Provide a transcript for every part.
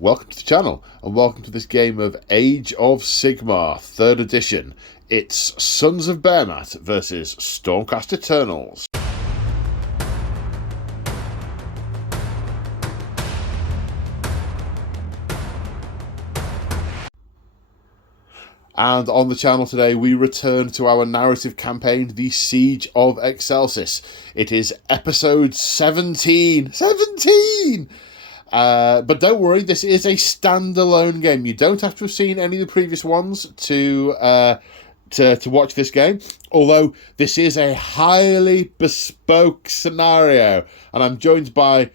Welcome to the channel, and welcome to this game of Age of Sigmar, 3rd edition. It's Sons of Behemat versus Stormcast Eternals. And on the channel today, we return to our narrative campaign, The Siege of Excelsis. It is episode 17. 17! But don't worry, this is a standalone game. You don't have to have seen any of the previous ones to watch this game. Although this is a highly bespoke scenario, and I'm joined by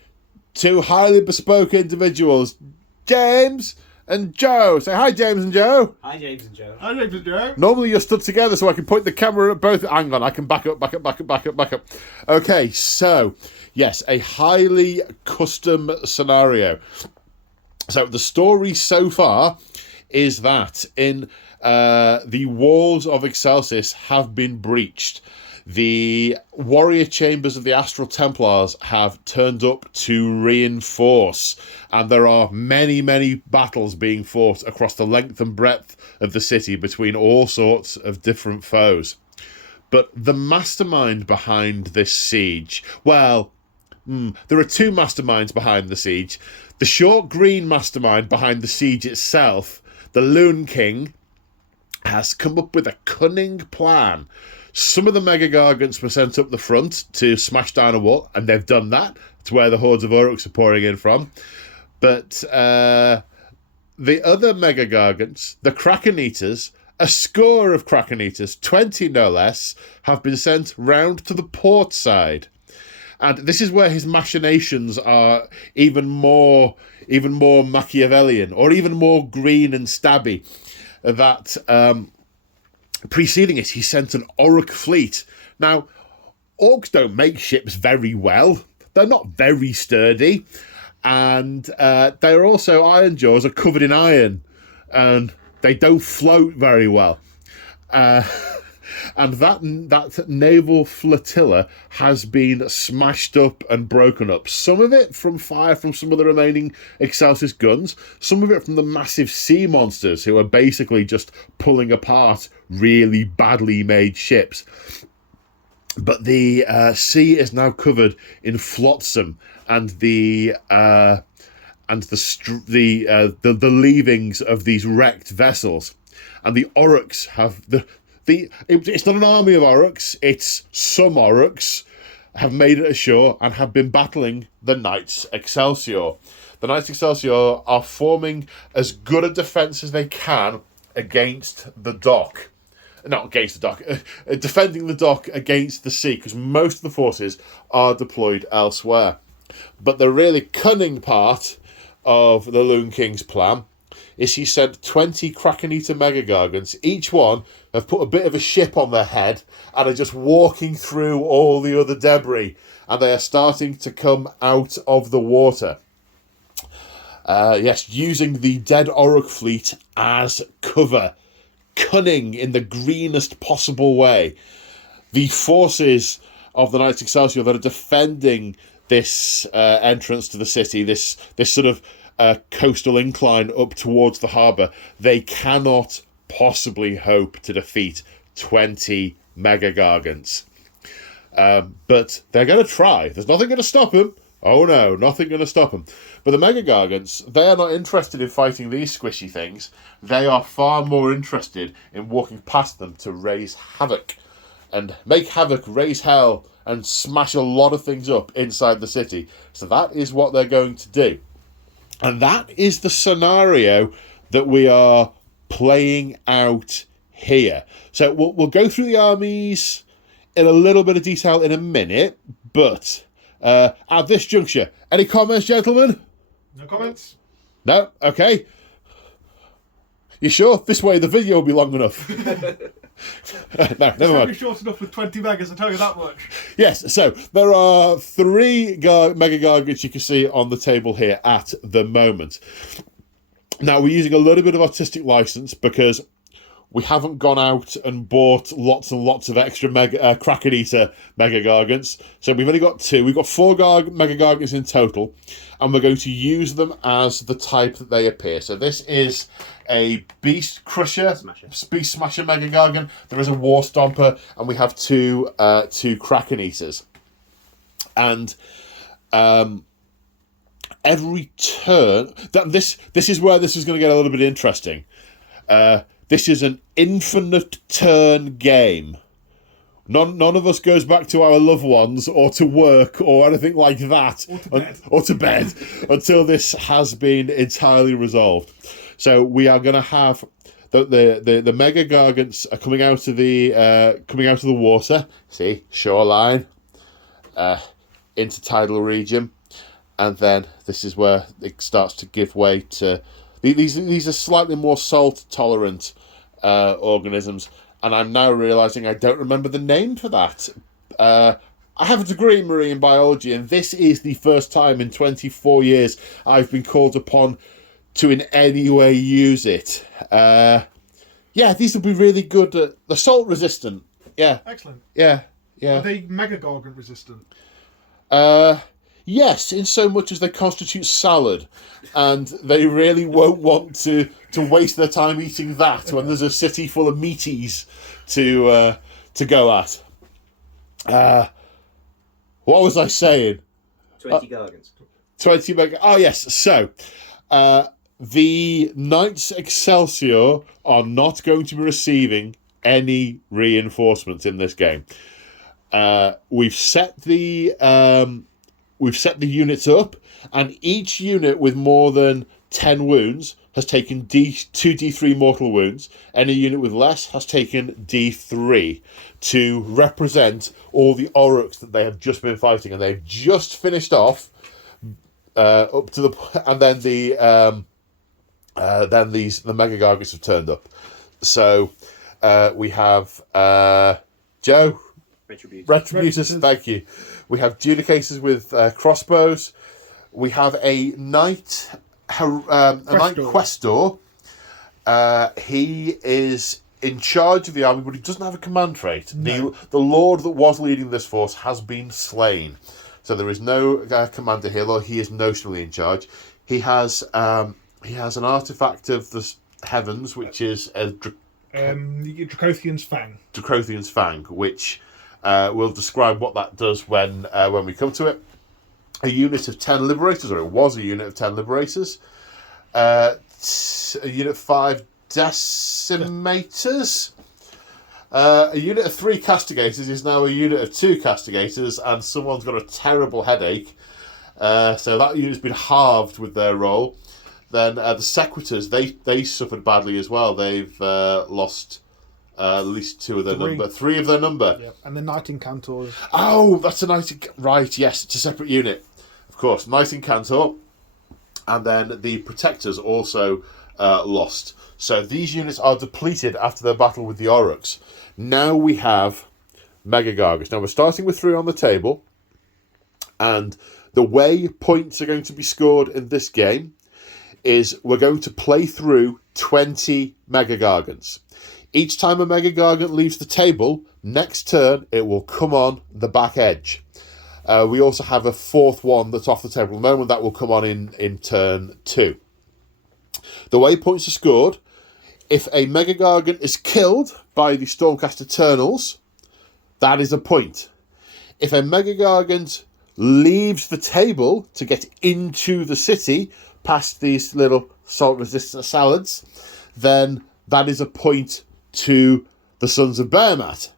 two highly bespoke individuals, James and Joe. Say hi, James and Joe. Hi, James and Joe. Hi, James and Joe. Normally you're stood together, so I can point the camera at both. Hang on, I can back up. Okay, so yes, a highly custom scenario. So the story so far is that in the walls of Excelsis have been breached. The warrior chambers of the Astral Templars have turned up to reinforce, and there are many, many battles being fought across the length and breadth of the city between all sorts of different foes. But the mastermind behind this siege, well, there are two masterminds behind the siege. The short green mastermind behind the siege itself, the Loon King, has come up with a cunning plan. Some of the Mega Gargants were sent up the front to smash down a wall, and they've done that. It's where the hordes of Uruks are pouring in from. But the other Mega Gargants, the Kraken Eaters, a score of Kraken Eaters, 20 no less, have been sent round to the port side. And this is where his machinations are even more Machiavellian, or even more green and stabby. That preceding it, he sent an Orc fleet. Now, Orcs don't make ships very well. They're not very sturdy. And they're also, iron jaws are covered in iron. And they don't float very well. And that naval flotilla has been smashed up and broken up. Some of it from fire from some of the remaining Excelsis guns. Some of it from the massive sea monsters who are basically just pulling apart really badly made ships. But the sea is now covered in flotsam, and the leavings of these wrecked vessels. And the Oryx have it's not an army of Oryx, it's some Oryx have made it ashore and have been battling the Knights Excelsior. The Knights Excelsior are forming as good a defence as they can against the dock. Not against the dock, defending the dock against the sea, because most of the forces are deployed elsewhere. But the really cunning part of the Loon King's plan is he sent 20 Kraken Eater Mega Gargants. Each one have put a bit of a ship on their head and are just walking through all the other debris, and they are starting to come out of the water. Yes, using the dead Orc fleet as cover. Cunning in the greenest possible way. The forces of the Knights Excelsior that are defending this entrance to the city, this sort of coastal incline up towards the harbour, they cannot possibly hope to defeat 20 Mega Gargants. But they're going to try. There's nothing going to stop them. Oh no, nothing going to stop them. But the Mega Gargants, they are not interested in fighting these squishy things. They are far more interested in walking past them to raise havoc. And make havoc, raise hell, and smash a lot of things up inside the city. So that is what they're going to do. And that is the scenario that we are playing out here. So we'll go through the armies in a little bit of detail in a minute, but at this juncture, any comments, gentlemen? No comments? No? Okay. You sure? This way the video will be long enough. No, never mind. Be short enough with 20 megas, I'll tell you that much. Yes, so there are 3 Mega Gargants you can see on the table here at the moment. Now, we're using a little bit of artistic license because we haven't gone out and bought lots and lots of extra Kraken Eater Mega Gargants. So we've only got 2. We've got 4 Mega Gargants in total, and we're going to use them as the type that they appear. So this is a Beast Crusher, Beast Smasher Mega Gargant. There is a War Stomper, and we have 2 Kraken Eaters. And every turn, this is where this is going to get a little bit interesting. This is an infinite turn game. None of us goes back to our loved ones or to work or anything like that, or to bed until this has been entirely resolved. So we are going to have the Mega Gargants are coming out of the water. See, shoreline, into tidal region, and then this is where it starts to give way to. These are slightly more salt tolerant organisms, and I'm now realising I don't remember the name for that. I have a degree in marine biology, and this is the first time in 24 years I've been called upon to in any way use it. Yeah, these will be really good. They're salt resistant. Yeah. Excellent. Yeah. Are they Mega Gargant resistant? Yes, in so much as they constitute salad, and they really won't want to waste their time eating that when there's a city full of meaties to go at. What was I saying? 20 Gargants. 20 mega. Oh yes. So, the Knights Excelsior are not going to be receiving any reinforcements in this game. We've set the units up, and each unit with more than 10 wounds has taken 2d3 mortal wounds. Any unit with less has taken d3 to represent all the Aurochs that they have just been fighting, and they've just finished off up to the, and then the Mega Gargants have turned up. So we have Joe. Retributors, thank you. We have Judicators with crossbows. We have a Knight Questor. He is in charge of the army, but he doesn't have a command trait. No. The Lord that was leading this force has been slain. So there is no commander here, though he is notionally in charge. He has an artifact of the heavens, which is a Dracothian's Fang. Dracothian's Fang, which we'll describe what that does when we come to it. A unit of 10 Liberators, or it was a unit of 10 Liberators. A unit of 5 Decimators. A unit of 3 Castigators is now a unit of 2 Castigators, and someone's got a terrible headache. So that unit's been halved with their roll. Then the Sequitors, they suffered badly as well. They've lost at least 2 of their number. 3 of their number. Yep. And the Knight Incantors. Oh, that's a Knight... Right, yes, it's a separate unit. Of course, Knight Incantor. And then the Protectors also lost. So these units are depleted after their battle with the Aurochs. Now we have Mega Gargants. Now we're starting with 3 on the table. And the way points are going to be scored in this game is we're going to play through 20 Mega Gargants. Each time a Mega Gargant leaves the table, next turn it will come on the back edge. We also have a 4th one that's off the table at the moment that will come on in turn 2. The way points are scored, if a Mega Gargant is killed by the Stormcast Eternals, that is a point. If a Mega Gargant leaves the table to get into the city, past these little salt-resistant salads, then that is a point to the Sons of Behemat.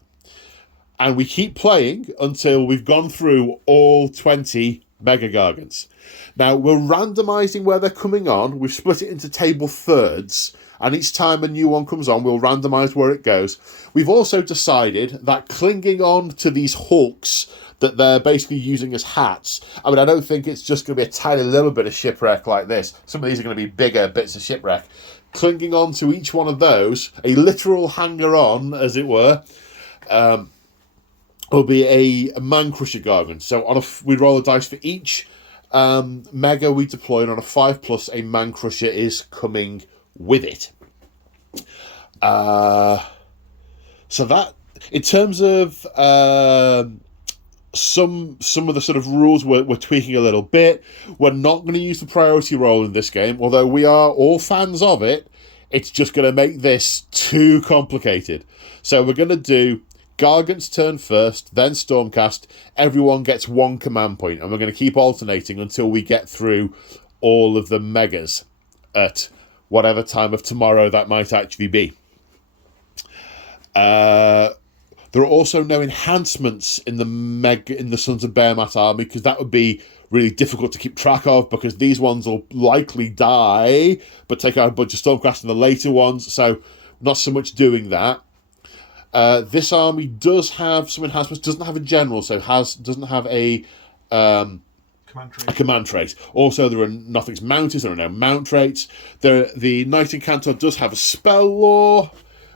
And we keep playing until we've gone through all 20 Mega Gargants. Now, we're randomising where they're coming on. We've split it into table thirds, and each time a new one comes on, we'll randomise where it goes. We've also decided that clinging on to these hulks that they're basically using as hats, I mean, I don't think it's just going to be a tiny little bit of shipwreck like this. Some of these are going to be bigger bits of shipwreck. Clinging on to each one of those, a literal hanger-on, as it were, will be a Man-Crusher Gargant. So we roll a dice for each Mega we deploy, and on a 5+, a Man-Crusher is coming with it. So that, in terms of some of the sort of rules we're tweaking a little bit. We're not going to use the priority roll in this game, although we are all fans of it. It's just going to make this too complicated. So we're going to do Gargant's turn first, then Stormcast. Everyone gets one command point, and we're going to keep alternating until we get through all of the megas at whatever time of tomorrow that might actually be. There are also no enhancements in the Sons of Behemat army, because that would be really difficult to keep track of, because these ones will likely die, but take out a bunch of Stormcast in the later ones, so not so much doing that. This army does have some enhancements, doesn't have a general, so doesn't have a command trait. Also, there are nothing's mounted, there are no mount traits. The Knight Incantor does have a spell law,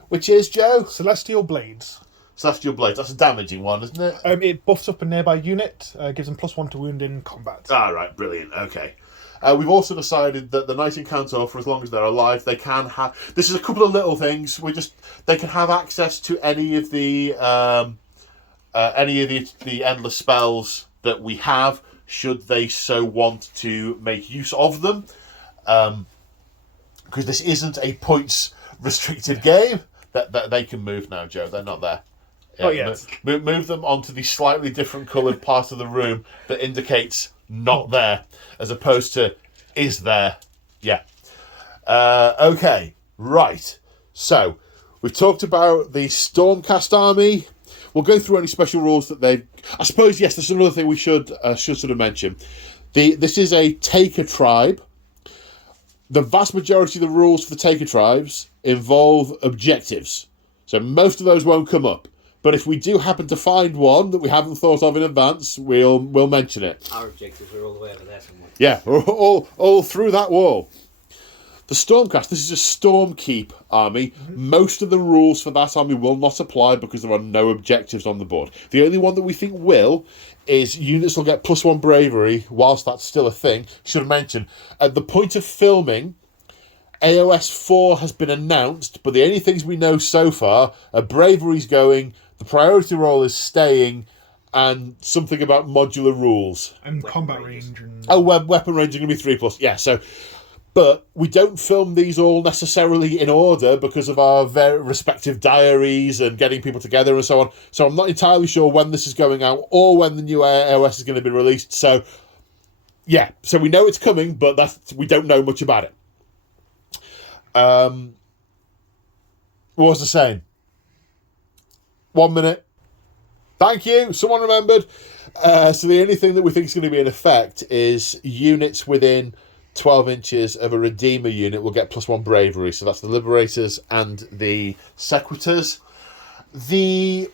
which is, Joe? Celestial Blades. Celestial Blades, that's a damaging one, isn't it? It buffs up a nearby unit, gives them +1 to wound in combat. Ah, right, brilliant, okay. We've also decided that the Knight Incantor, for as long as they're alive, they can have... This is a couple of little things. They can have access to any of the endless spells that we have, should they so want to make use of them. Because this isn't a points-restricted game. That they can move now, Joe. They're not there. Yeah, Oh, yes. Move them onto the slightly different coloured part of the room that indicates not there, as opposed to is there. Yeah. Okay, right. So, we've talked about the Stormcast army. We'll go through any special rules that they... I suppose, yes, there's another thing we should sort of mention. This is a Taker tribe. The vast majority of the rules for the Taker tribes involve objectives. So most of those won't come up. But if we do happen to find one that we haven't thought of in advance, we'll mention it. Our objectives are all the way over there somewhere. Yeah, all through that wall. The Stormcast, this is a Stormkeep army. Mm-hmm. Most of the rules for that army will not apply because there are no objectives on the board. The only one that we think will is units will get +1 bravery, whilst that's still a thing. Should mention, at the point of filming, AoS 4 has been announced, but the only things we know so far are bravery's going, the priority roll is staying, and something about modular rules. And Weapon combat ranges. range. And... Oh, weapon range is going to be 3+. Yeah, so... But we don't film these all necessarily in order because of our very respective diaries and getting people together and so on. So I'm not entirely sure when this is going out or when the new AoS is going to be released. So, yeah. So we know it's coming, but we don't know much about it. What was I saying? 1 minute. Thank you. Someone remembered. So the only thing that we think is going to be in effect is units within 12 inches of a Redeemer unit will get +1 bravery. So that's the Liberators and the Sequitors. The...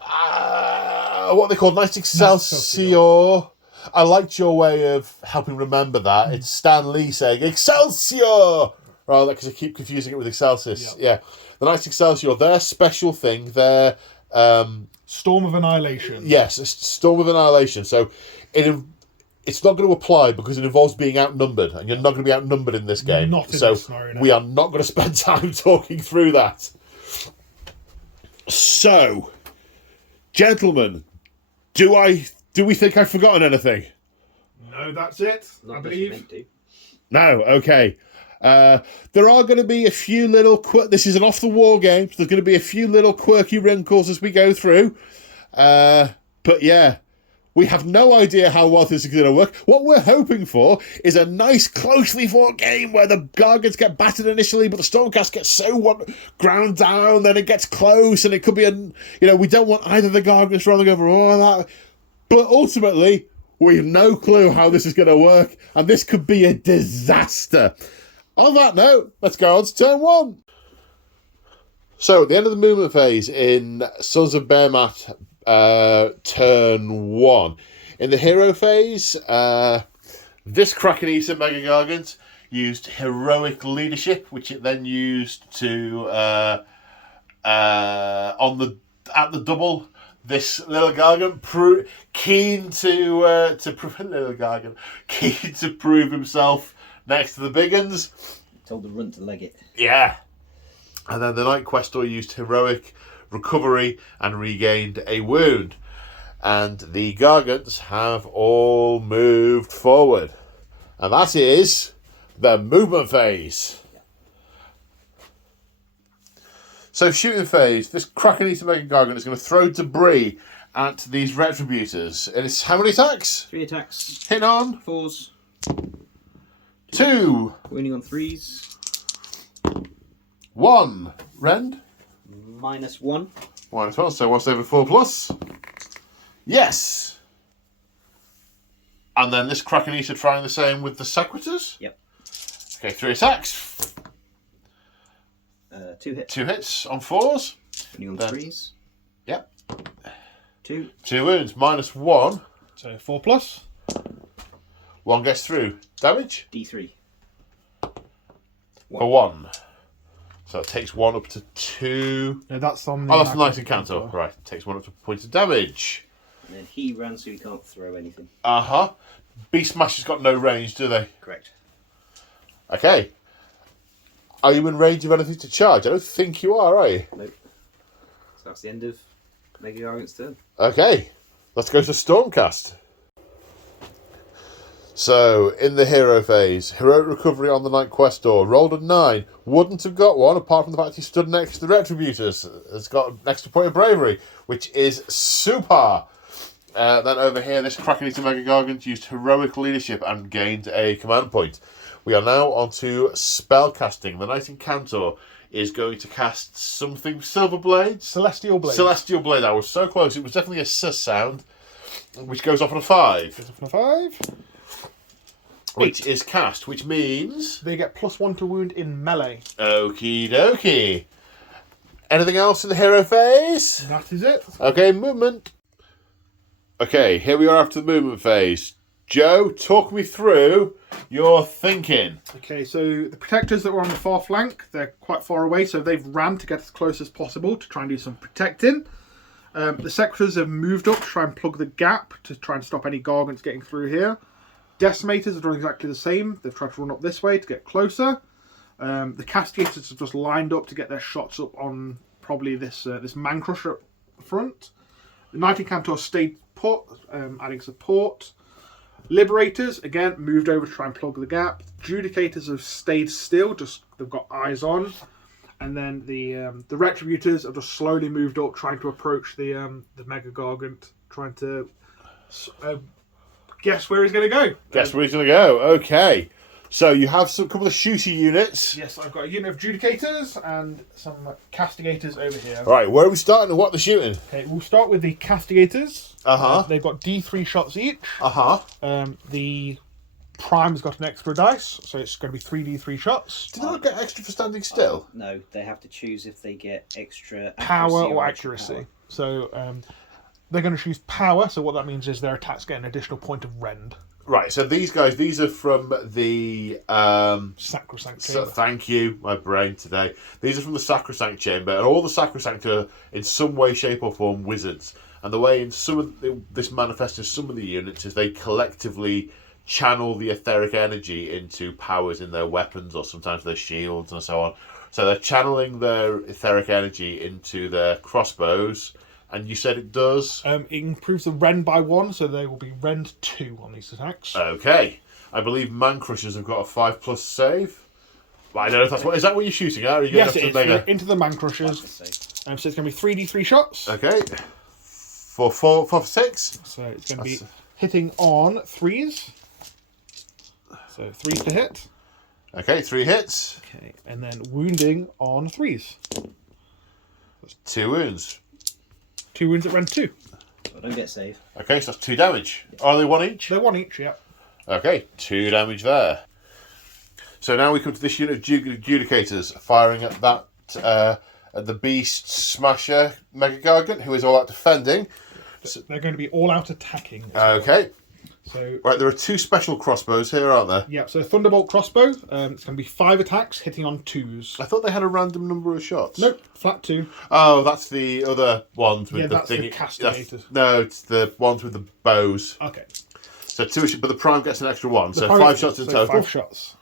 what they call Knight Excelsior. I liked your way of helping remember that. It's Stan Lee saying, Excelsior! Right, because I keep confusing it with Excelsis. Yeah. The Knight Excelsior, their special thing, their... Storm of Annihilation. Yes, a Storm of Annihilation. So it's not going to apply because it involves being outnumbered, and you're not going to be outnumbered in this game. Not in so this scenario, no. we are not going to spend time talking through that. So, gentlemen, do we think I've forgotten anything? No, that's it. Not I unless you believe. meant to. No, okay. There are going to be a few little... This is an off-the-wall game, so there's going to be a few little quirky wrinkles as we go through. But yeah, we have no idea how well this is going to work. What we're hoping for is a nice, closely fought game where the Gargants get battered initially, but the Stormcast gets so ground down, then it gets close, and it could be we don't want either the Gargants rolling over or that. But ultimately, we have no clue how this is going to work, and this could be a disaster. On that note, let's go on to turn 1. So, at the end of the movement phase in Sons of Behemat, turn 1. In the hero phase, this Kraken Eater Mega Gargant used heroic leadership, which it then used to at the double. This little Gargant keen to prove himself next to the big uns. Told the runt to leg it. Yeah. And then the Night Questor used heroic recovery and regained a wound. And the Gargants have all moved forward. And that is the movement phase. So shooting phase, this Kraken Eater Mega Gargant is going to throw debris at these Retributors. And it's how many attacks? 3 attacks. Hit on 4s. 2. Wounding on 3s. 1. Rend? -1. -1, so 1 save of 4 plus. Yes! And then this Kraken Eater trying the same with the Secretors? Yep. Okay, 3 attacks. 2 hits. 2 hits on 4s. Wounding on Then- 3s. Yep. 2. 2 wounds, -1. So 4 plus. 1 gets through. Damage? D3. For 1. So it takes 1 up to 2. No, that's on the... Oh, that's the Night Encounter. Right, takes 1 up to points of damage. And then he ran so he can't throw anything. Uh-huh. Beast Smasher's got no range, do they? Correct. Okay. Are you in range of anything to charge? I don't think you are you? Nope. So that's the end of Mega Gargant's turn. Okay. Let's go to Stormcast. So, in the hero phase, heroic recovery on the Night Questor. Rolled a 9. Wouldn't have got one apart from the fact he stood next to the Retributors. Has got an extra point of bravery, which is super. Then over here, this Kraken Eater Mega Gargant used heroic leadership and gained a command point. We are now on to spellcasting. The Night Encounter is going to cast something. Silver Blades? Celestial Blade. Celestial Blade. I was so close. It was definitely a sus sound, which goes off on a 5. Goes off on a 5. Which is cast, which means... They get +1 to wound in melee. Okie dokie. Anything else in the hero phase? That is it. Okay, movement. Okay, here we are after the movement phase. Joe, talk me through your thinking. Okay, so the protectors that were on the far flank, they're quite far away, so they've ran to get as close as possible to try and do some protecting. The Secretors have moved up to try and plug the gap to try and stop any Gargants getting through here. Decimators have done exactly the same. They've tried to run up this way to get closer. The Castigators have just lined up to get their shots up on probably this Man Crusher up front. The Night Encounter stayed put, adding support. Liberators, again, moved over to try and plug the gap. Judicators have stayed still, just they've got eyes on. And then the Retributors have just slowly moved up, trying to approach the Mega Gargant, trying to guess where he's going to go. Guess where he's going to go. Okay. So you have some couple of shooty units. Yes, I've got a unit of Judicators and some Castigators over here. All right, where are we starting and what they're shooting? Okay, we'll start with the Castigators. Uh-huh. They've got D3 shots each. Uh-huh. The Prime's got an extra dice, so it's going to be 3D3 shots. Do they not get extra for standing still? No, they have to choose if they get extra Power or extra accuracy. power. So they're going to choose power, so what that means is their attacks get an additional point of rend. Right, so these are from the... Sacrosanct So, Chamber. thank you, my brain today. These are from the Sacrosanct Chamber, and all the Sacrosanct are in some way, shape, or form wizards. And the way in some of this manifests in some of the units is they collectively channel the etheric energy into powers in their weapons or sometimes their shields and so on. So they're channeling their etheric energy into their crossbows. And you said it does? It improves the rend by 1, so they will be rend 2 on these attacks. Okay. I believe Man Crushers have got a 5+ save. But I don't know if that's what... Is that what you're shooting at? Or are you Yes, going it is. mega? Into the Man Crushers. So it's going to be 3D3 shots. Okay. For 6? So it's going to be hitting on 3s. So 3s to hit. Okay, 3 hits. Okay, and then wounding on 3s. 2 wounds. 2 wounds at rend 2. So I don't get save. Okay, so that's 2 damage. Are they 1 each? They're 1 each, yeah. Okay, 2 damage there. So now we come to this unit of Judicators firing at that at the Beast Smasher Mega Gargant, who is all out defending. So they're going to be all out attacking. Okay. So Right, there are 2 special crossbows here, aren't there? yeah, so Thunderbolt crossbow. It's going to be 5 attacks hitting on 2s. I thought they had a random number of shots. Nope, flat 2. Oh, that's the other ones with Yeah, the that's the thingy. castigators. No, it's the ones with the bows. Okay. So 2, but the Prime gets an extra 1. So Prime 5 gets- shots in so total. 5 shots.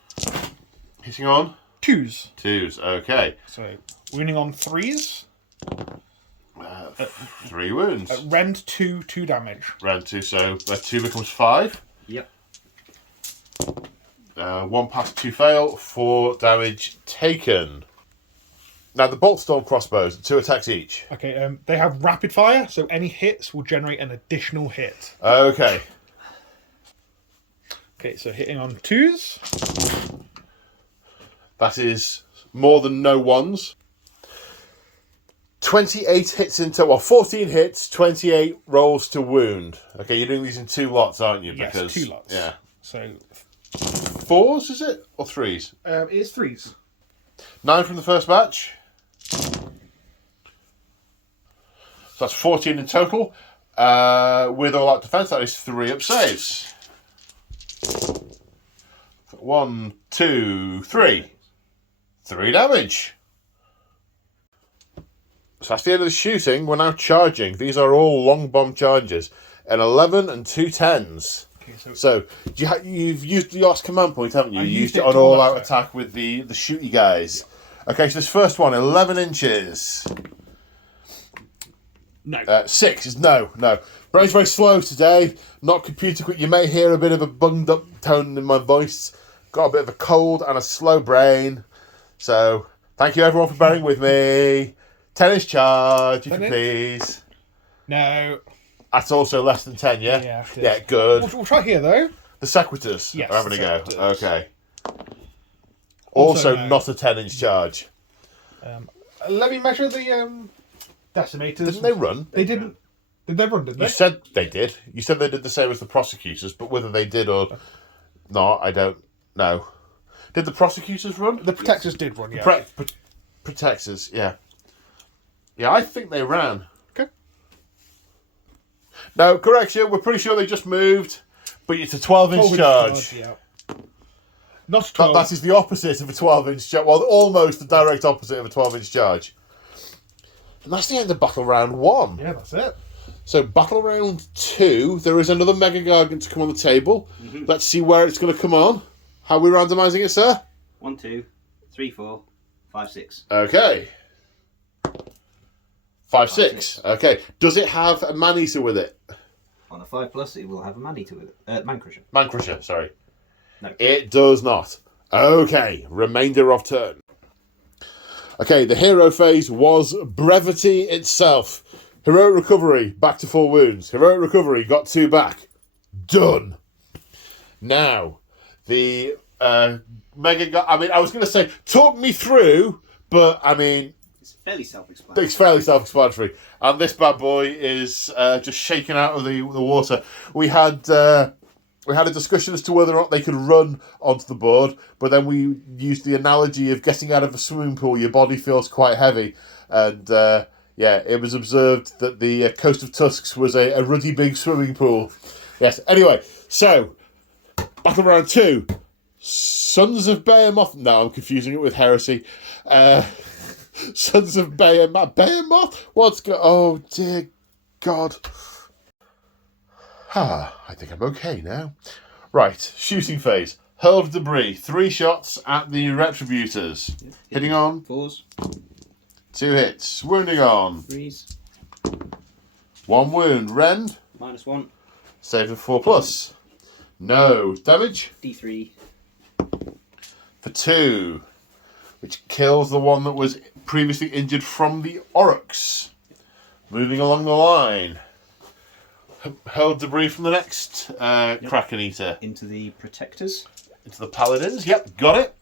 Hitting on 2s. 2s, okay. So, wounding on 3s. 3 wounds. Rend 2, 2 damage. Rend 2, so that 2 becomes 5. Yep. 1 pass, 2 fail, 4 damage taken. Now, the Bolt Storm crossbows, 2 attacks each. Okay, they have rapid fire, so any hits will generate an additional hit. Okay. Okay, so hitting on 2s. That is more than no 1s. 28 hits into, well, 14 hits, 28 rolls to wound. Okay, you're doing these in 2 lots, aren't you? Yes, 2 lots. Yeah. So 4s, is it? Or 3s? it is 3s. 9 from the first batch. So that's 14 in total. With all out defense, that is 3 up saves. 1, 2, 3. 3 damage. So that's the end of the shooting. We're now charging. These are all long bomb charges. An 11 and 2 10s. Okay, So you've used the AoS command point, haven't you? I You used used it it on to all all out out. attack with the shooty guys. Okay, so this first one, 11 inches. No. 6 is no. Brain's very slow today. Not computer quick. You may hear a bit of a bunged up tone in my voice. Got a bit of a cold and a slow brain. So thank you everyone for bearing with me. 10 is charge, if you 10 is? please. No. That's also less than 10, yeah? Yeah, it is. Yeah, good. We'll try here, though. The Sequitors Yes, are having a the go. Sequitors. Okay. Also no. not a 10-inch charge. Let me measure the decimators. Didn't they run? They didn't. Did they run, didn't You they? said they did. You said they did the same as the prosecutors, but whether they did or not, I don't know. Did the prosecutors run? The protectors did run, yeah. Protectors, yeah. Yeah, I think they ran. Okay. No, correction, we're pretty sure they just moved, but it's a 12-inch 12-inch charge. Yeah. Not 12. That is the opposite of a 12-inch charge. Well, almost the direct opposite of a 12-inch charge. And that's the end of Battle Round 1. Yeah, that's it. So, Battle Round 2, there is another Mega Gargant to come on the table. Mm-hmm. Let's see where it's going to come on. How are we randomising it, sir? 1, 2, 3, 4, 5, 6. Okay. 5, 6. 6. Okay. Does it have a Man-Eater with it? On a 5+, it will have a Man-Eater with it. Man-Crusher. Man-Crusher, sorry. No. It does not. Okay. Remainder of turn. Okay, the hero phase was brevity itself. Heroic recovery, back to 4 wounds. Heroic recovery, got 2 back. Done. Now, the Mega... I mean, I was going to say, talk me through, but, I mean... It's fairly self-explanatory. It's fairly self-explanatory. And this bad boy is just shaken out of the water. We had a discussion as to whether or not they could run onto the board, but then we used the analogy of getting out of a swimming pool. Your body feels quite heavy. And, it was observed that the Coast of Tusks was a ruddy big swimming pool. Yes, anyway, so, Battle Round 2. Sons of Behemoth. No, I'm confusing it with Heresy. Sons of Behemoth. Behemoth? Oh, dear God. I think I'm okay now. Right, shooting phase. Hurled debris. 3 shots at the Retributors. Yep. Hitting on. 4s, 2 hits. Wounding on. 3s, 1 wound. Rend. -1, Save of 4+. No damage. D3, For 2. Which kills the one that was previously injured from the Oryx. Moving along the line. Hurled debris from the next Kraken Eater. into the Protectors. Into the Paladins. Yep, got it.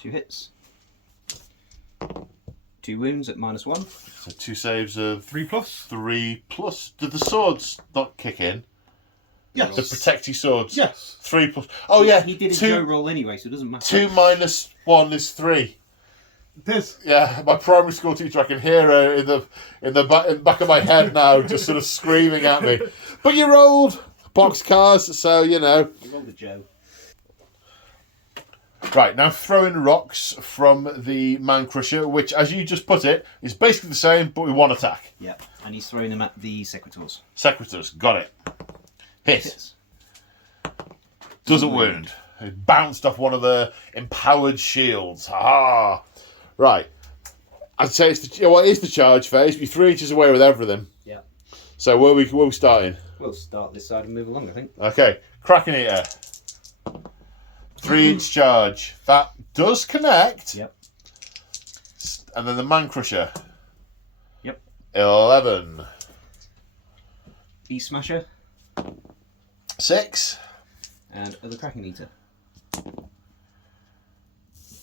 2 hits. 2 wounds at -1. So 2 saves of 3+. 3+. Did the swords not kick in? Yes. The protecty swords. Yes. 3+. Oh yeah. He did a 2 Joe roll anyway, so it doesn't matter. 2 minus 1 is 3. This. Yeah, my primary school teacher, I can hear her in the back of my head now, just sort of screaming at me. But you rolled boxcars, so you know. You rolled a Joe. Right, now throw in rocks from the Man Crusher, which, as you just put it, is basically the same, but with 1 attack. Yeah, and he's throwing them at the Sequitors. Secretors, got it. Hit. Hits. Doesn't wound. It bounced off one of the empowered shields. Ha! Right. I'd say it is the charge phase. Be 3 inches away with everything. Yeah. So where we starting? We'll start this side and move along, I think. Okay. Kraken Eater. 3-inch charge. That does connect. Yep. And then the Man Crusher. Yep. 11. Beast Smasher. 6. And other Kraken Eater.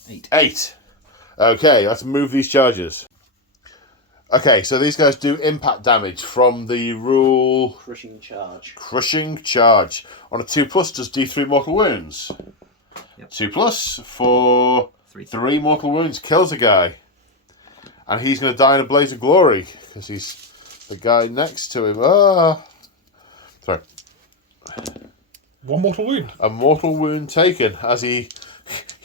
8. 8. Okay, let's move these charges. Okay, so these guys do impact damage from the rule... Crushing Charge. Crushing Charge. On a 2+, does D3 mortal wounds. Yep. 2+ for 3. 3 mortal wounds. Kills a guy. And he's going to die in a blaze of glory, because he's the guy next to him. Sorry. 1 mortal wound. A mortal wound taken as he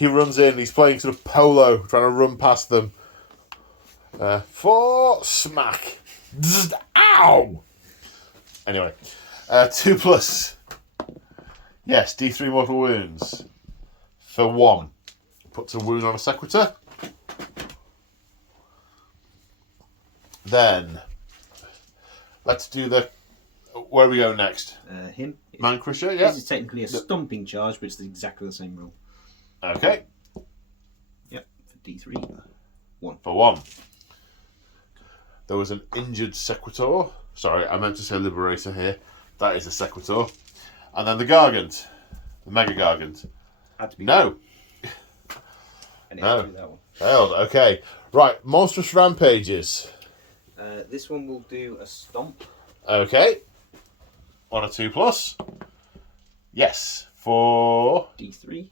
runs in. He's playing sort of polo, trying to run past them. 4 smack. Zzz, ow! Anyway, 2+. Yes, D3 mortal wounds for 1. Puts a wound on a Sequitur. Then let's do the. Where we go next? Him. Man Crusher, yeah. This is technically a stomping charge, but it's exactly the same rule. Okay. Yep, for D3. 1. For 1. There was an injured Sequitur. Sorry, I meant to say Liberator here. That is a Sequitur. And then the Gargant. The Mega Gargant. Had to be. No. And No. do that one. Failed. Okay. Right. Monstrous Rampages. This one will do a stomp. Okay. On a 2+. Yes. For D3.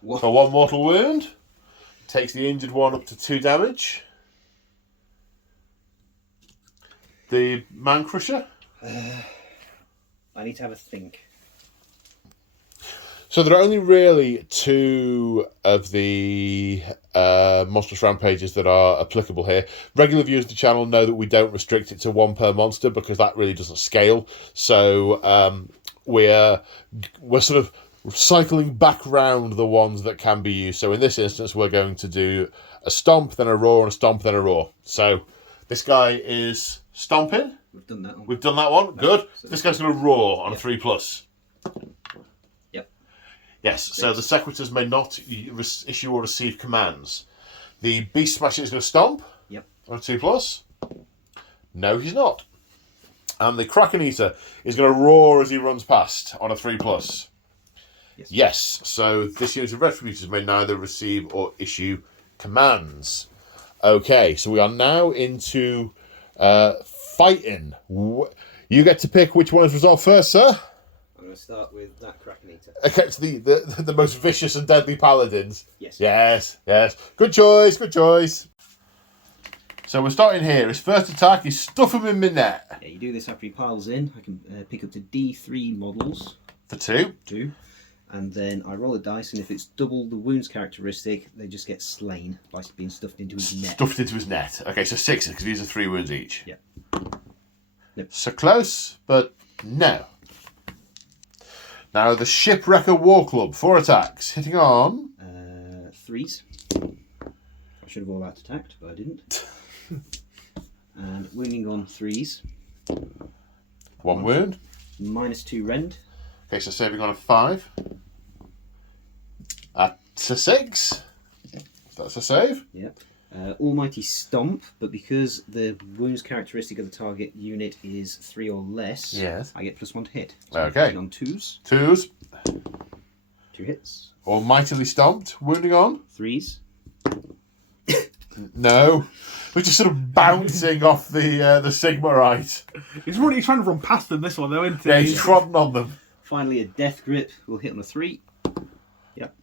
1 mortal wound. Takes the injured one up to 2 damage. The Man Crusher. I need to have a think. So there are only really 2 of the monstrous rampages that are applicable here. Regular viewers of the channel know that we don't restrict it to 1 per monster because that really doesn't scale. So we're sort of cycling back round the ones that can be used. So in this instance, we're going to do a stomp, then a roar, and a stomp, then a roar. So this guy is stomping. We've done that one. We've done that one. Good. So This guy's going to roar on a 3+. Yep. Yes, so the Sequiturs may not issue or receive commands. The Beast Smasher is going to stomp. Yep. On a 2+. No, he's not. And the Kraken Eater is going to roar as he runs past on a 3+. Yes, so this unit of Retributors may neither receive or issue commands. Okay, so we are now into fighting. You get to pick which one is resolved first, sir. I'm going to start with that Kraken Eater. Against the most vicious and deadly paladins. Yes. Yes. Good choice. So we're starting here. His first attack is stuff him in my net. Yeah, you do this after he piles in. I can pick up to D3 models. For 2. 2. And then I roll a dice, and if it's double the wounds characteristic, they just get slain by being stuffed into his net. Stuffed into his net. Okay, so 6 because these are 3 wounds each. Yeah. Nope. So close, but no. Now the Shipwrecker War Club. 4 attacks. Hitting on... 3s. I should have all out attacked, but I didn't. And wounding on 3s. 1 wound. -2 rend. Okay, so saving on a 5. That's a 6. That's a save. Yep. Almighty Stomp, but because the wounds characteristic of the target unit is 3 or less, Yes. I get +1 to hit. Okay. On 2s. 2s. 2 hits. Almightily stomped. Wounding on. 3s. No. We're just sort of bouncing off the Sigmarite. He's trying to run past them this one though, isn't he? Yeah, he's trodden on them. Finally, a Death Grip will hit on a 3. Yep.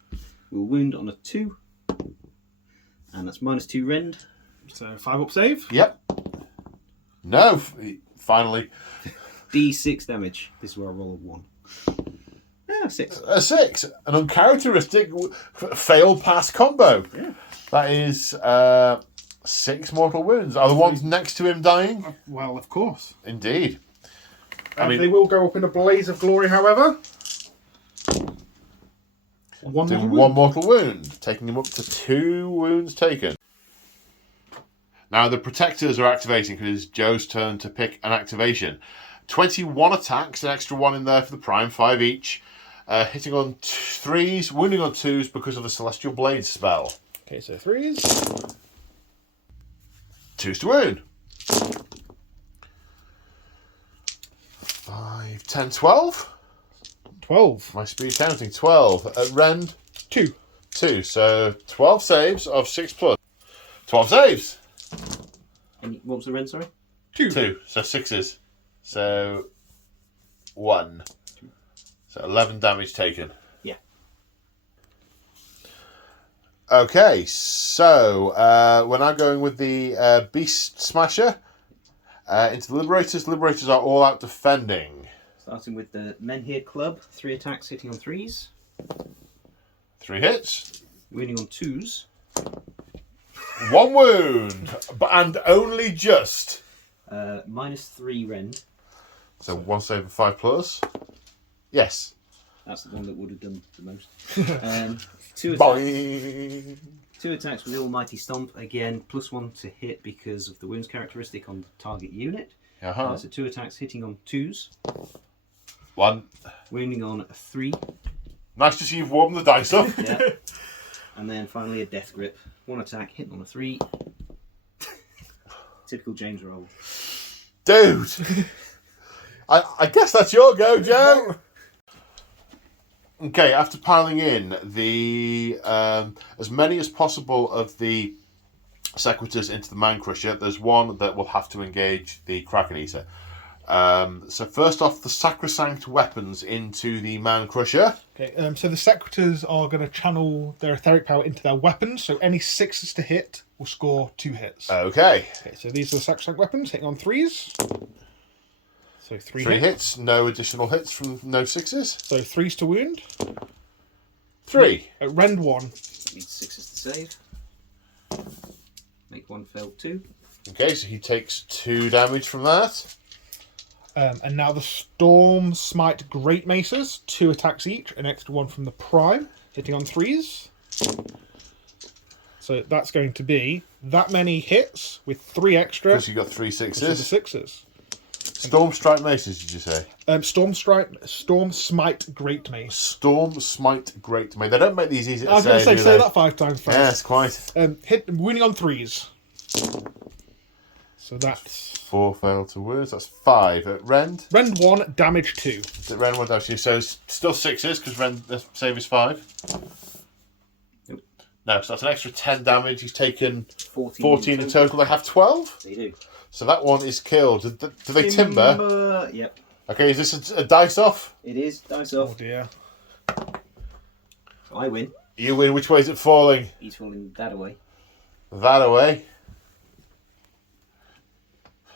We'll wound on a 2. And that's -2 rend. So 5 up save. Yep. No, finally. D6 damage. This is where I roll a 1. 6. A 6. An uncharacteristic failed pass combo. Yeah. That is 6 mortal wounds. Are the ones next to him dying? Well, of course. Indeed. They will go up in a blaze of glory, however. Doing one mortal wound, taking him up to 2 wounds taken. Now the protectors are activating because it's Joe's turn to pick an activation. 21 attacks, an extra 1 in there for the prime, 5 each. Hitting on 3s, wounding on 2s because of the Celestial Blade spell. Okay, so 3s. 2s to wound. 5, 10, 12. 12. My speed counting, 12. Rend, 2. 2. So 12 saves of 6 plus. 12 saves. And what was the rend, sorry? 2. 2. So 6s. So 1. So 11 damage taken. Yeah. Okay, so we're now going with the Beast Smasher into the Liberators. Liberators are all out defending. Starting with the Menhir Club, 3 attacks hitting on 3s. 3 hits. Wounding on 2s. 1 wound, and only just. -3 rend. So 1 save of 5 plus. Yes. That's the one that would have done the most. 2 attacks. Boing. 2 attacks with Almighty Stomp. Again, +1 to hit because of the wounds characteristic on the target unit. Uh-huh. So 2 attacks hitting on 2s. 1. Wounding on 3. Nice to see you've warmed the dice up. Yeah. And then finally a Death Grip. 1 attack hitting on a 3. Typical James roll. Dude. I guess that's your go, Joe. Okay, after piling in the as many as possible of the Sequitors into the Man Crusher, there's one that will have to engage the Kraken Eater. So first off, the Sacrosanct weapons into the Man Crusher. Okay, so the Sequitors are going to channel their etheric power into their weapons, so any 6s to hit will score 2 hits. Okay. Okay, so these are the Sacrosanct weapons, hitting on 3s. So 3 3 hits. hits, no additional hits from no 6s. So 3s to wound. 3. Rend 1. Needs 6s to save. Make 1 fail 2. Okay, so he takes 2 damage from that. And now the Storm Smite Great Maces, 2 attacks each, an extra 1 from the Prime, hitting on 3s. So that's going to be that many hits with 3 extra. Because you got 3 which are the 6s. 6s. Storm Strike Maces, did you say? Storm Smite Great Mace. Storm Smite Great Mace. They don't make these easy to I was going to say, do say they? that 5 times fast. Yes, quite. Winning on 3s. So that's 4 fail to wounds. That's 5. At Rend? Rend 1, damage 2. Is it Rend 1 damage 2? So it's still 6s because Rend the save is 5. Nope. No, so that's an extra 10 damage. He's taken 14 14 in total. They have 12. They do. So that one is killed. Do they timber? Yep. Okay, is this a dice off? It is. Dice Oh off. dear. I win. You win. Which way is it falling? He's falling that away. That away.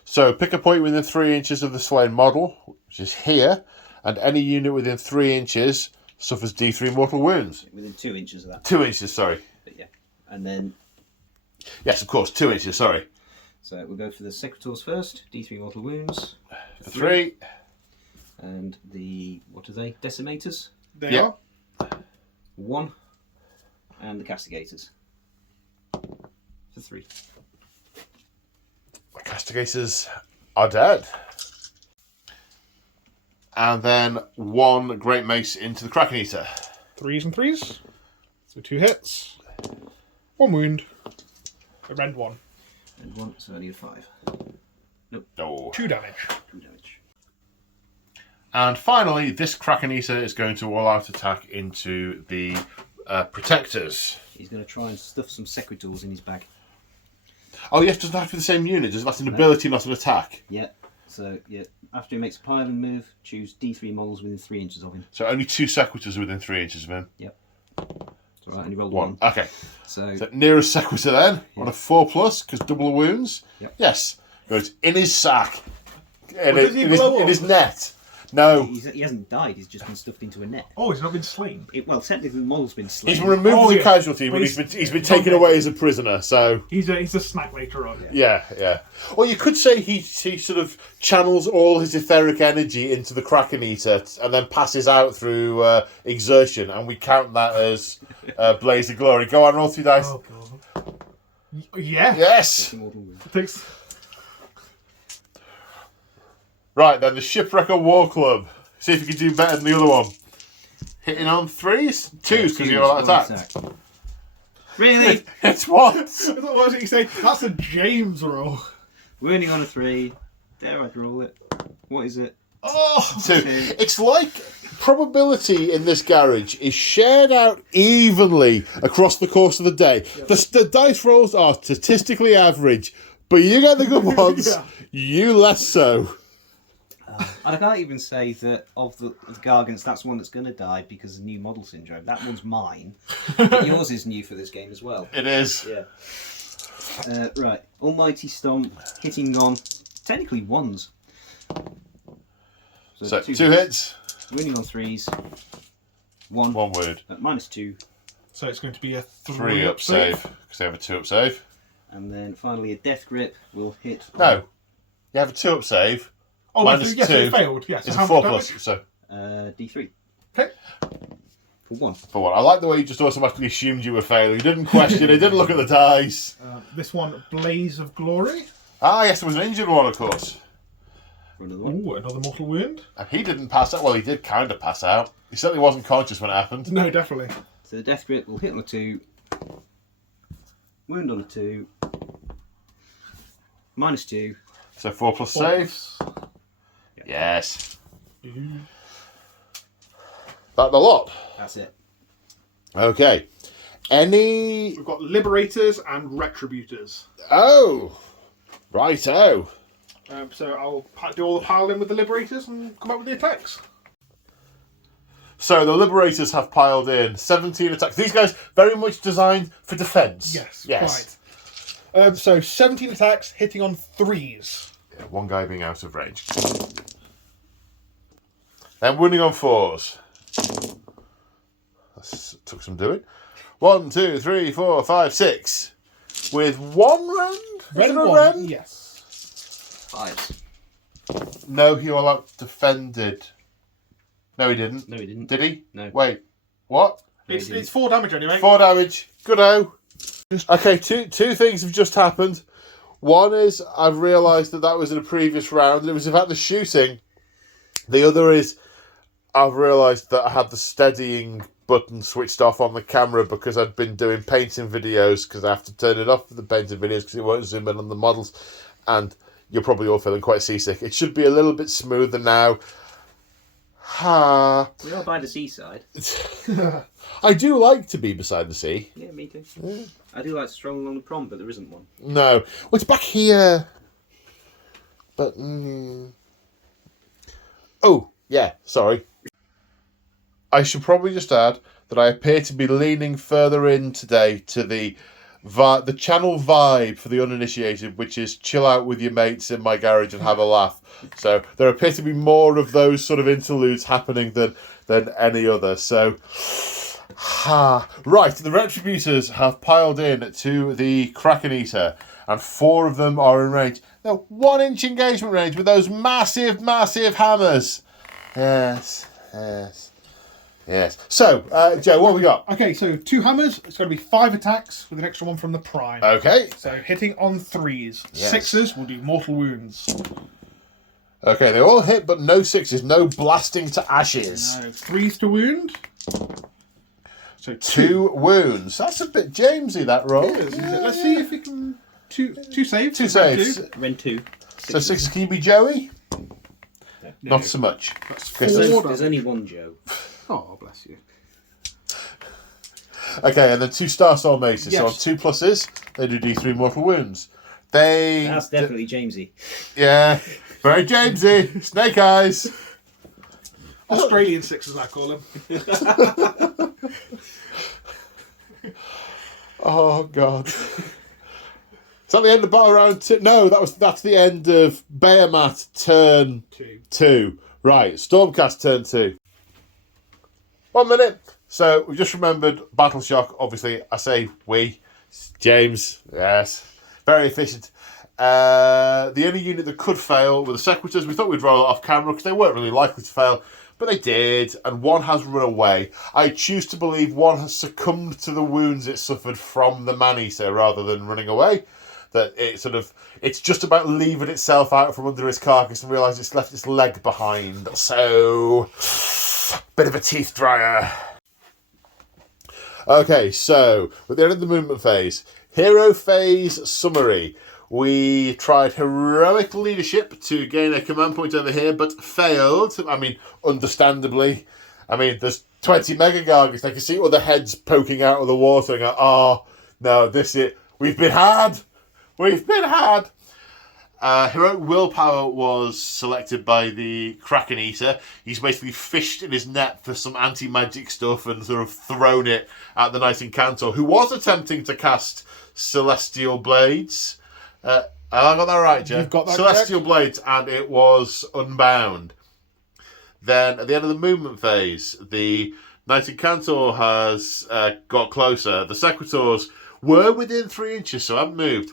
So pick a point within 3 inches of the slain model, which is here, and any unit within 3 inches suffers D3 mortal wounds. Within 2 inches of that. 2 inches, sorry. But yeah. And then, Yes, of course, 2 inches, sorry. so we'll go for the Secretors first. D3 mortal wounds. For 3. And the, what are they? Decimators. They Yeah. are. 1. And the Castigators. For 3. The Castigators are dead. And then 1 Great Mace into the Kraken Eater. 3s and 3s. So 2 hits. 1 wound. A Rend 1. And 1, so I need a 5. No. 2 damage. 2 damage. And finally, this Kraken Eater is going to all-out attack into the Protectors. He's going to try and stuff some Secretors in his bag. Oh, you have to attack with the same unit. That's an ability, not an attack. Yeah. So, yeah, after he makes a piling move, choose D3 models within 3 inches of him. So only 2 Sequitors are within 3 inches of him. Yep. It's alright, only rolled 1. 1. Okay. So, So nearest Sequitur then, on a 4+, because double the wounds. Yep. Yes. Goes in his sack. does he blow In up? his net. No. He hasn't died. He's just been stuffed into a net. Oh, he's not been slain. Well, technically, the model's been slain. He's been removed Oh, as a yeah. casualty, but But he's been taken away as a prisoner, so... He's a snack later on. Yeah. Or you could say he sort of channels all his etheric energy into the Kraken Eater and then passes out through exertion, and we count that as Blaze of Glory. Go on, roll 2 dice. Oh, God. Yeah. Yes! Mortal wound. Takes... Right, then the Shipwrecker War Club. See if you can do better than the other one. Hitting on 3s? 2s, because you're all attacked. Really? It's what? What was it you say? That's a James roll. Wounding on a 3. Dare I roll it? What is it? Oh! 2. It's like probability in this garage is shared out evenly across the course of the day. The dice rolls are statistically average, but you get the good ones, you less so. And I can't even say that of the Gargants, that's one that's going to die because of new model syndrome. That one's mine. But yours is new for this game as well. It is. Yeah. Right. Almighty Stomp, hitting on technically 1s. So 2 hits. Wounding on 3s. 1. 1 wound. -2. So it's going to be a 3 up save, because they have a 2 up save. And then finally a Death Grip will hit. No. You have a 2 up save. Oh, Minus yes, 2 it failed. Yes. It's So a how 4 much plus, damage? so... D3. Okay. For 1. For 1. I like the way you just automatically assumed you were failing. You didn't question it, didn't look at the dice. This one, Blaze of Glory. Ah, yes, there was an injured one, of course. For another 1. Ooh, another mortal wound. And he didn't pass out. Well, he did kind of pass out. He certainly wasn't conscious when it happened. No, definitely. So the Death Grip will hit on a 2. Wound on a 2. -2. So 4 plus save. Yes. That the lot. That's it. Okay. Any... We've got Liberators and Retributors. Oh. Righto. So I'll do all the piling with the Liberators and come up with the attacks. So the Liberators have piled in 17 attacks. These guys very much designed for defence. Yes. Quite. So 17 attacks, hitting on 3s. Yeah, one guy being out of range. Then wounding on 4s. That took some doing. 1, 2, 3, 4, 5, 6. With 1 rend? Is it a rend? Yes. 5s. No, he all out defended. No, he didn't. No, he didn't. Did he? No. Wait. What? It's 4 damage anyway. 4 damage. Good-o. Okay, two things have just happened. One is I've realised that was in a previous round. It was about the shooting. The other is I've realised that I had the steadying button switched off on the camera because I'd been doing painting videos because I have to turn it off for the painting videos because it won't zoom in on the models. And you're probably all feeling quite seasick. It should be a little bit smoother now. We are by the seaside. I do like to be beside the sea. Yeah, me too. Yeah. I do like to stroll along the prom, but there isn't one. No. Well, it's back here. But, Oh, yeah, sorry. I should probably just add that I appear to be leaning further in today to the channel vibe for the uninitiated, which is chill out with your mates in my garage and have a laugh. So there appear to be more of those sort of interludes happening than any other. So, right, the Retributors have piled in to the Kraken Eater, and 4 of them are in range. They're 1-inch engagement range with those massive, massive hammers. Yes. So, Joe, what have we got? Okay, so 2 hammers. It's going to be 5 attacks with an extra one from the prime. Okay. So hitting on 3s. Yes. 6s will do mortal wounds. Okay, they all hit, but no 6s. No blasting to ashes. No, 3s to wound. So 2 wounds. That's a bit Jamesy, that roll. It is. Let's see if we can... Two saves. 2 saves. Rend 2. So 6s. Can you be Joey? No. Not so much. That's Okay, 4 There's only one Joe. Oh, bless you. Okay, and then 2 Star Soul Maces. Yes. So on 2 pluses, they do D3 mortal wounds. They... That's definitely Jamesy. Yeah. Very Jamesy. Snake eyes. Australian 6s, I call them. Oh, God. Is that the end of battle round 2? No, that's the end of Behemat turn 2. Right, Stormcast turn 2. 1 minute. So we just remembered Battle Shock. Obviously, I say we. James, yes, very efficient. The only unit that could fail were the Sequitors. We thought we'd roll it off camera because they weren't really likely to fail, but they did, and one has run away. I choose to believe one has succumbed to the wounds it suffered from the Man-Eater rather than running away. That it's just about leaving itself out from under its carcass and realise it's left its leg behind. So, bit of a teeth dryer. Okay, so at the end of the movement phase, hero phase summary. We tried heroic leadership to gain a command point over here, but failed. I mean, understandably. I mean, there's 20 Mega Gargants. They can see all the heads poking out of the water and go, oh, no, this is it. We've been had. We've been had. Heroic Willpower was selected by the Kraken Eater. He's basically fished in his net for some anti-magic stuff and sort of thrown it at the Knight Incantor, who was attempting to cast Celestial Blades. Have I got that right, Joe? You've got that Celestial correct. Blades, and it was unbound. Then, at the end of the movement phase, the Knight Incantor has got closer. The Sequitors were within 3 inches, so haven't moved.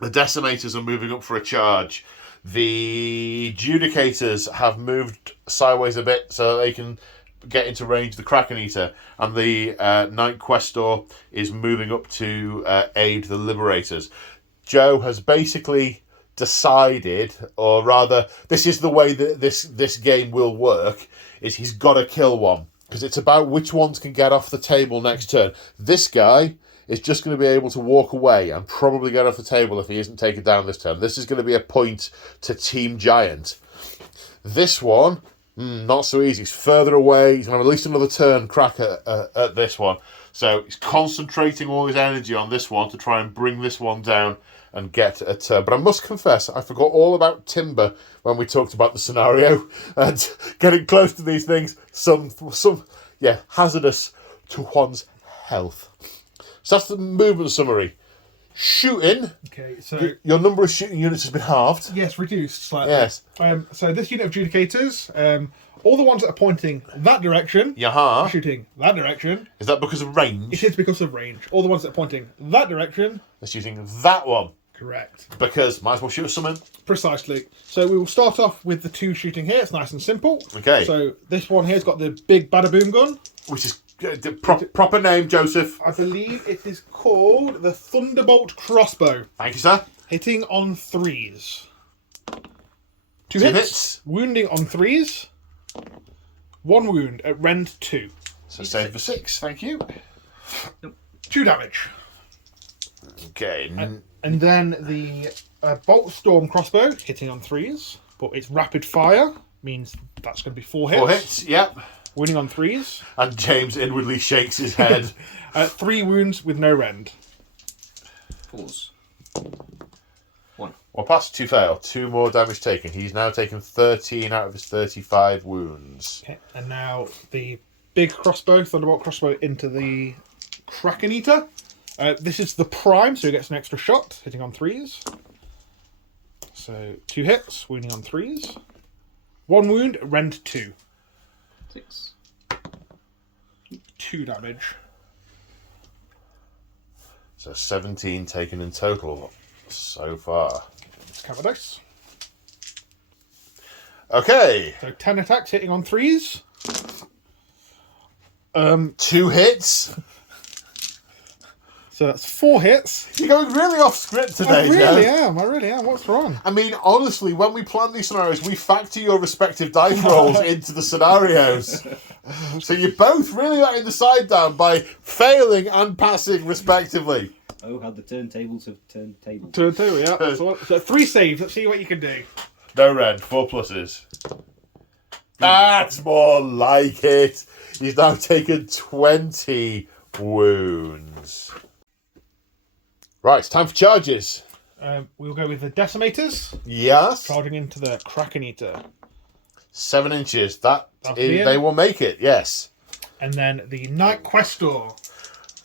The Decimators are moving up for a charge. The Judicators have moved sideways a bit so they can get into range of the Kraken Eater. And the Knight Questor is moving up to aid the Liberators. Joe has basically decided, or rather, this is the way that this game will work, is he's got to kill one. Because it's about which ones can get off the table next turn. This guy is just going to be able to walk away and probably get off the table if he isn't taken down this turn. This is going to be a point to Team Giant. This one, not so easy. He's further away. He's going to have at least another turn crack at this one. So he's concentrating all his energy on this one to try and bring this one down and get a turn. But I must confess, I forgot all about Timber when we talked about the scenario. And getting close to these things, hazardous to one's health. So that's the movement summary. Shooting. Okay, so your number of shooting units has been halved. yes, reduced slightly. Yes. So this unit of Judicators, all the ones that are pointing that direction, Yaha. shooting that direction. Is that because of range? It is because of range. All the ones that are pointing that direction. They're shooting that one. Correct. Because might as well shoot someone. Precisely. So we will start off with the 2 shooting here. It's nice and simple. Okay. So this one here's got the big bada boom gun. Which is the proper name, Joseph. I believe it is called the Thunderbolt Crossbow. Thank you, sir. Hitting on 3s. 2 2 hits. hits. Wounding on 3s. 1 wound at rend 2. So save for 6. Thank you. 2 damage. Okay. And then the Bolt Storm Crossbow hitting on 3s. But it's rapid fire. Means that's going to be 4 hits. 4 hits. Yep. Winning on 3s. And James inwardly shakes his head. 3 wounds with no rend. Pause. 1. Well, pass 2 fail. 2 more damage taken. He's now taken 13 out of his 35 wounds. Okay. And now the big crossbow, Thunderbolt Crossbow, into the Kraken Eater. This is the prime, so he gets an extra shot, hitting on 3s. So 2 hits, wounding on 3s. 1 wound, rend 2. 6. 2 damage. So 17 taken in total so far. It's cover dice. Okay. So 10 attacks hitting on 3s. 2 hits. So that's 4 hits. You're going really off script today, I really Joe. am. I really am. What's wrong? I mean, honestly, when we plan these scenarios, we factor your respective dice rolls into the scenarios. So you're both really letting the side down by failing and passing, respectively. Oh, how the turntables have turned tables. Turn 2, yeah. That's all. So 3 saves. Let's see what you can do. No rend, 4 pluses. That's more like it. He's now taken 20 wounds. Right, it's time for charges. We'll go with the Decimators. Yes. Charging into the Kraken Eater. 7 inches. They will make it, yes. And then the Knight Questor.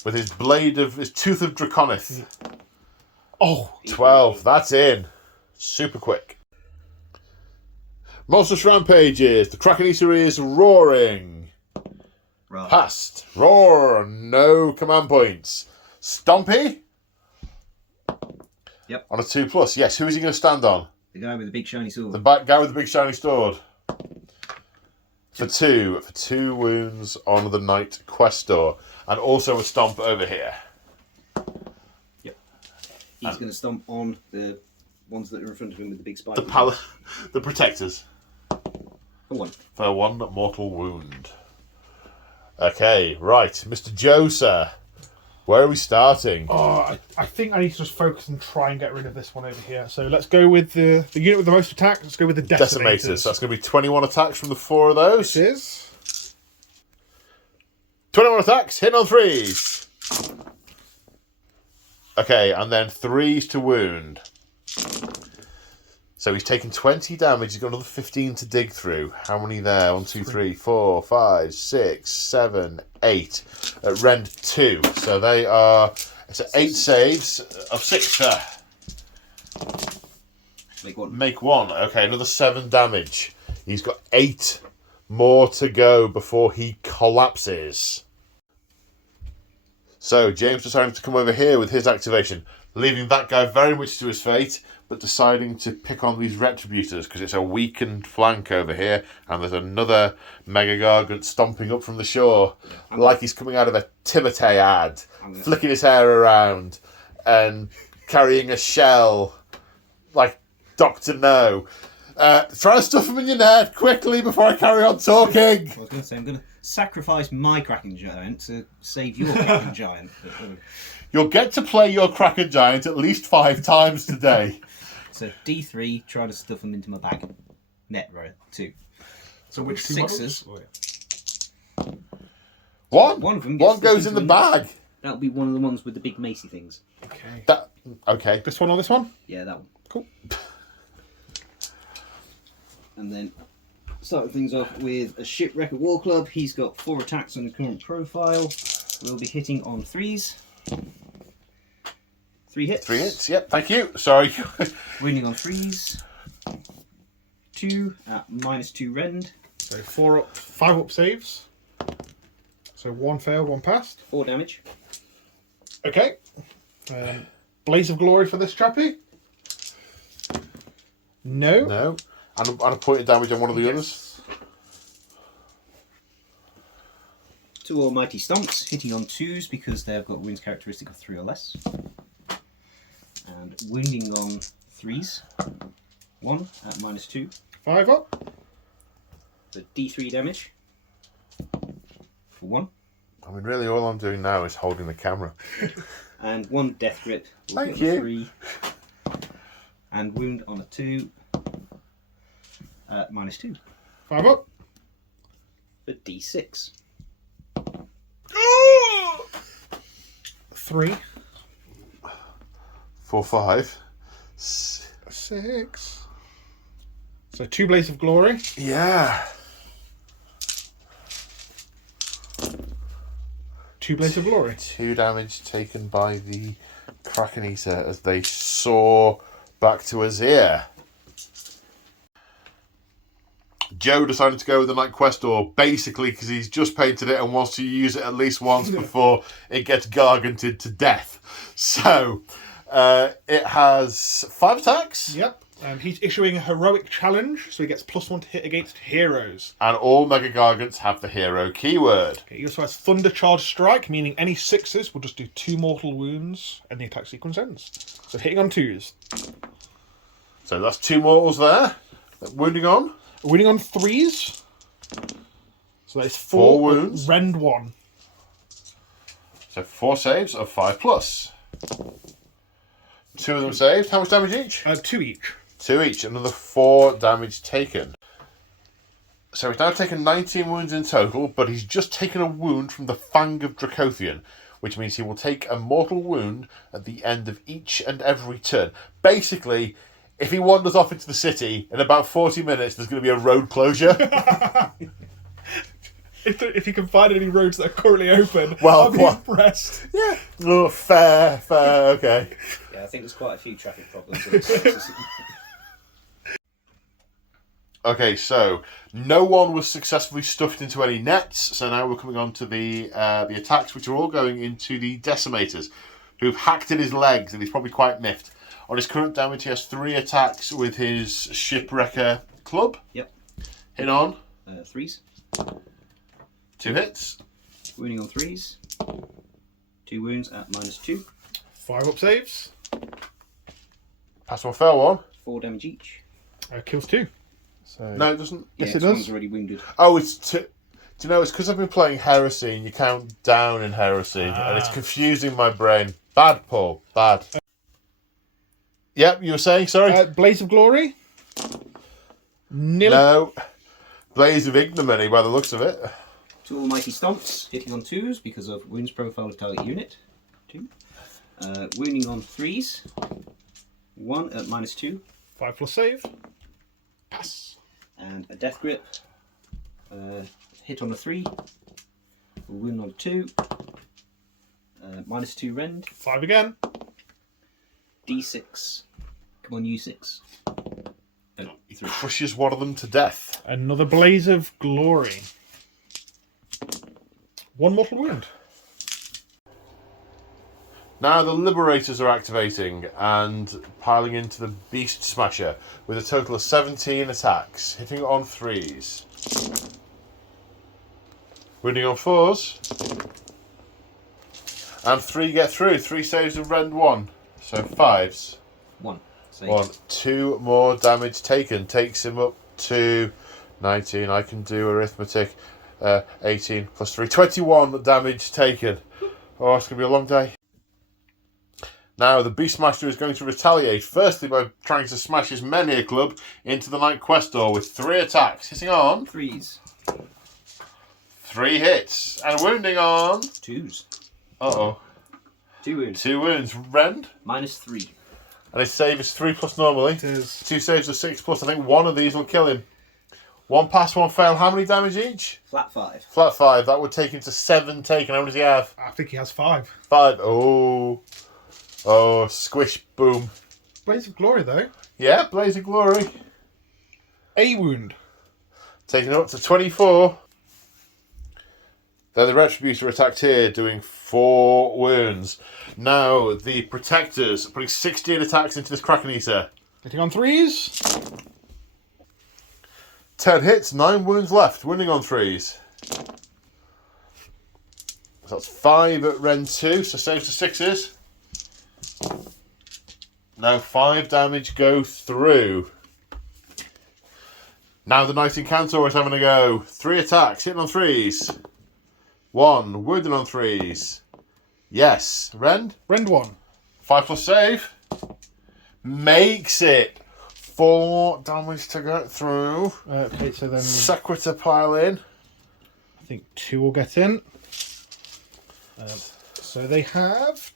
With his tooth of Draconith. Oh, 12, that's in. Super quick. Monstrous Rampages. The Krakenisa is roaring. Right. Passed. Roar. No command points. Stompy. Yep. On a 2+. Yes, who is he going to stand on? The guy with the big shiny sword. The guy with the big shiny sword. For 2. For 2 wounds on the Knight Questor. And also a stomp over here. Yep. He's going to stomp on the ones that are in front of him with the big spike. The Protectors. For 1. For 1 mortal wound. Okay, right. Mr. Joe, sir. Where are we starting? Oh, I think I need to just focus and try and get rid of this one over here. So let's go with the unit with the most attack. Let's go with the Decimators. So that's going to be 21 attacks from the 4 of those. This is 21 attacks, hit on 3s. Okay, and then 3s to wound. So he's taken 20 damage. He's got another 15 to dig through. How many there? 1, 2, 3, 4, 5, 6, 7, 8. Rend 2. So they are... It's 8 saves of 6, sir. Make 1. Make 1. Okay, another 7 damage. He's got 8 more to go before he collapses. So James deciding to come over here with his activation, leaving that guy very much to his fate, but deciding to pick on these Retributors because it's a weakened flank over here, and there's another Mega Gargant stomping up from the shore, like he's coming out of a Timotei ad, flicking his hair around and carrying a shell, like Dr. No. Try to stuff him in your net quickly before I carry on talking. I was going to say, I'm going to sacrifice my Kraken Giant to save your Kraken Giant. You'll get to play your Kraken Giant at least 5 times today. So D3, try to stuff them into my bag. Net row 2. so which 2 Sixes. models? Oh, yeah. One? One of them One goes in the bag. That'll be one of the ones with the big macy things. Okay. Okay. This one or this one? Yeah, that one. Cool. And then starting things off with a Shipwreck at War Club. He's got 4 attacks on his current profile. We'll be hitting on 3s. 3 hits. 3 hits, yep, thank you. Sorry. Wounding on 3s. 2 at -2 rend. So 5 up saves. So 1 failed, 1 passed. 4 damage. Okay. Blaze of Glory for this chappy? No. No. And a point of damage on one of the others. 2 Almighty Stomps, hitting on 2s because they've got wounds characteristic of 3 or less. And wounding on 3s. 1 at -2. 5 up. So D3 damage. For 1. I mean, really, all I'm doing now is holding the camera. And 1 Death Grip. Thank you. 3. And wound on a 2. At -2. 5 up. For D6. 3. 4, 5. 6. So 2 Blaze of Glory. Yeah. 2 Blaze of Glory. 2 damage taken by the Krakenisa as they soar back to Azir. Joe decided to go with the Knight Questor basically because he's just painted it and wants to use it at least once before it gets garganted to death. So it has 5 attacks. Yep. He's issuing a heroic challenge, so he gets +1 to hit against heroes. And all Mega Gargants have the hero keyword. Okay, he also has Thunder Charge Strike, meaning any 6s will just do 2 mortal wounds and the attack sequence ends. So hitting on 2s. So that's 2 mortals there. Wounding on. Wounding on 3s. So that's 4 wounds. Rend 1. So 4 saves of 5+. 2 of them saved. How much damage each? 2 each. 2 each. Another 4 damage taken. So he's now taken 19 wounds in total, but he's just taken a wound from the Fang of Dracothian, which means he will take a mortal wound at the end of each and every turn. Basically, if he wanders off into the city, in about 40 minutes, there's going to be a road closure. If you can find any roads that are currently open, Well, I'll be impressed. Yeah. Oh, fair, okay. Yeah, I think there's quite a few traffic problems. Okay, so no one was successfully stuffed into any nets. So now we're coming on to the attacks, which are all going into the decimators, who've hacked at his legs, and he's probably quite miffed. On his current damage, he has 3 attacks with his shipwrecker club. Yep. Hit on 3s. 2 hits. Wounding on 3s. 2 wounds at -2. 5 up saves. Pass one, fail one. 4 damage each. Kills 2. So No, it doesn't. Yes, yeah, it does. One's already wounded. Oh, it's two. Do you know, it's because I've been playing Heresy and you count down in Heresy, and it's confusing my brain. Bad, Paul. Bad. Yep, you were saying, sorry? Blaze of Glory. Nil. No. Blaze of Ignominy by the looks of it. 2 almighty stomps, hitting on 2s because of wounds profile of target unit. 2. Wounding on 3s. 1 at -2. 5 plus save. Pass. And a death grip. Hit on a 3. A wound on 2. -2 rend. 5 again. D6. Come on, U6. He crushes one of them to death. Another Blaze of Glory. 1 mortal wound. Now the Liberators are activating and piling into the Beast Smasher with a total of 17 attacks, hitting on 3s. Wounding on 4s. And 3 get through. 3 saves and rend 1. So 5s. 1. Save. 1. 2 more damage taken. Takes him up to 19. I can do arithmetic. 18 plus 3. 21 damage taken. Oh, it's going to be a long day. Now, the Beastmaster is going to retaliate, firstly by trying to smash his Menhir Club into the Knight Questor with 3 attacks, hitting on 3s. 3 hits, and wounding on 2s. Uh-oh. 2 wounds. 2 wounds. Rend, -3. and his save is 3 plus normally. It is 2 saves are 6 plus. I think one of these will kill him. 1 pass, 1 fail. How many damage each? Flat 5. Flat 5. That would take him to 7 taken. How many does he have? I think he has 5. 5. Oh. Oh, squish, boom. Blaze of Glory though. Yeah, Blaze of Glory. A wound. Taking it up to 24. Then the Retributor attacked here, doing 4 wounds. Now the Protectors are putting 16 attacks into this Kraken Eater. Hitting on 3s. 10 hits, 9 wounds left, wounding on 3s. So that's 5 at Rend 2, so saves to 6s. Now 5 damage go through. Now the Knight Encounter is having a go. 3 attacks, hitting on 3s. 1, wounding on 3s. Yes. Rend? Rend 1. 5 plus save. Makes it. 4 damage to get through. Okay, so then Sequitur pile in. I think 2 will get in. So they have.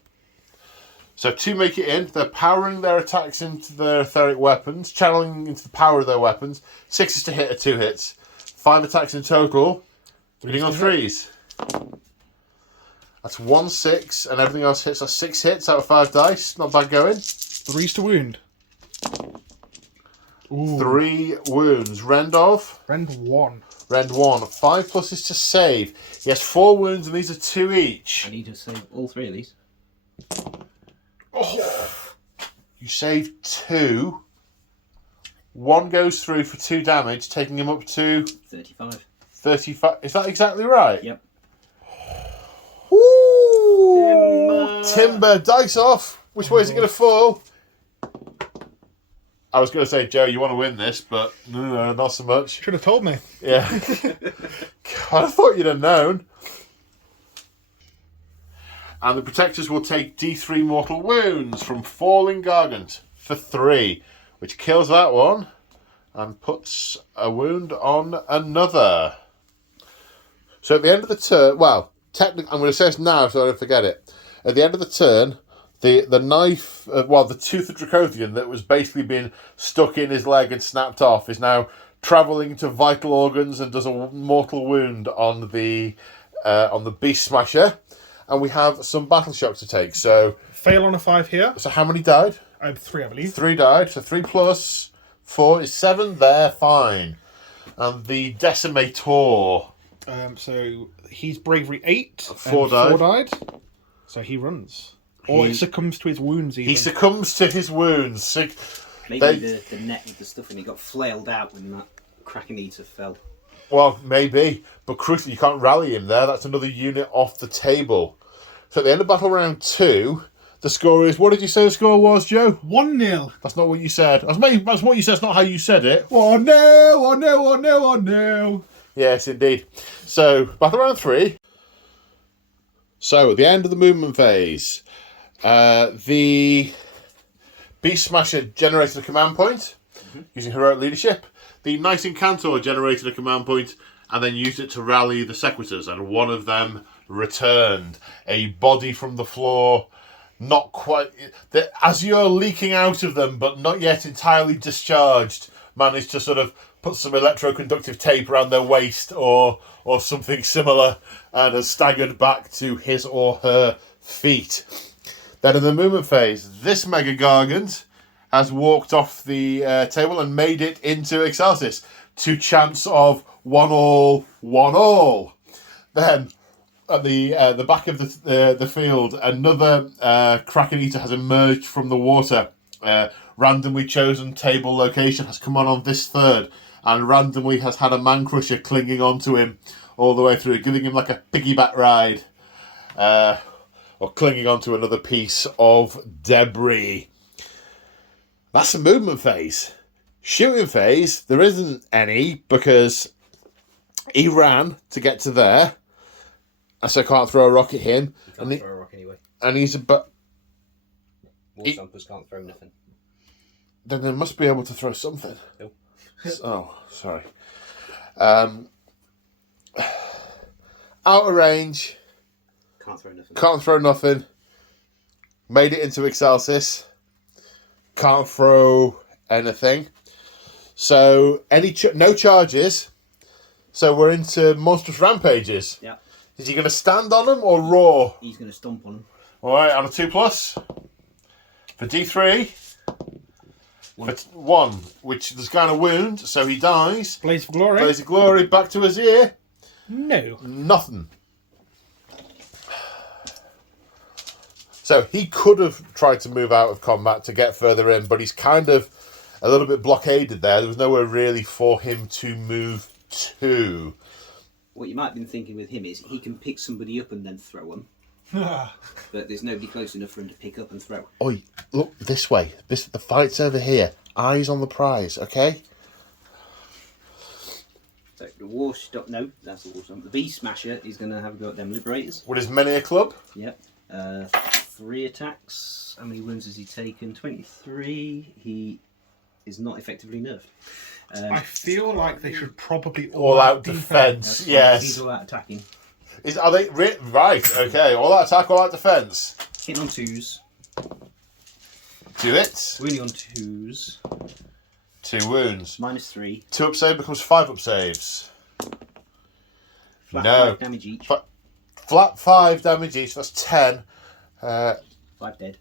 So 2 make it in. They're powering their attacks into their etheric weapons, channeling into the power of their weapons. 6 is to hit, 2 hits. 5 attacks in total. Hitting on 3s. That's 1 6, and everything else hits. That's 6 hits out of 5 dice. Not bad going. 3s to wound. Ooh. 3 wounds. Rend of? Rend 1. Rend 1. 5 plus is to save. He has 4 wounds, and these are 2 each. I need to save all 3 of these. Oh. You save 2. 1 goes through for 2 damage, taking him up to 35. 35. Is that exactly right? Yep. Ooh. Timber. Dice off. Which way is it going to fall? I was going to say, Joe, you want to win this, but no, not so much. Should have told me. Yeah. God, I thought you'd have known. And the Protectors will take D3 mortal wounds from Falling Gargant for 3, which kills that one and puts a wound on another. So at the end of the turn, well, technically, I'm going to say this now so I don't forget it. At the end of the turn, the knife, the tooth of Dracothian that was basically being stuck in his leg and snapped off is now travelling to vital organs and does a mortal wound on the Beast Smasher. And we have some battle shock to take. So Fail on a 5 here. how many died? 3, I believe. 3 died. So 3 plus 4 is 7 there, fine. And the Decimator. So he's bravery 8. 4 and died. 4 died. So he runs. Or he succumbs to his wounds even. He succumbs to his wounds. Maybe the net with the stuff in it got flailed out when that Kraken Eater fell. Well, maybe. But crucially, you can't rally him there. That's another unit off the table. So at the end of battle round 2, the score is... What did you say the score was, Joe? 1-0. That's not what you said. That's what you said. It's not how you said it. Oh no, oh no, oh no, oh no. Yes, indeed. So, battle round 3. So, at the end of the movement phase, the Beast Smasher generated a command point using heroic leadership. The Knight Incantor generated a command point and then used it to rally the Sequitors, and one of them returned. A body from the floor, not quite... As you're leaking out of them, but not yet entirely discharged, managed to sort of put some electroconductive tape around their waist or something similar, and has staggered back to his or her feet. Then in the movement phase, this Mega Gargant has walked off the table and made it into Excelsis to chance of 1-1. Then at the back of the field, another Kraken Eater has emerged from the water. Randomly chosen table location has come on this third, and randomly has had a Man Crusher clinging onto him all the way through, giving him like a piggyback ride, or clinging onto another piece of debris. That's the movement phase. Shooting phase, there isn't any, because he ran to get to there, and so can't throw a rock at him. You can't throw a rock anyway. And he's a... War Stompers can't throw nothing. Then they must be able to throw something. Nope. Oh, sorry. Out of range. Can't throw nothing. Can't throw nothing. Made it into Excelsis. Can't throw anything. So no charges. So we're into monstrous rampages. Yeah. Is he going to stand on them or roar? He's going to stomp on them. All right, on a 2+. For D3. For 1, which there's kind of wound, so he dies. Blaze of Glory. Blaze of Glory, back to his ear. No. Nothing. So he could have tried to move out of combat to get further in, but he's kind of a little bit blockaded there. There was nowhere really for him to move to. What you might have been thinking with him is he can pick somebody up and then throw them. But there's nobody close enough for him to pick up and throw. Oi, look this way. The fight's over here. Eyes on the prize, okay? So the War Stomp... No, that's the War Stomp. The Beast Smasher is going to have a go at them Liberators. With his many a club. Yep. 3 attacks. How many wounds has he taken? 23. He is not effectively nerfed. I feel like they should probably All out defence, yes. He's all out attacking. Are they... Right, okay. All out attack, all out defence. Hitting on 2s. Do it. Wounding on 2s. 2 wounds. -3. 2 up save becomes 5 up saves. Flat No. 5 damage each. Flat 5 damage each, that's 10. 5 dead.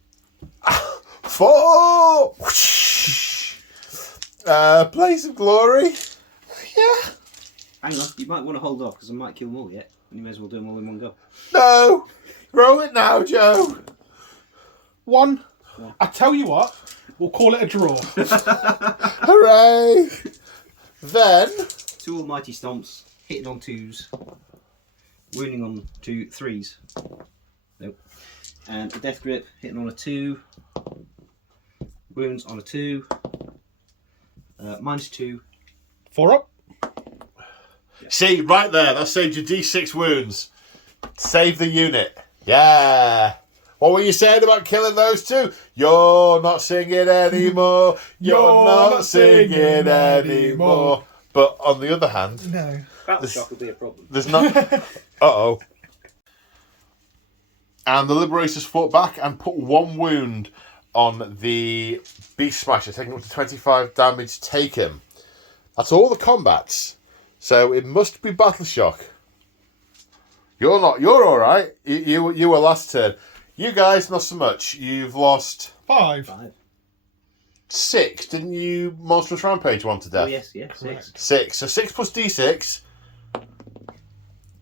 4! Blaze of Glory. Yeah. Hang on, you might want to hold off because I might kill them all yet. And you may as well do them all in one go. No. Roll it now, Joe. 1. I tell you what, we'll call it a draw. Hooray. Then 2 almighty stomps, hitting on 2s, wounding on 3s. Nope. And a death grip, hitting on a 2, wounds on a 2, -2. 4 up. see, right there, that saved you D6 wounds. Save the unit. Yeah. What were you saying about killing those 2? You're not singing anymore. You're not singing anymore. But on the other hand, No. Battle shock will be a problem. there's not. Uh-oh. And the Liberators fought back and put 1 wound on the Beast Smasher, taking up to 25 damage taken. That's all the combats. So it must be Battle Shock. You're not. You're all right. You were last turn. You guys, not so much. You've lost 5. 5. 6, didn't you Monstrous Rampage one to death? Oh, yes, yeah, 6. 6. So 6 plus d6,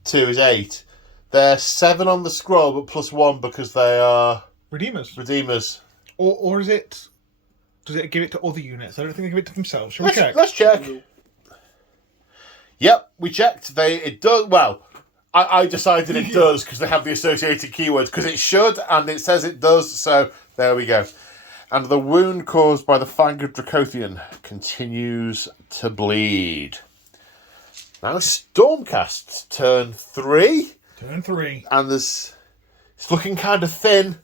2 is 8. They're 7 on the scroll, but plus 1 because they are... Redeemers. Or is it... Does it give it to other units? I don't think they give it to themselves. Shall we check? Let's check. Yep, we checked. It does... Well, I decided it does because they have the associated keywords, because it should, and it says it does, so there we go. And the wound caused by the Fang of Dracothian continues to bleed. Now Stormcast, turn 3. Turn 3. And it's looking kind of thin.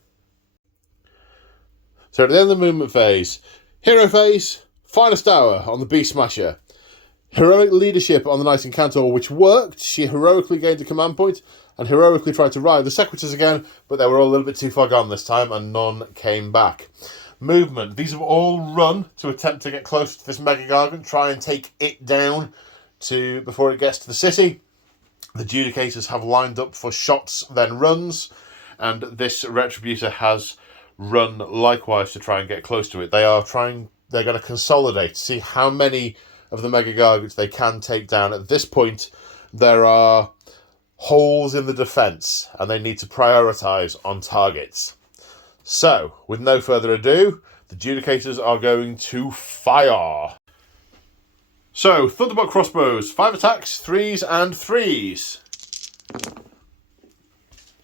So at the end of the movement phase, hero phase, finest hour on the Beast Smasher. Heroic leadership on the Knight Incantor, which worked. She heroically gained a command point and heroically tried to ride the Secretors again, but they were all a little bit too far gone this time and none came back. Movement. These have all run to attempt to get close to this Mega Gargant, try and take it down before it gets to the city. The Judicators have lined up for shots, then runs, and this Retributor has run likewise to try and get close to it. They're going to consolidate, see how many of the Mega Gargants they can take down. At this point, there are holes in the defence, and they need to prioritise on targets. So, with no further ado, the Judicators are going to fire. So, Thunderbolt crossbows, 5 attacks, 3s and 3s.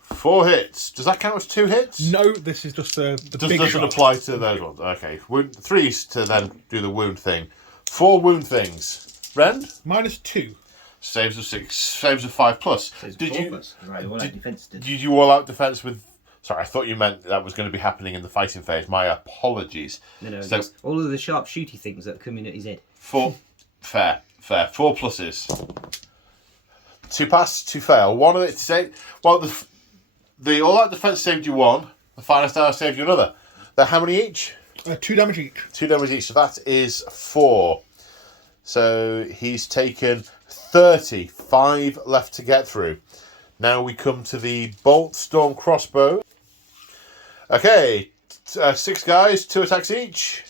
4 hits. Does that count as 2 hits? No, this is just the big doesn't shot. apply to those ones. Okay, 3s to then do the wound thing. 4 wound things. Rend? -2. Saves of 6. Saves of 5 plus. Did you? Right, all out defense did. Did you all out defense with? Sorry, I thought you meant that was going to be happening in the fighting phase. My apologies. No, So all of the sharp shooty things that come in at his head. 4. Fair. 4 pluses. 2 pass, 2 fail. 1 of it to save. Well, the all out defense saved you 1. The finest hour saved you another. They're how many each? 2 damage each. 2 damage each. So that is 4. So he's taken 30. 5 left to get through. Now we come to the Bolt Storm crossbow. Okay, 6 guys, 2 attacks each.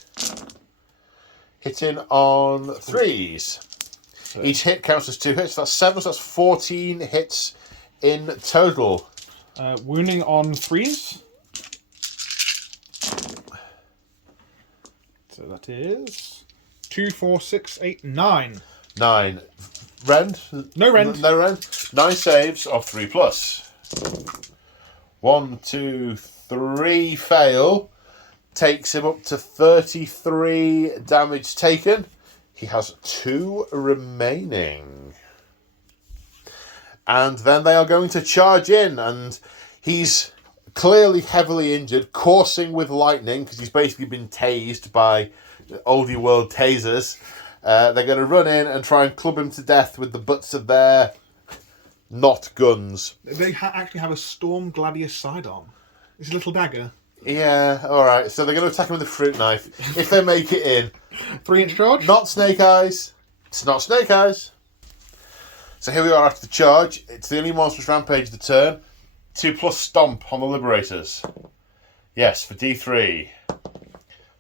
Hitting on 3s. Each hit counts as 2 hits. That's 7, so that's 14 hits in total. Wounding on 3s. So that is 2, 4, 6, 8, 9. 9. Rend? No rend. No rend. 9 saves of 3 plus. 1, 2, 3 fail. Takes him up to 33 damage taken. He has 2 remaining. And then they are going to charge in, and he's clearly heavily injured, coursing with lightning, because he's basically been tased by oldie world tasers. They're going to run in and try and club him to death with the butts of their not guns. They actually have a Storm Gladius sidearm. It's a little dagger. Yeah, alright. So they're going to attack him with a fruit knife. If they make it in. 3-inch charge? Not Snake Eyes. It's not Snake Eyes. So here we are after the charge. It's the only Monstrous Rampage of the turn. 2 plus Stomp on the Liberators. Yes, for D3.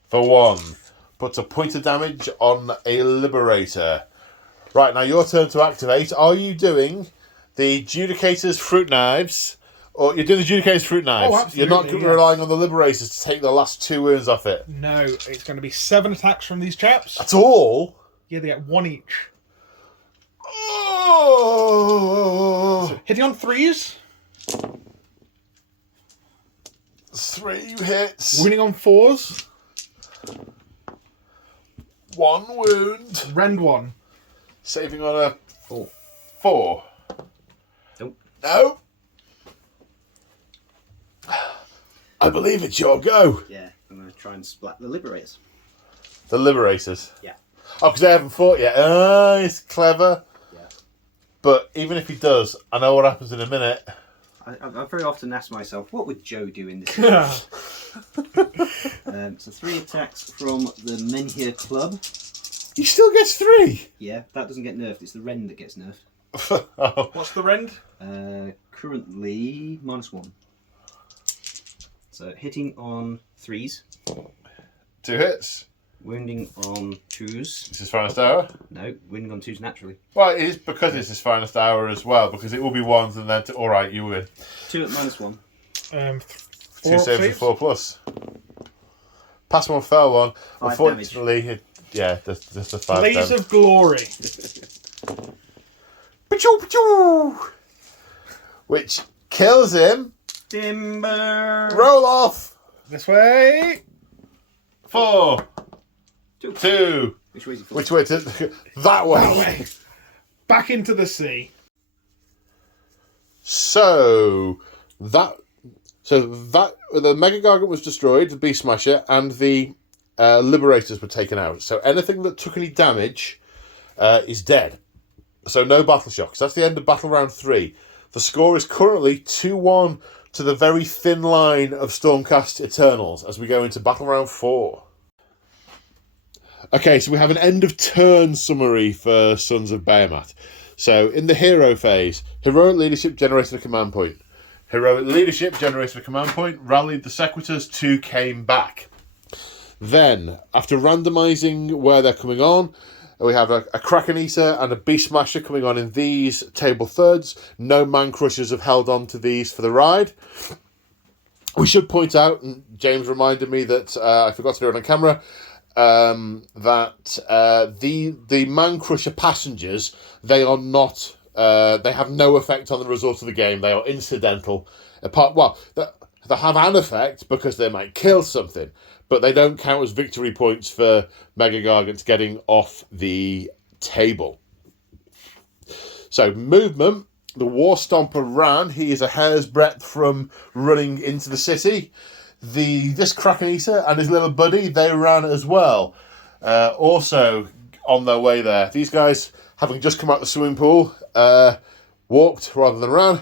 For 1. Puts a point of damage on a Liberator. Right, now your turn to activate. Are you doing the Judicator's Fruit Knives? Or you're doing the Judicator's Fruit Knives? Oh, absolutely, you're not yes. relying on the Liberators to take the last 2 wounds off it? No, it's going to be 7 attacks from these chaps. That's all? Yeah, they get 1 each. Oh! So, hitting on 3s. 3 hits. Wounding on 4s. 1 wound. Rend 1. Saving on a 4. 4. Nope. No. I believe it's your go. Yeah, I'm going to try and splat the Liberators. The Liberators. Yeah. Oh, because they haven't fought yet. Oh, he's clever. Yeah. But even if he does, I know what happens in a minute. I very often ask myself, what would Joe do in this? So 3 attacks from the Menhir Club. He still gets 3. Yeah, that doesn't get nerfed. It's the Rend that gets nerfed. Oh. What's the rend? Currently -1. So hitting on 3s. 2 hits. Wounding on 2s. It's his finest hour. No, wounding on 2s naturally. Well, it is because it's his finest hour as well, because it will be 1s and then... Alright, you win. 2 at -1. 4 2 saves and 4 plus. Pass one, fail one. 5 Unfortunately, just the 5 Blaze damage. of Glory. Which kills him. Timber! Roll off. This way. 4, 2. 2. Which way is he Which way to... That way. That way. Back into the sea. So the Mega Gargant was destroyed, the Beast Smasher, and the Liberators were taken out. So anything that took any damage is dead. So no battle shocks. That's the end of battle round 3. The score is currently 2-1 to the very thin line of Stormcast Eternals as we go into battle round 4. Okay, so we have an end of turn summary for Sons of Behemat. So in the hero phase, heroic leadership generated a command point. Heroic leadership generated a command point, rallied the Sequitors, 2 came back. Then, after randomising where they're coming on, we have a Kraken Eater and a Beast Smasher coming on in these table thirds. No Man Crushers have held on to these for the ride. We should point out, and James reminded me that I forgot to do it on camera, that the Man Crusher passengers, they are not... they have no effect on the result of the game. They are incidental. They have an effect because they might kill something, but they don't count as victory points for Mega Gargants getting off the table. So, movement. The War Stomper ran. He is a hair's breadth from running into the city. This Kraken Eater and his little buddy, they ran as well. Also on their way there. These guys, having just come out of the swimming pool, walked rather than ran.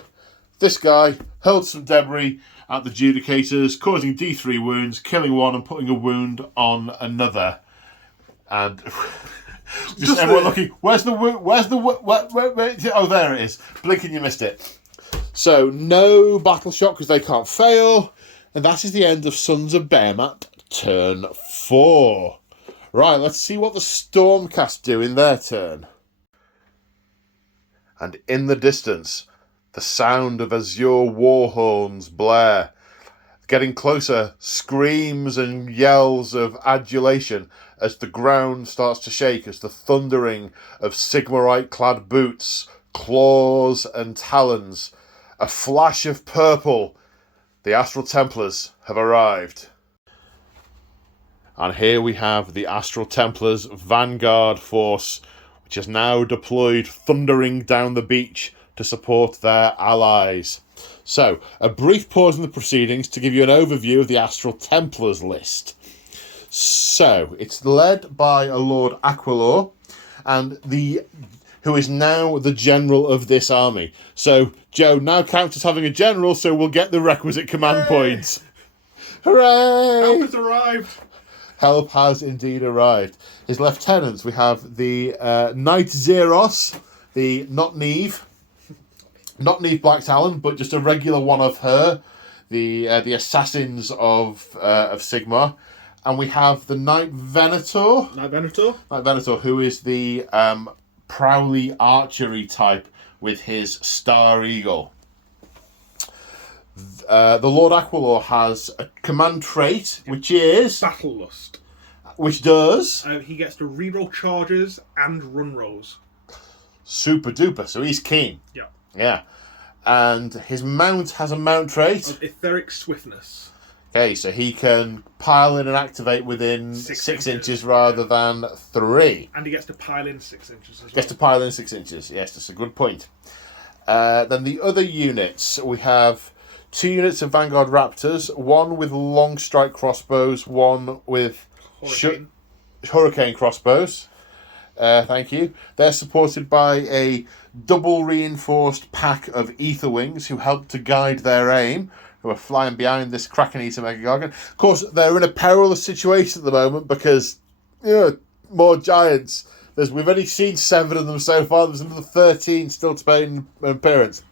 This guy hurled some debris at the Judicators, causing D3 wounds, killing one and putting a wound on another. And just everyone looking, where's the wound? Where is it? Oh, there it is. Blinking, you missed it. So, no battle shock because they can't fail. And that is the end of Sons of Behemat, turn 4. Right, let's see what the Stormcast do in their turn. And in the distance, the sound of Azure war horns blare. Getting closer, screams and yells of adulation as the ground starts to shake, as the thundering of Sigmarite-clad boots, claws and talons. A flash of purple. The Astral Templars have arrived. And here we have the Astral Templars Vanguard force, which is now deployed thundering down the beach to support their allies. So, a brief pause in the proceedings to give you an overview of the Astral Templars list. So, it's led by a Lord Aquilor, and who is now the general of this army. So, Joe now counts as having a general, so we'll get the requisite command points. Hooray! Help has arrived. Help has indeed arrived. His lieutenants, we have the Knight Zeros, the not Neve Black Talon, but just a regular one of her, the assassins of Sigmar, and we have the Knight Venator, who is the Prowly archery type with his Star Eagle. The Lord Aquilor has a command trait, which is... Battle Lust. Which does... He gets to reroll charges and run rolls. Super duper, so he's keen. Yeah. Yeah. And his mount has a mount trait. Of etheric swiftness. Okay, so he can pile in and activate within 6 inches rather than 3. And he gets to pile in 6 inches as well. Gets to pile in 6 inches, yes, that's a good point. Then the other units, we have 2 units of Vanguard Raptors, 1 with long strike crossbows, 1 with Hurricane crossbows. Thank you. They're supported by a double reinforced pack of Ether Wings who help to guide their aim, who are flying behind this Kraken Eater Mega Gargant. Of course, they're in a perilous situation at the moment because more giants. We've only seen 7 of them so far. There's another 13 still to pay an appearance.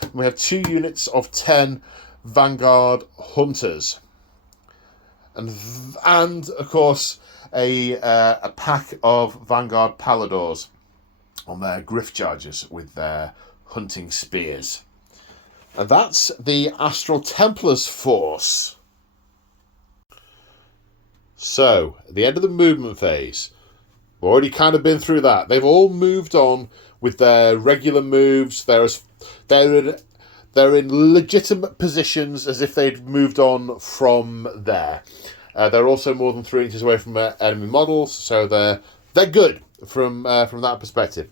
And we have 2 units of 10 Vanguard Hunters. and of course a pack of Vanguard Paladors on their Griff Chargers with their hunting spears. And that's the Astral Templars force. So, at the end of the movement phase, we've already kind of been through that. They've all moved on with their regular moves. They're in legitimate positions as if they'd moved on from there. They're also more than 3 inches away from enemy models, so they're good from that perspective.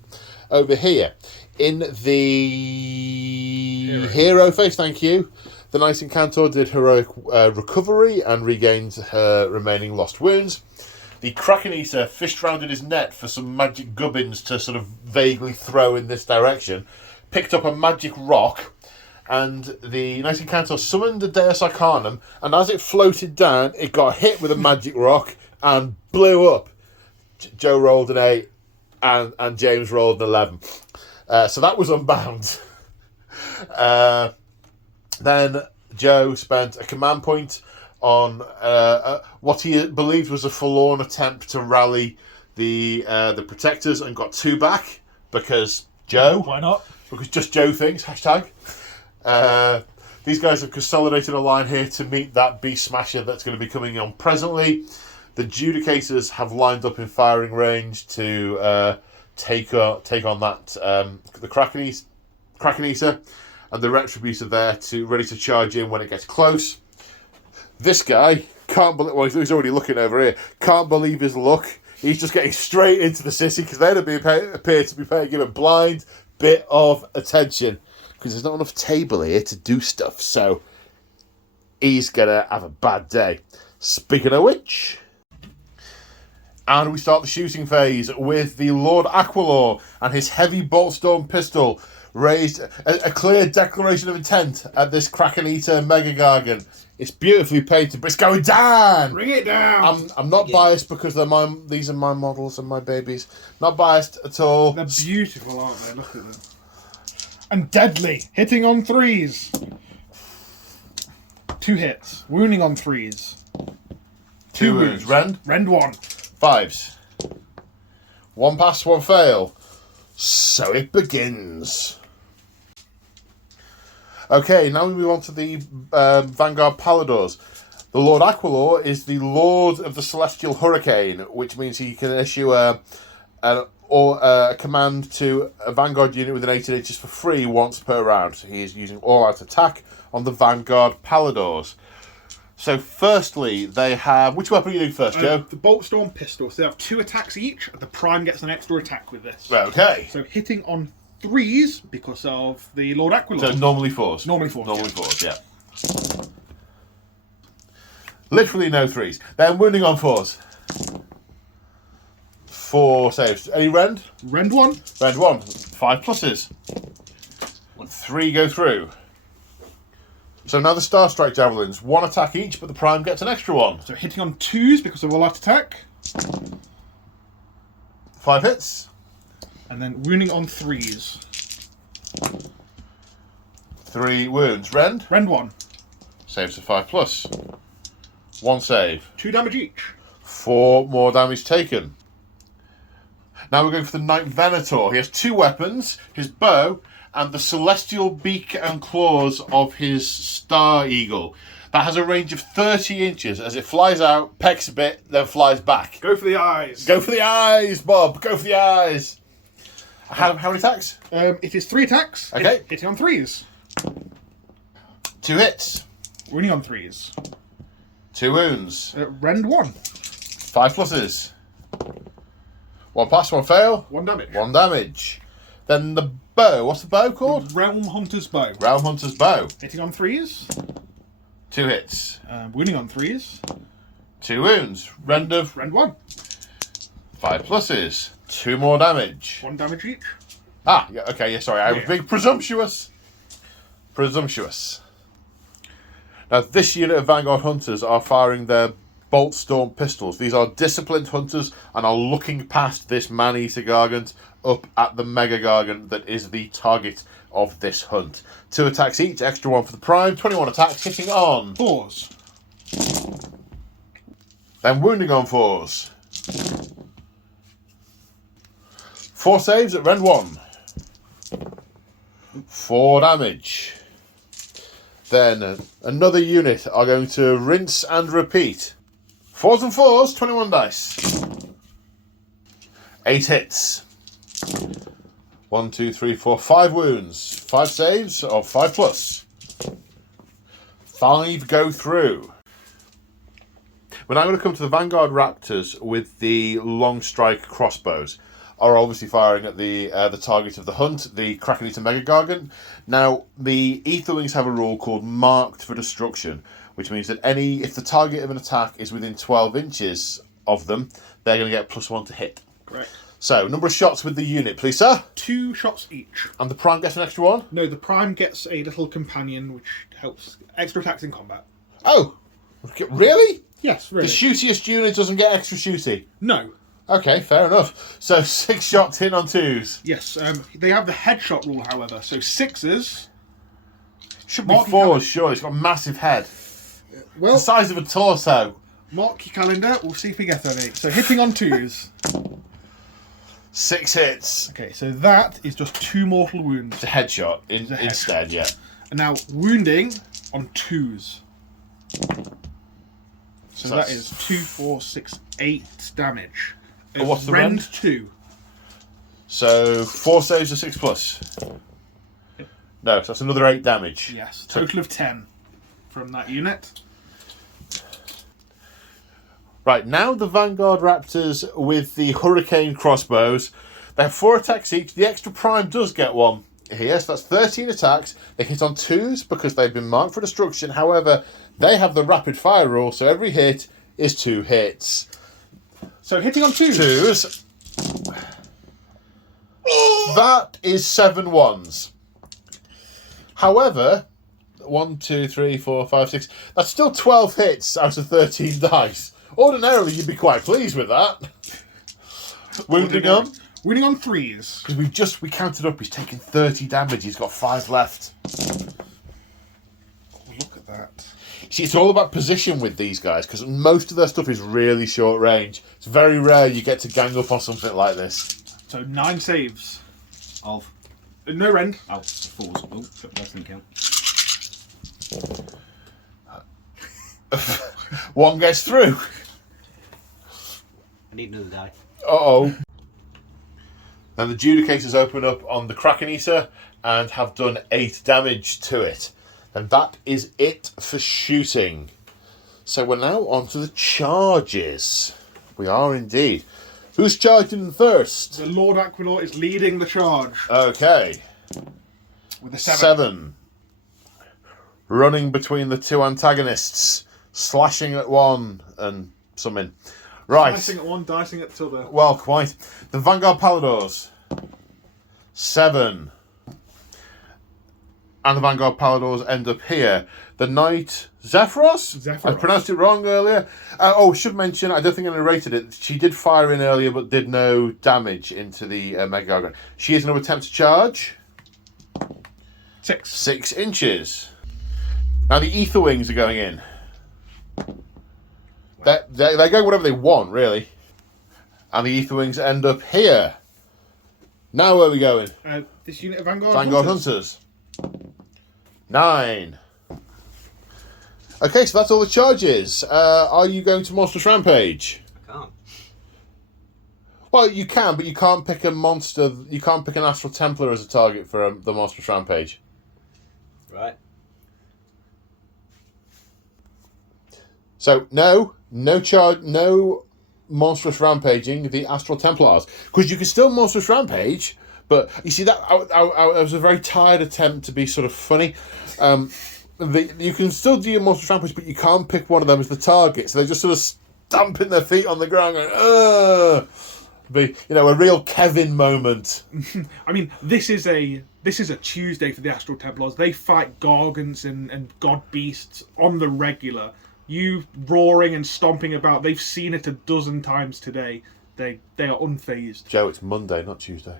Over here, in the hero phase, thank you, the Knight Incantor did heroic recovery and regained her remaining lost wounds. The Kraken Eater fished round in his net for some magic gubbins to sort of vaguely throw in this direction, picked up a magic rock, and the Knight Incantor summoned the Deus Arcanum, and as it floated down, it got hit with a magic rock and blew up. Joe rolled an 8, and James rolled an 11. So that was unbound. Then Joe spent a command point on what he believed was a forlorn attempt to rally the Protectors, and got 2 back because Joe. Why not? Because just Joe thinks. Hashtag. These guys have consolidated a line here to meet that Beast Smasher that's going to be coming on presently. The Judicators have lined up in firing range to take on that the Kraken Eater, and the Retributor there ready to charge in when it gets close. This guy can't believe. Well, he's already looking over here. Can't believe his luck. He's just getting straight into the city because they'd appear to be paying him a blind bit of attention because there's not enough table here to do stuff. So he's gonna have a bad day. Speaking of which. And we start the shooting phase with the Lord Aquilor and his heavy Boltstorm pistol raised a clear declaration of intent at this Kraken Eater Mega Gargant. It's beautifully painted, but it's going down! Bring it down! I'm not biased because these are my models and my babies. Not biased at all. They're beautiful, aren't they? Look at them. And deadly! Hitting on 3s. 2 hits. Wounding on 3s. 2 wounds. Rend? Rend 1. 5s. 1 pass, 1 fail. So it begins. Okay, now we move on to the Vanguard Paladors. The Lord Aquilor is the Lord of the Celestial Hurricane, which means he can issue a command to a Vanguard unit within 18 inches for free once per round. So he is using all-out attack on the Vanguard Paladors. So firstly, they have... Which weapon are you doing first, Joe? The Boltstorm pistol. So they have 2 attacks each. The Prime gets an extra attack with this. Okay. So hitting on 3s because of the Lord Aquilor. So normally 4s. Normally 4s. Normally 4s, yeah. Literally no 3s. Then wounding on 4s. 4 saves. Any rend? Rend 1. Rend 1. 5 pluses. 3 go through. So now the Star Strike Javelins. 1 attack each, but the Prime gets an extra 1. So hitting on 2s because of all-out attack. 5 hits. And then wounding on 3s. 3 wounds. Rend? Rend 1. Saves a 5 plus. 1 save. 2 damage each. 4 more damage taken. Now we're going for the Knight Venator. He has 2 weapons, his bow, and the celestial beak and claws of his Star Eagle. That has a range of 30 inches as it flies out, pecks a bit, then flies back. Go for the eyes. Go for the eyes, Bob. Go for the eyes. How many attacks? It is 3 attacks. Okay. Hitting on 3s. 2 hits. Wounding on 3s. 2 wounds. Rend 1. 5 pluses. 1 pass, 1 fail. 1 damage. 1 damage. Then the bow. What's the bow called? Realm Hunter's Bow. Realm Hunter's Bow. Hitting on 3s. 2 hits. Wounding on 3s. 2 wounds. Rend 1. 5 pluses. 2 more damage. 1 damage each. Ah, yeah, okay, yeah, sorry. I was being presumptuous. Presumptuous. Now, this unit of Vanguard Hunters are firing their Boltstorm pistols. These are disciplined hunters and are looking past this Man-Eater Gargant up at the Mega Gargant that is the target of this hunt. 2 attacks each, extra 1 for the Prime. 21 attacks, hitting on 4s. Then wounding on 4s. 4 saves at rend 1. 4 damage. Then another unit are going to rinse and repeat. 4s and 4s, 21 dice. 8 hits. 1, 2, 3, 4, 5 wounds. 5 saves of 5 plus. 5 go through. We're now going to come to the Vanguard Raptors with the long strike crossbows. Are obviously firing at the target of the hunt, the Kraken-Eater Mega Gargant. Now, the Aetherwings have a rule called Marked for Destruction, which means that if the target of an attack is within 12 inches of them, they're going to get +1 to hit. Correct. So, number of shots with the unit, please, sir. 2 shots each. And the Prime gets an extra 1? No, the Prime gets a little companion which helps extra attacks in combat. Oh, really? Yes, really. The shootiest unit doesn't get extra shooty? No. Okay, fair enough. So 6 shots in on 2s. Yes, they have the headshot rule, however. So 6s. Should be 4s, sure. It's got a massive head. Well, The size of a torso. mark your calendar. We'll see if we get any. So hitting on 2s. 6 hits. Okay, so that is just 2 mortal wounds. It's a headshot a headshot. instead, yeah. And now wounding on 2s. So that is 2, 4, 6, 8 damage. And what's the rend? rend? 2. So 4 saves are 6 plus. No, so that's another 8 damage. Yes, total of 10 from that unit. Right, now the Vanguard Raptors with the Hurricane crossbows. They have 4 attacks each. The extra Prime does get 1 here, so that's 13 attacks. They hit on 2s because they've been marked for destruction. However, they have the rapid fire rule, so every hit is 2 hits. So hitting on 2s. 2s. That is 7 1s. However, 1, 2, 3, 4, 5, 6. That's still 12 hits out of 13 dice. Ordinarily, you'd be quite pleased with that. Wounding on? Wounding on 3s. Because we counted up, he's taken 30 damage, he's got 5 left. Oh, look at that. See, it's all about position with these guys, because most of their stuff is really short range. It's very rare you get to gang up on something like this. So 9 saves. Of. No rend. Oh, 4s. Oh, that doesn't count. 1 gets through. I need another die. Uh-oh. Then the Judicators open up on the Kraken-Eater and have done 8 damage to it. And that is it for shooting. So we're now on to the charges. We are indeed. Who's charging first? The Lord Aquilor is leading the charge. Okay. With a 7. 7. Running between the 2 antagonists. Slashing at one and something. Right. Dicing at one, dicing at the other. Well, quite. The Vanguard Paladors. 7. And the Vanguard Paladors end up here. The Knight Zephyros? I pronounced it wrong earlier. Should mention, I don't think I narrated it. She did fire in earlier, but did no damage into the Mega Gargant. She is going to attempt to charge. 6. 6 inches. Now the Aetherwings are going in. They go whatever they want, really. And the Aetherwings end up here. Now where are we going? This unit of Vanguard Hunters. 9. Okay, so that's all the charges. Are you going to Monstrous Rampage? I can't. Well, you can, but you can't pick a monster. You can't pick an Astral Templar as a target for the Monstrous Rampage. Right. So no Monstrous Rampaging the Astral Templars, because you can still Monstrous Rampage, but you see that I was a very tired attempt to be sort of funny. You can still do your Monstrous Rampage, but you can't pick one of them as the target, so they're just sort of stamping their feet on the ground, going, ugh. Be a real Kevin moment. I mean, this is a Tuesday for the Astral Templars. They fight Gargants and God Beasts on the regular. You roaring and stomping about, they've seen it a dozen times today. They are unfazed. Joe, it's Monday, not Tuesday.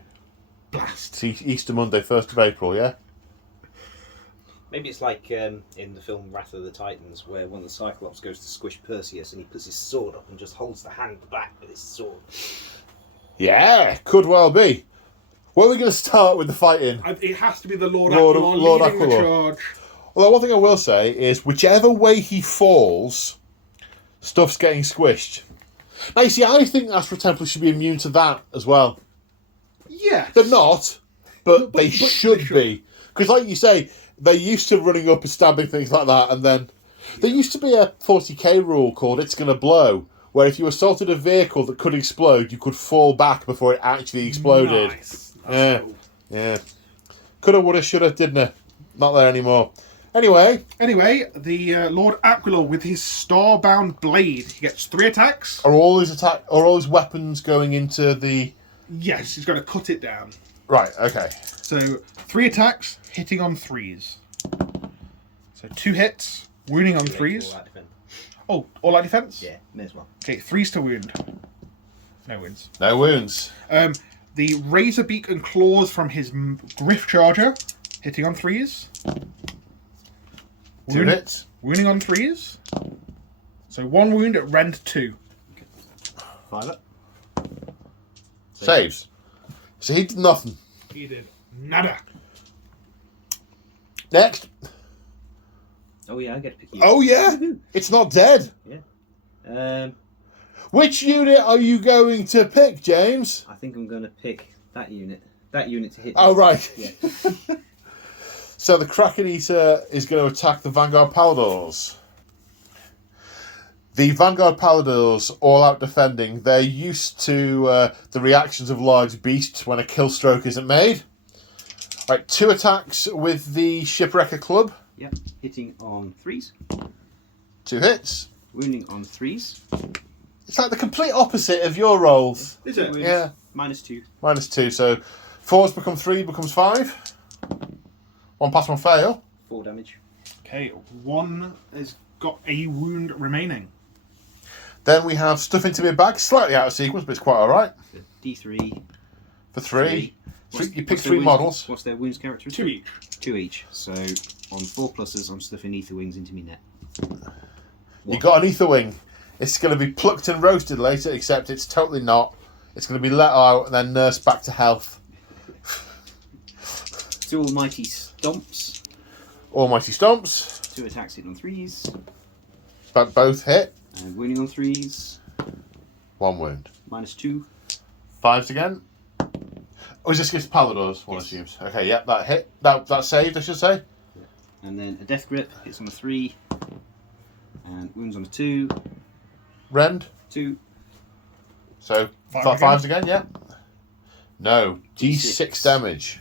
Blast. It's Easter Monday, 1st of April, yeah? Maybe it's like in the film Wrath of the Titans, where one of the Cyclops goes to squish Perseus and he puts his sword up and just holds the hand back with his sword. Yeah, could well be. Where are we going to start with the fighting? It has to be the Lord Lord leading the Aquilor. charge. Although one thing I will say is, whichever way he falls, stuff's getting squished. Now, you see, I think Astral Templars should be immune to that as well. Yes. They're not, but they should be. Because, like you say, they're used to running up and stabbing things like that, and then... There used to be a 40k rule called It's Gonna Blow, where if you assaulted a vehicle that could explode, you could fall back before it actually exploded. Nice. Yeah, Cool. yeah. Coulda, woulda, shoulda, didn't it? Not there anymore. Anyway, the Lord Aquilor with his starbound blade, he gets 3 attacks. are all his weapons going into the... Yes, he's going to cut it down. Right, okay. So 3 attacks, hitting on 3s. So 2 hits, wounding on 3s. Oh, all out defense? Yeah, may as well. Okay, 3s to wound. No wounds. No wounds. The razor beak and claws from his griff charger, hitting on 3s. 2 hits. Wounding on 3s. So 1 wound at rend 2. 5 up. Saves. So he did nothing. He did nada. Next. Oh yeah, I get to pick you. Oh yeah, it's not dead. Yeah. Which unit are you going to pick, James? I think I'm going to pick that unit. That unit to hit. Oh right. Yeah. So the Kraken Eater is going to attack the Vanguard Paladors. The Vanguard Paladors, all out defending, they're used to the reactions of large beasts when a kill stroke isn't made. Right, 2 attacks with the Shipwrecker Club. Yep. Hitting on 3s. 2 hits. Wounding on 3s. It's like the complete opposite of your rolls. Is it? Yeah. -2. -2, so 4s become 3, becomes 5. 1 pass, 1 fail. 4 damage. Okay, 1 has got a wound remaining. Then we have Stuff Into My Bag, slightly out of sequence, but it's quite alright. D3. For 3. What's- You pick what's their 3 wounds- models. What's their wounds characteristic? 2 each. 2 each. So on 4 pluses, I'm stuffing ether wings into me net. You got an ether wing. It's going to be plucked and roasted later, except it's totally not. It's going to be let out and then nursed back to health. 2 almighty stomps. Almighty Stomps. 2 attacks hitting on 3s. But both hit. And wounding on 3s. 1 wound. -2. 5s again. Oh, is this against Paladors, one Yes. assumes. Okay, yep, that hit. That saved, I should say. And then a death grip hits on a 3. And wounds on a 2. Rend. 2. So, 5s again, yeah. No. D6 damage.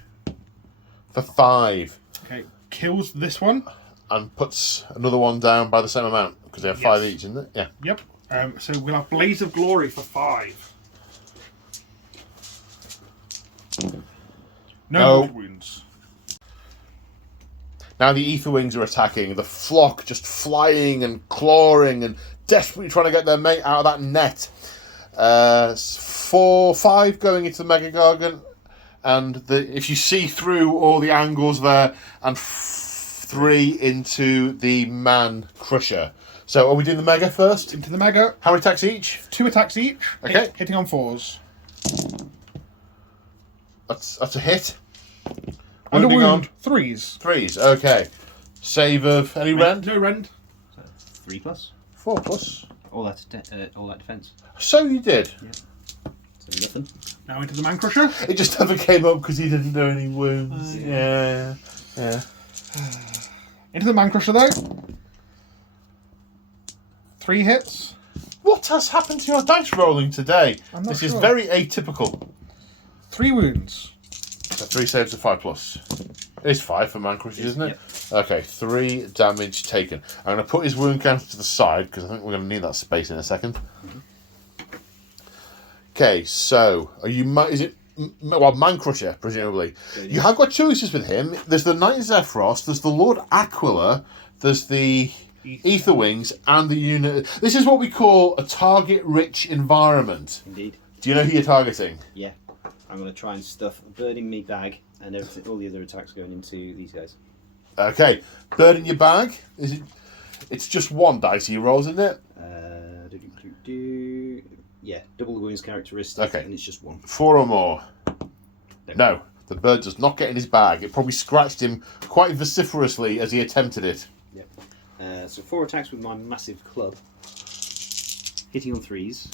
For 5. Okay, kills this one. And puts another one down by the same amount. Because they have 5 each, isn't it? Yeah. Yep. So we'll have Blaze of Glory for 5. No mortal wounds. Now the Ether Wings are attacking. The flock just flying and clawing and desperately trying to get their mate out of that net. 5 going into the Mega Gargant. And if you see through all the angles there, and 3 into the Man Crusher. So are we doing the Mega first? Into the Mega. How many attacks each? 2 attacks each. Okay. Hitting on 4s. That's a hit. And a Wounding wound. on 3s. 3s. Okay. Save of any rend? No rend. 3 plus. 4 plus. All that defense. So you did. So nothing. Now into the Man Crusher. It just never came up because he didn't do any wounds. Yeah. Into the Man Crusher though. 3 hits. What has happened to your dice rolling today? I'm not This is sure. very atypical. 3 wounds. So 3 saves of 5 plus. It's 5 for Man Crusher, isn't it? Yep. Okay, 3 damage taken. I'm going to put his wound counter to the side because I think we're going to need that space in a second. Okay, so are you? Is it? Well, Man Crusher, presumably. You have got choices with him. There's the Knight Zephyros. There's the Lord Aquila. There's the Ether Wings and the unit. This is what we call a target-rich environment. Indeed. Do you know who you're targeting? Yeah. I'm going to try and stuff a bird in me bag and everything, all the other attacks going into these guys. Okay, bird in your bag. Is it? It's just one dice he rolls, isn't it? Yeah, double the wounds characteristic, Okay. and it's just one. 4 or more. No, the bird does not get in his bag. It probably scratched him quite vociferously as he attempted it. Yep. So 4 attacks with my massive club. Hitting on 3s.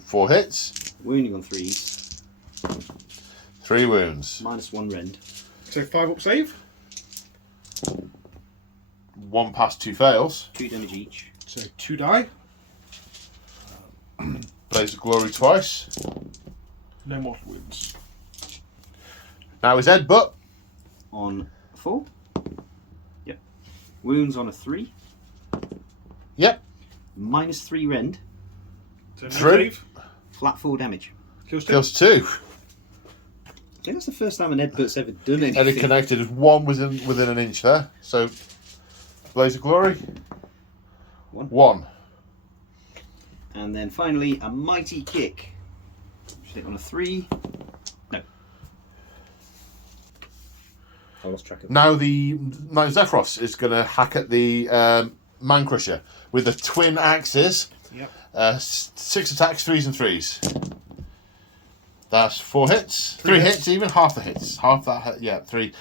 4 hits. Wounding on 3s. 3 wounds. -1 rend. So 5 up save. 1 pass, 2 fails. 2 damage each. So 2 die. Blaze of Glory twice. No mortal wounds. Now his headbutt. On 4. Yep. Wounds on a 3. Yep. -3 rend. So no 3. save. Flat 4 damage. Kills 2. Kills 2. I think that's the first time an Edbut's ever done anything. And it connected as 1 within an inch there. So, Blaze of Glory. 1. And then finally, a mighty kick. Should hit on a 3. No. I lost track of Now the Knight of Zephyros is going to hack at the Man Crusher with the twin axes. Yep. 6 attacks, 3s and 3s. That's 4 hits. 3 hits, even half the hits. Half that, yeah, 3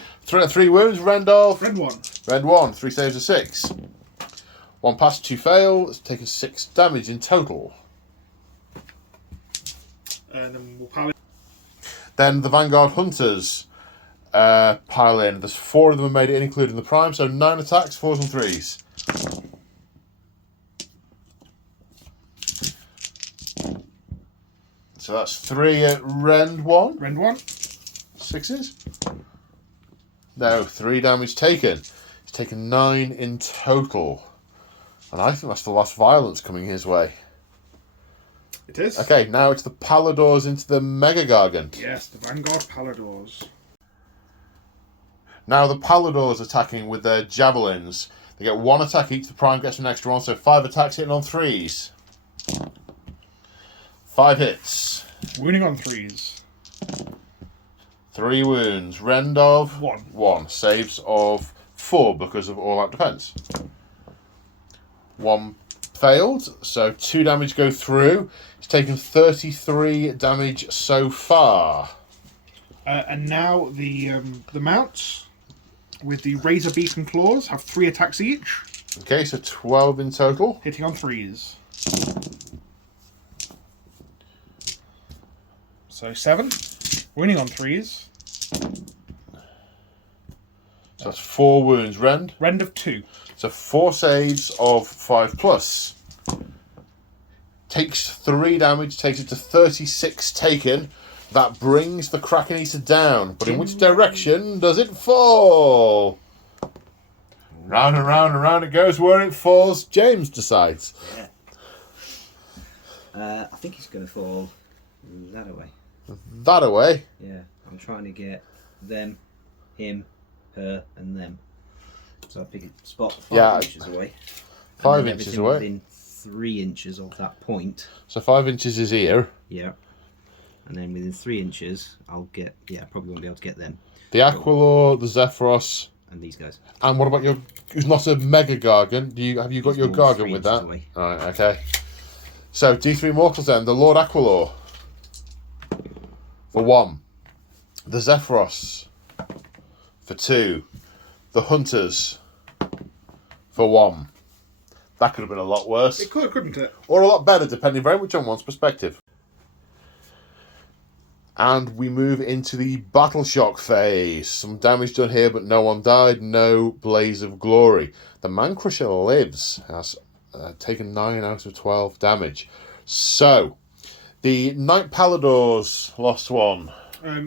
wounds. Randolph. Red 1. Red 1, 3 saves of 6. 1 pass, 2 fail. It's taken 6 damage in total. And then we'll pile it. Then the Vanguard Hunters pile in. There's 4 of them made it in, including the Prime, so 9 attacks, 4s and 3s. So that's 3 at Rend 1. Rend 1. 6s? No, 3 damage taken. He's taken 9 in total. And I think that's the last violence coming his way. It is. Okay, now it's the Paladors into the Mega Gargant. Yes, the Vanguard Paladors. Now the Paladors attacking with their javelins. They get 1 attack each. The Prime gets an extra 1, so 5 attacks hitting on 3s. 5 hits. Wounding on 3s. 3 wounds. Rend of 1. 1. Saves of 4 because of all-out defense. 1 failed, so 2 damage go through. He's taken 33 damage so far. And now the mounts with the razor beak and claws have 3 attacks each, Okay, so 12 in total. hitting on 3s. So 7. Wounding on 3s. So that's 4 wounds. Rend. Rend of 2. So 4 saves of 5 plus. Takes 3 damage, takes it to 36 taken. That brings the Kraken Eater down. But in which direction does it fall? Round and round and round it goes. Where it falls, James decides. Yeah. I think he's going to fall that away. That away. Yeah, I'm trying to get them, him, her, and them. So I pick a spot 5 inches away. 5 And then inches everything away. Within 3 inches of that point. So 5 inches is here. Yeah. And then within 3 inches, I'll get. Yeah, probably won't be able to get them. The Aquilor, the Zephyros, And these guys. and what about your? Who's not a Mega Gargant? Have you got He's your more Gargant 3 with inches that? away. All right, okay. So D3 Mortals then. The Lord Aquilor for 1. The Zephyros for 2. The Hunters for 1. That could have been a lot worse. It could, couldn't it? Or a lot better, depending very much on one's perspective. And we move into the Battle Shock phase. Some damage done here, but no one died. No Blaze of Glory. The Man Crusher lives. Has taken 9 out of 12 damage. So, the Knight Paladors lost 1.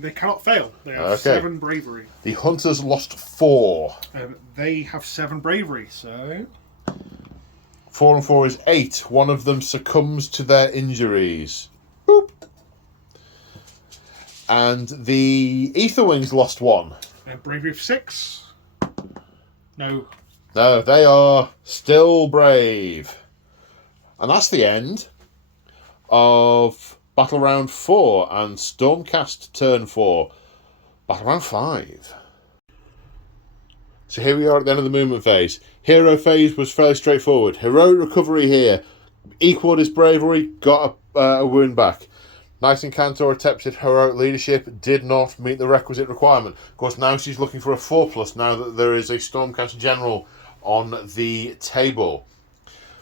They cannot fail. They have Okay. 7 bravery. The Hunters lost 4. They have 7 bravery, so 4 and 4 is 8. One of them succumbs to their injuries. Boop. And the Aetherwings lost 1. bravery of 6. No. No, they are still brave. And that's the end of Battle Round 4 and Stormcast Turn 4. Battle Round 5. So here we are at the end of the movement phase. Hero phase was fairly straightforward. Heroic recovery here. Equaled his bravery, got a wound back. Knight Encantor attempted heroic leadership, did not meet the requisite requirement. Of course, now she's looking for a 4+ now that there is a Stormcast General on the table.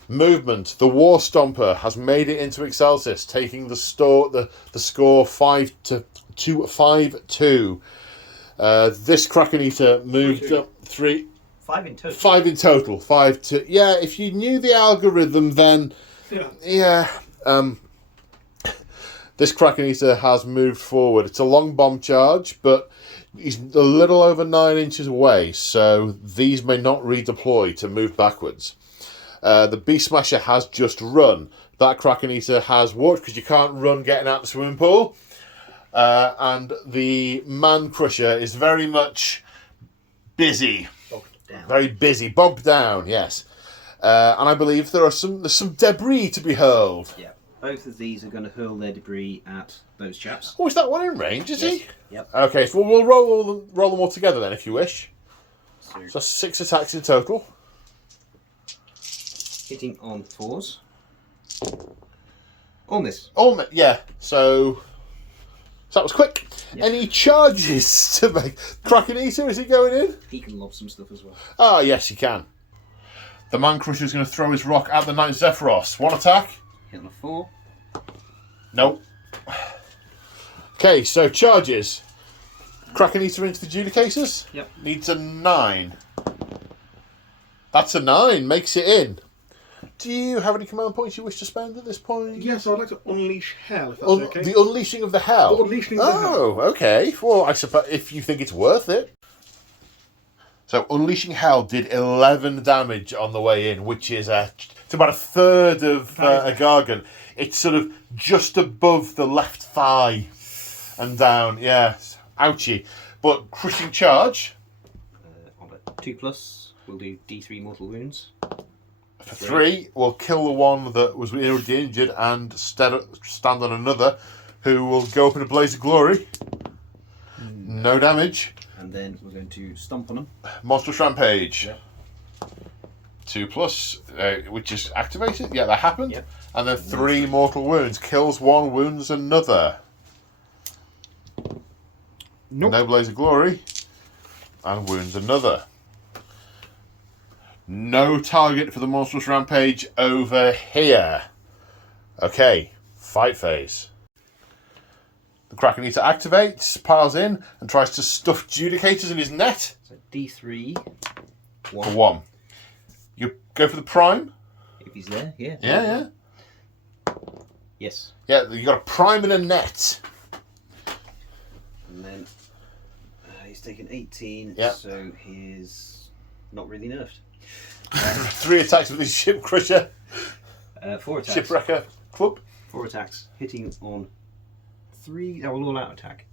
Movement. The War Stomper has made it into Excelsis, taking the score 5-2. This Kraken Eater moved up 3. 5 in total. 5 in total. 5-2. Yeah, if you knew the algorithm, then yeah. This Kraken Eater has moved forward. It's a long bomb charge, but he's a little over 9 inches away, so these may not redeploy to move backwards. The Beast Smasher has just run. That Kraken Eater has walked because you can't run getting out the swimming pool. And the Man Crusher is very much busy. Bogged down. Very busy. Bogged down, yes. And I believe there's some debris to be hurled. Yeah. Both of these are going to hurl their debris at those chaps. Oh, is that one in range, is he? Yep. Okay, so we'll roll them all together then, if you wish. So So 6 attacks in total. hitting on 4s. On this. Oh, yeah. So that was quick. Yeah. Any charges to make? Kraken Eater, is he going in? He can lob some stuff as well. Ah, yes, he can. The Man Crusher is going to throw his rock at the Knight Zephyros. 1 attack. Hit on a 4. Nope. Okay, so charges. Kraken Eater into the Judicators. Yep. Needs a 9. That's a 9. Makes it in. Do you have any command points you wish to spend at this point? Yes, I'd like to unleash hell, if that's okay. The unleashing of the hell. The unleashing of the hell. Oh, okay. Well, I suppose if you think it's worth it. So unleashing hell did 11 damage on the way in, which is it's about a third of a Gargan. It's sort of just above the left thigh and down. Yeah, ouchie. But crushing charge On a 2+, we'll do D3 mortal wounds. for 3 will kill the one that was already injured and stand on another, who will go up in a blaze of glory. No damage. And then we're going to stomp on them. Monstrous Rampage. Yep. 2+, which is activated. Yeah, that happened. Yep. And then 3 mortal wounds. Kills 1, wounds another. Nope. No blaze of glory. And wounds another. No target for the Monstrous Rampage over here. Okay, fight phase. The Kraken Eater activates, piles in, and tries to stuff Judicators in his net. So D3. For 1. You go for the prime? If he's there, yeah. Yeah. Yes. Yeah, you got a prime and a net. And then he's taken 18, Yeah. so he's not really nerfed. 3 attacks with his Ship Crusher, 4 attacks. Shipwrecker Club. 4 attacks. Hitting on 3. That will all out attack.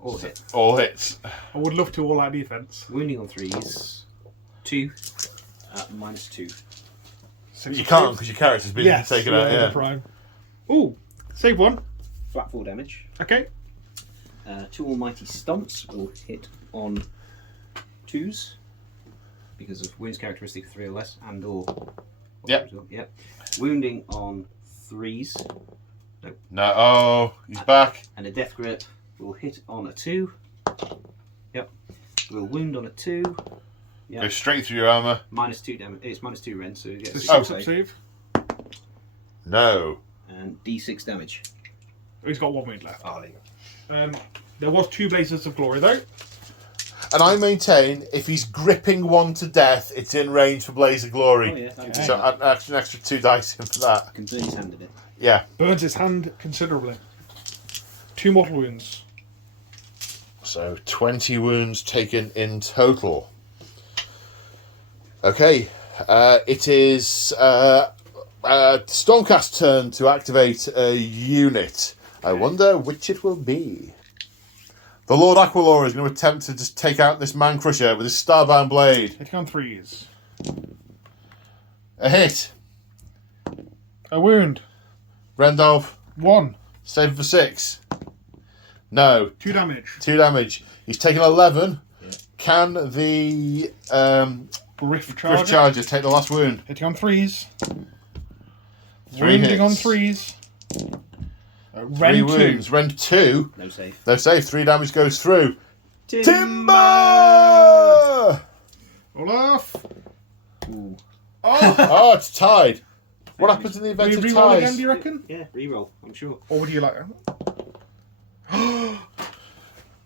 All hit. All hits. I would love to all out defense. Wounding on 3s. 2 at -2. You can't because your character's been taken out. the Yeah. prime. Ooh, save 1. Flat 4 damage. Okay. 2 almighty stomps will hit on 2s because of wounds characteristic 3 or less, and or. Yep. Yep. Wounding on 3s. No. Oh, he's back. And a death grip will hit on a 2. Yep. Will wound on a 2. Yep. Go straight through your armour. -2 damage. It's -2 rend, so you get a So 6 6 save. save. No. And D6 damage. He's got 1 wound left. Oh, there you go. There was 2 blazes of glory though. And I maintain if he's gripping one to death, it's in range for Blaze of Glory. Oh, yeah. That So an extra 2 dice in for that. can burn his hand a bit. Yeah. Burns his hand considerably. 2 mortal wounds. So 20 wounds taken in total. Okay. It is Stormcast turn to activate a unit. I wonder which it will be. The Lord Aquilor is going to attempt to just take out this Man Crusher with his Starbound Blade. Hitting on 3s. A hit. A wound. Rendolph, 1. save for 6. No. 2 damage. 2 damage. He's taken 11. Yeah. Can the Griff Griff Charger take the last wound? Hitting on 3s. 3 Wounding hits. on 3s. 3 Rend 2. wounds. Rend 2. No save. No save. 3 damage goes through. Timber! Olaf. Ooh. Oh, It's tied. What happens in the event will of you re-roll again, ties? do you reckon? Yeah, reroll, I'm sure. Or would you like...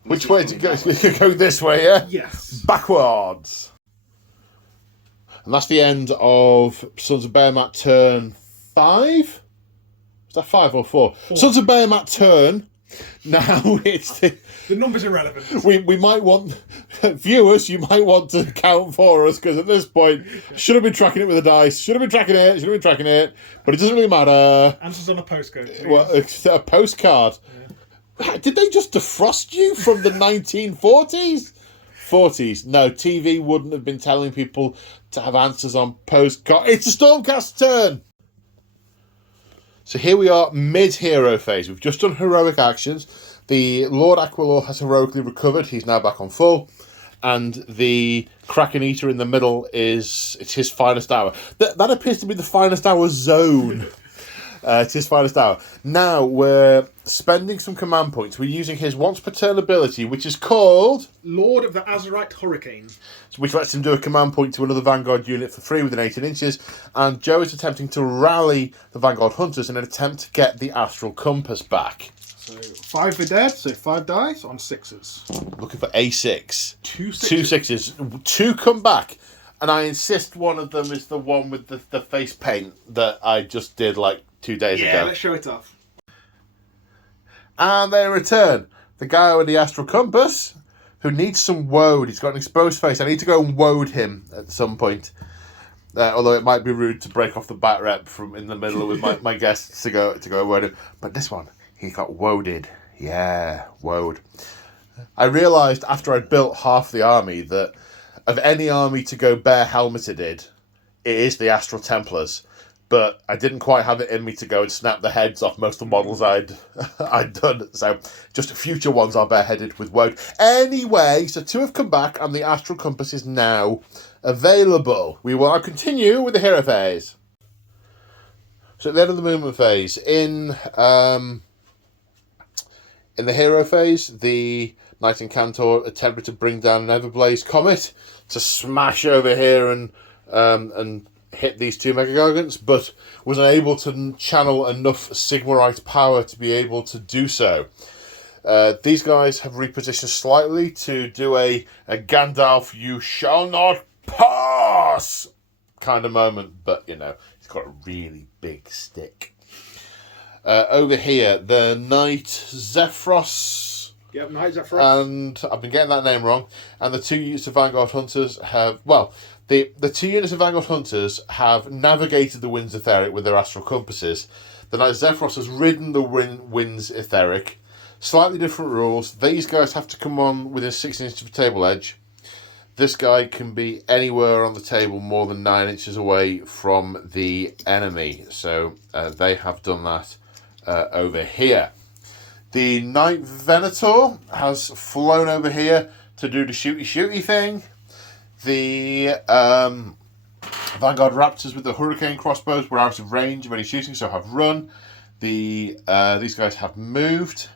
Which way to go? Go this way, yeah? Yes. Backwards. And that's the end of Sons of Behemat turn 5? Is that 5 or 4? Sons of Behemat turn. Now it's The number's irrelevant. we might want viewers. You might want to count for us because at this point, should have been tracking it with a dice. Should have been tracking it. But it doesn't really matter. Answers on a postcode. Please. Well, it's a postcard. Yeah. Did they just defrost you from the 1940s? 40s. No, TV wouldn't have been telling people to have answers on postcard. It's a Stormcast turn. So here we are, mid-hero phase. We've just done heroic actions. The Lord Aquilor has heroically recovered. He's now back on full. And the Kraken Eater in the middle it's his finest hour. That appears to be the finest hour zone. It's his finest hour. Now we're spending some command points. We're using his once per turn ability, which is called Lord of the Azurite Hurricane. which lets him do a command point to another Vanguard unit for free within 18 inches. And Joe is attempting to rally the Vanguard Hunters in an attempt to get the Astral Compass back. So 5 for dead, so 5 dice on 6s. Looking for A6. 2 6s. 2 6s. 2 come back. And I insist one of them is the one with the face paint that I just did like 2 days Yeah, ago. let's show it off. And they return. The guy with the Astral Compass, who needs some woad. He's got an exposed face. I need to go and woad him at some point. Although it might be rude to break off the bat rep from in the middle with my guests to go woad him. But this one, he got woaded. Yeah, woad. I realised after I'd built half the army that of any army to go bare helmeted in, it is the Astral Templars. But I didn't quite have it in me to go and snap the heads off most of the models I'd done. So just future ones are bareheaded with woad. Anyway, so 2 have come back and the Astral Compass is now available. We will now continue with the hero phase. So at the end of the movement phase, in the hero phase, the Knight and Cantor attempted to bring down an Everblaze Comet to smash over here and hit these 2 Mega Gargants, but was unable to channel enough Sigmarite power to be able to do so. These guys have repositioned slightly to do a Gandalf, you shall not pass kind of moment, but you know, he's got a really big stick. Over here, the Knight Zephyros. Yep, Knight Zephyros. And I've been getting that name wrong. And the 2 units of Vanguard Hunters have, well, the 2 units of Vanguard Hunters have navigated the Winds Etheric with their Astral Compasses. The Knight Zephyros has ridden the Winds Etheric. Slightly different rules. These guys have to come on within 16 inches of table edge. This guy can be anywhere on the table more than 9 inches away from the enemy. So they have done that over here. The Knight Venator has flown over here to do the shooty thing. The Vanguard Raptors with the Hurricane crossbows were out of range of any shooting, so have run. These guys have moved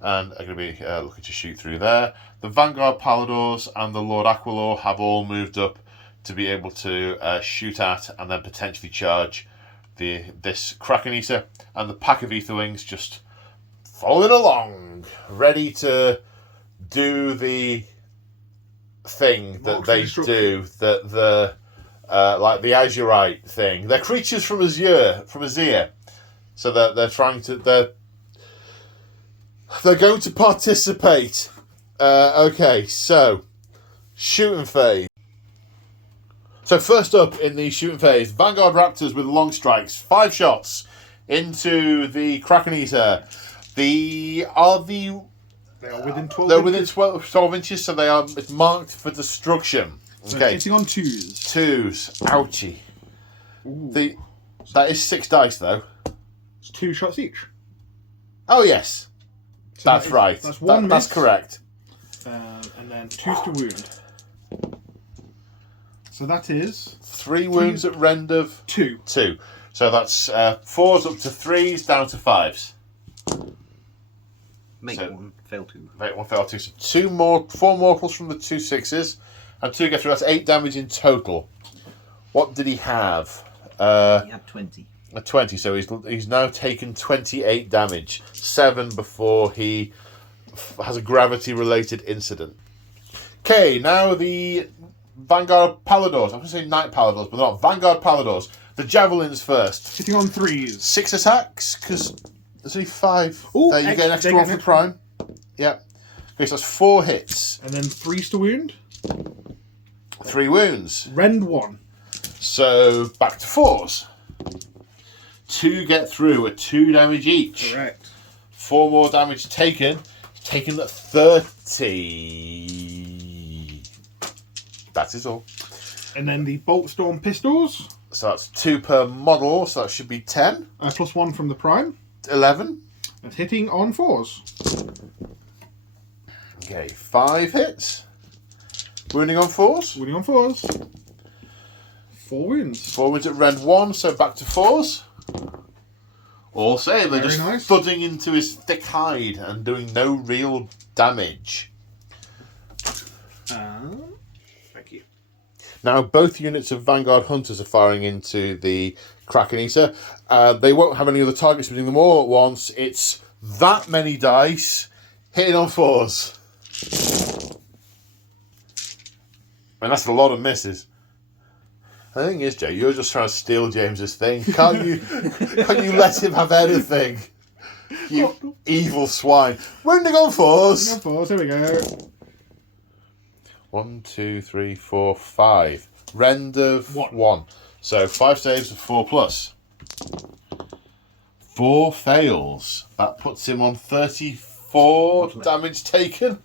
and are going to be looking to shoot through there. The Vanguard Paladors and the Lord Aquilor have all moved up to be able to shoot at and then potentially charge this Kraken Eater. And the pack of Aetherwings just following along, ready to do the thing that they do, that the like the Azurite thing. They're creatures from Azir, so they're trying to they're going to participate. Okay, so shooting phase. So first up in the shooting phase, Vanguard Raptors with long strikes, 5 shots into the Kraken Eater. They are within 12 They're within 12 inches, so they are marked for destruction. So Okay. hitting on 2s. 2s. Ouchie. Ooh. That is 6 dice, though. It's 2 shots each. Oh, yes. So That's right. That's one That's miss. correct. And then 2s to wound. So that is 3 wounds at rend of 2. 2. So that's 4s up to 3s, down to 5s. Make So- 1, fail 2. Make 1 fail 2. So 4 mortals from the 2 6s, and 2 get through. That's 8 damage in total. What did he have? He had 20. A 20. So he's now taken 28 damage. 7 before he has a gravity-related incident. Okay, now the Vanguard Paladors. I'm going to say Knight Paladors, but they're not. Vanguard Paladors. The Javelins first. Hitting on 3s. 6 attacks, because there's only 5. Ooh, There, you get an they extra get one an for extra. Prime. Yep. Okay, so that's 4 hits. And then 3s to wound. 3 wounds. Rend 1. So back to 4s. 2 get through at 2 damage each. Correct. 4 more damage taken. Taken at 30. That is all. And then the Bolt Storm Pistols. So that's 2 per model, so that should be 10. Plus 1 from the Prime. 11. That's hitting on 4s. Okay, 5 hits. Wounding on 4s. Wounding on 4s. 4 wounds. 4 wounds at rend 1, so back to 4s. All save. They're Very just nice. thudding into his thick hide and doing no real damage. Thank you. Now, both units of Vanguard Hunters are firing into the Kraken Eater. They won't have any other targets hitting them all at once. It's that many dice hitting on 4s. And that's a lot of misses. The thing is, Joe, you're just trying to steal James's thing. Can't you let him have anything? You evil swine. Wounding on 4s. On 4s, here we go. 1, 2, 3, 4, 5. Rend of 1. So 5 saves of 4 plus. 4 fails. That puts him on 34 damage taken.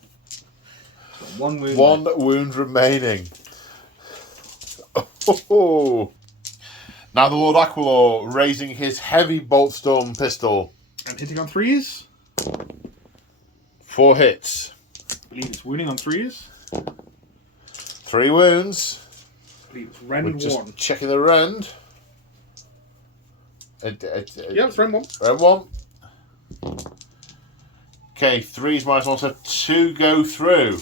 1 wound. 1 wound remaining. Oh. Now the Lord Aquilor raising his heavy Bolt Storm pistol. And hitting on 3s. 4 hits. Leaves wounding on 3s. 3 wounds. Leaves We're rend just 1. checking the rend. Yep, it's rend 1. Rend 1. Okay, 3's minus 1, so 2 go through.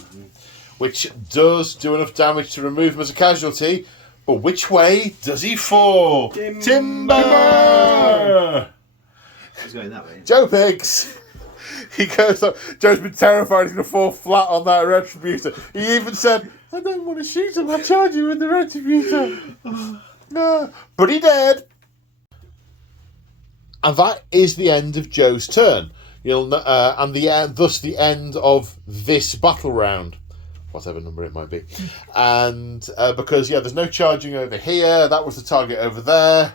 Which does do enough damage to remove him as a casualty. But which way does he fall? Timber! He's going that way. Joe Pigs! He goes up. Joe's been terrified he's going to fall flat on that Retributor. He even said, I don't want to shoot him, I'll charge you with the Retributor. No. But he did. And that is the end of Joe's turn. And thus the end of this battle round. Whatever number it might be. And because, there's no charging over here. That was the target over there.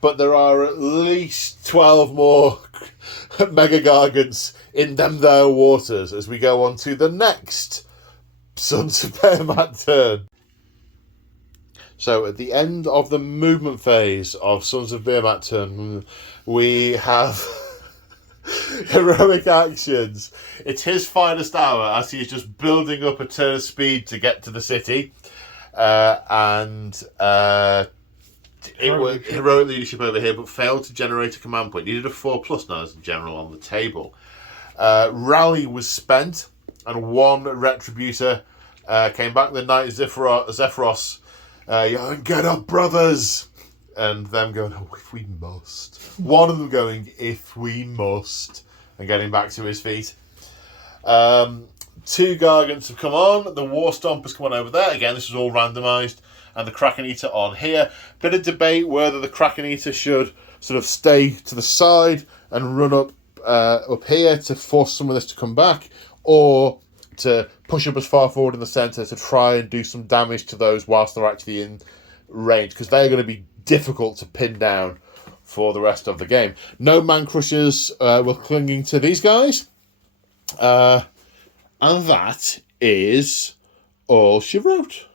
But there are at least 12 more Mega Gargants in them there waters as we go on to the next Sons of Behemat turn. So at the end of the movement phase of Sons of Behemat turn, we have heroic actions. It's his finest hour as he's just building up a turn of speed to get to the city. It was heroic leadership over here, but failed to generate a command point. Needed a 4+ now as a general on the table. Rally was spent, and 1 Retributor came back. The Knight Zephyros, get up, brothers! And them going, oh, if we must. One of them going, if we must, and getting back to his feet. 2 Gargants have come on. The War Stompers come on over there. Again, this was all randomised. And the Kraken Eater on here. Bit of debate whether the Kraken Eater should sort of stay to the side and run up here to force some of this to come back, or to push up as far forward in the centre to try and do some damage to those whilst they're actually in range, because they're going to be difficult to pin down for the rest of the game. No Man Crushers were clinging to these guys. And that is all she wrote.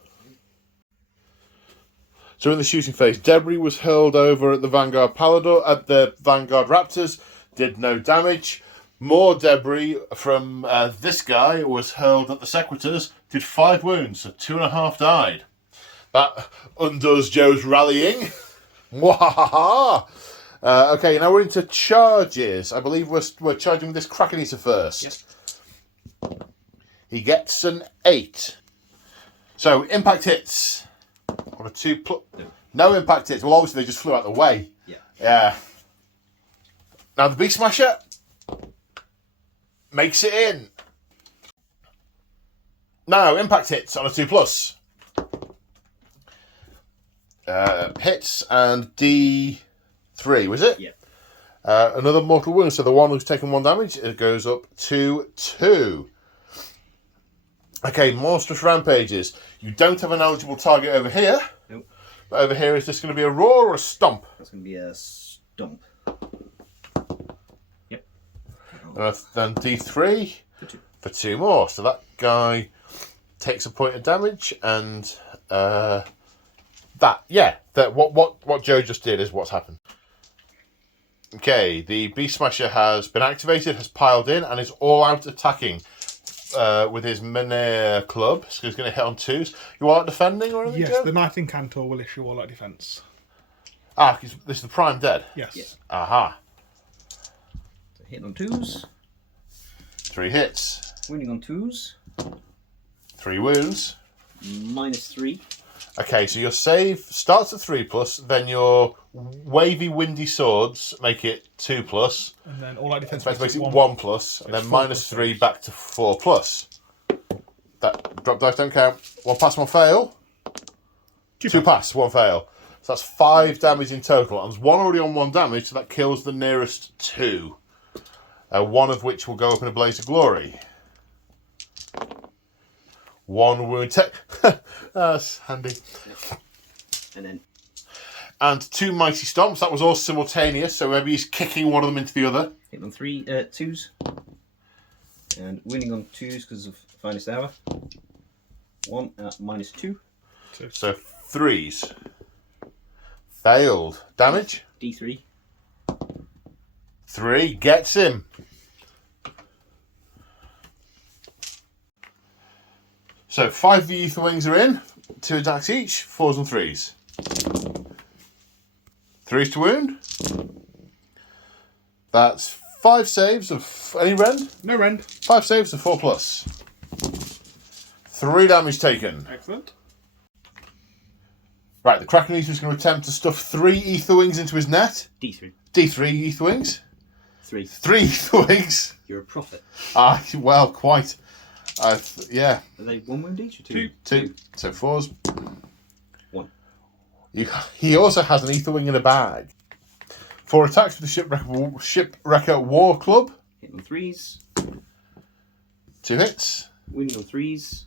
So in the shooting phase, debris was hurled over at the Vanguard Raptors, did no damage. More debris from this guy was hurled at the Sequitors, did 5 wounds, so 2.5 died. That undoes Joe's rallying. Mwahaha! Okay, now we're into charges. I believe we're charging this Kraken Eater first. Yep. He gets an 8. So, impact hits. On a 2 plus. No impact hits. Well, obviously they just flew out the way. Yeah. Now the Beast Smasher makes it in. Now, impact hits on a 2 plus. Hits and D3, was it? Yeah. Another mortal wound. So the one who's taken 1 damage, it goes up to 2. Okay, monstrous rampages. You don't have an eligible target over here. Nope. But over here, is this going to be a roar or a stomp? That's going to be a stomp. Yep. Then D3 For 2. for 2 more. So that guy takes a point of damage, and what Joe just did is what's happened. Okay, the Beast Smasher has been activated, has piled in, and is all out attacking with his Menere club. So he's going to hit on 2s. You are defending or anything? Yes, Joe? the Knight Incantor will issue Warlock Defense. This is the Prime Dead. Yes. Yeah. Aha. So hitting on 2s. 3 hits. Wounding on 2s. 3 wounds. -3. Okay, so your save starts at 3 plus, then your wavy, windy swords make it 2 plus. And then all out defense Defense makes it 1. 1 plus, and then it's 4 -3 plus. back to 4 plus. That drop dice don't count. 1 pass, 1 fail. 2 pass, 1 fail. So that's 5 damage in total. And there's 1 already on 1 damage, so that kills the nearest 2. 1 of which will go up in a blaze of glory. 1 wound. That's handy. And then And 2 mighty stomps. That was all simultaneous, so maybe he's kicking one of them into the other. hitting on 2s. And wounding on 2s because of Finest Hour. 1 at -2. So 3s. Failed. Damage? D3. 3 gets him. So 5 of the Ether Wings are in. 2 attacks each. 4s and 3s. 3s to wound. That's 5 saves of any rend. No rend. 5 saves of 4 plus. 3 damage taken. Excellent. Right, the Kraken Eater is going to attempt to stuff 3 Ether Wings into his net. D3. D3 Ether Wings. 3. 3 Ether Wings. You're a prophet. Well, quite. Yeah. Are they 1 wound each or 2? 2. So 4s. 1. He also has an Ether Wing in a bag. 4 attacks with the Shipwrecker War Club. Hitting on 3s. 2 hits. Wounding on 3s.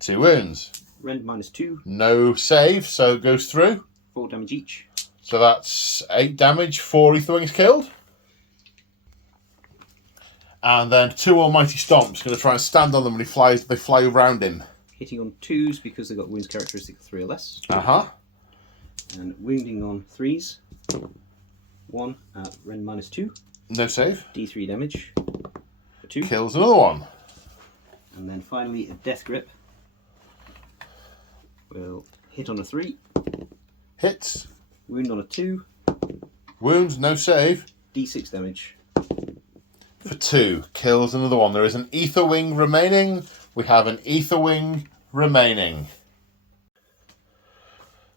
2 wounds. Rend -2. No save, so it goes through. 4 damage each. So that's 8 damage, 4 Ether Wings killed. And then 2 Almighty Stomps. Going to try and stand on them when they fly around him. Hitting on 2s because they've got wounds characteristic of 3 or less. Uh-huh. And wounding on 3s. 1 at rend -2. No save. D3 damage. For 2. Kills another one. And then finally a Death Grip. Will hit on a 3. Hits. Wound on a 2. Wounds, no save. D6 damage. For 2. Kills another one. There is an Ether Wing remaining. We have an Ether Wing remaining.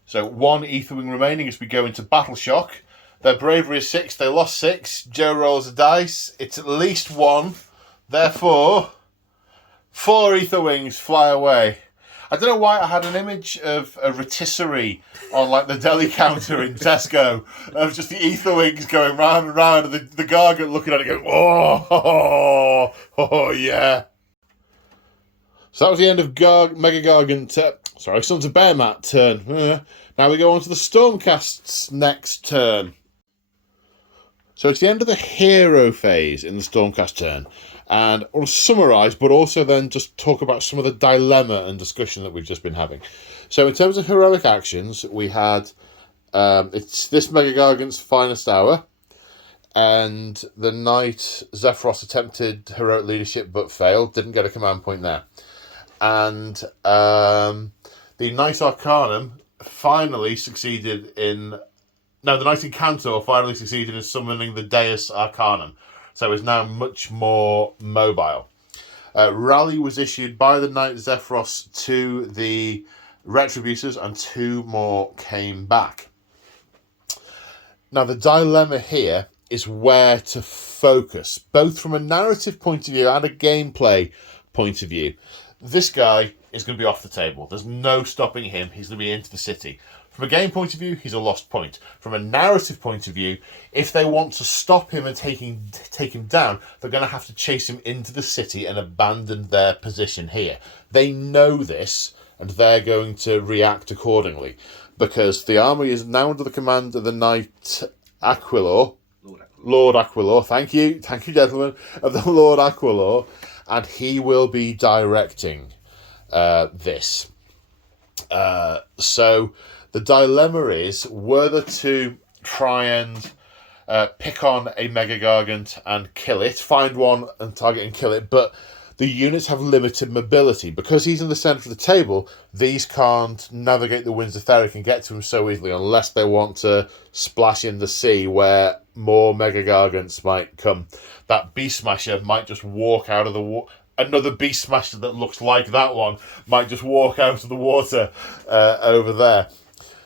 So 1 Ether Wing remaining as we go into Battle Shock. Their bravery is 6. They lost 6. Joe rolls a dice. It's at least 1. Therefore, 4 Ether Wings fly away. I don't know why I had an image of a rotisserie on like the deli counter in Tesco of just the Ether Wings going round and round, and the Gargant looking at it going, oh, yeah. So that was the end of Mega Gargant, Sons of Behemat turn. Now we go on to the Stormcast's next turn. So it's the end of the hero phase in the Stormcast turn. And I want to summarise, but also then just talk about some of the dilemma and discussion that we've just been having. So in terms of heroic actions, we had, it's this Mega Gargant's finest hour. and the Knight Zephyros attempted heroic leadership but failed, didn't get a command point there. And the Knight Arcanum finally succeeded in... No, the Knight Incantor finally succeeded in summoning the Deus Arcanum, so is now much more mobile. Rally was issued by the Knight Zephyros to the Retributors, and 2 more came back. Now, the dilemma here is where to focus, both from a narrative point of view and a gameplay point of view. This guy is going to be off the table. There's no stopping him. He's going to be into the city. From a game point of view, he's a lost point. From a narrative point of view, if they want to stop him and take him down, they're going to have to chase him into the city and abandon their position here. They know this, and they're going to react accordingly, because the army is now under the command of the Knight Aquilor. Lord Aquilor, thank you, gentlemen, of the Lord Aquilor, and he will be directing this. So the dilemma is whether to try and pick on a Mega Gargant and kill it, find one and target and kill it, but the units have limited mobility. Because he's in the centre of the table, these can't navigate the Winds of Theric and get to him so easily unless they want to splash in the sea where more Mega Gargants might come. That Beast Smasher might just walk out of the water. Another Beast Smasher that looks like that one might just walk out of the water over there.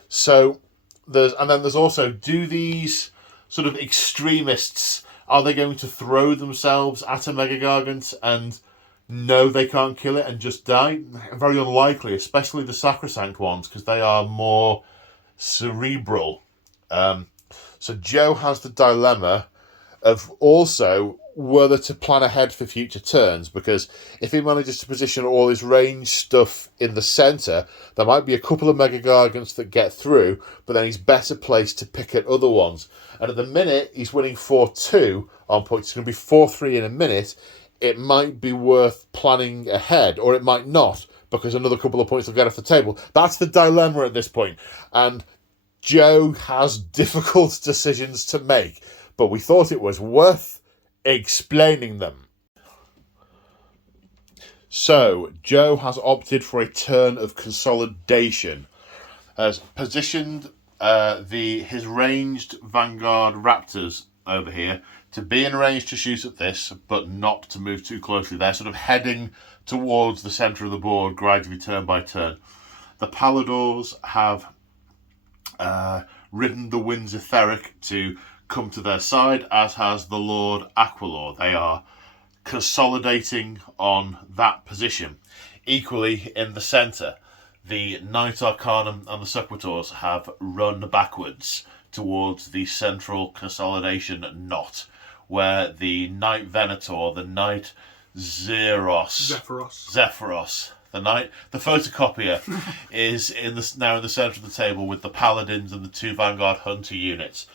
So there's also, do these sort of extremists, are they going to throw themselves at a Mega Gargant and know they can't kill it and just die? Very unlikely, especially the Sacrosanct ones, because they are more cerebral. So Joe has the dilemma of also whether to plan ahead for future turns, because if he manages to position all his range stuff in the centre, there might be a couple of Mega Gargants that get through, but then he's better placed to pick at other ones. And at the minute, he's winning 4-2 on points. It's going to be 4-3 in a minute. It might be worth planning ahead, or it might not, because another couple of points will get off the table. That's the dilemma at this point. And Joe has difficult decisions to make, but we thought it was worth explaining them. So, Joe has opted for a turn of consolidation. Has positioned his ranged Vanguard Raptors over here to be in range to shoot at this, but not to move too closely. They're sort of heading towards the centre of the board, gradually turn by turn. The Paladors have ridden the Winds of Theric to come to their side, as has the Lord Aquilor. They are consolidating on that position. Equally, in the centre, the Knight Arcanum and the Sequitors have run backwards towards the central consolidation knot, where the Knight Venator, the Knight Zephyros, the photocopier is now in the centre of the table with the Paladins and the 2 Vanguard Hunter units.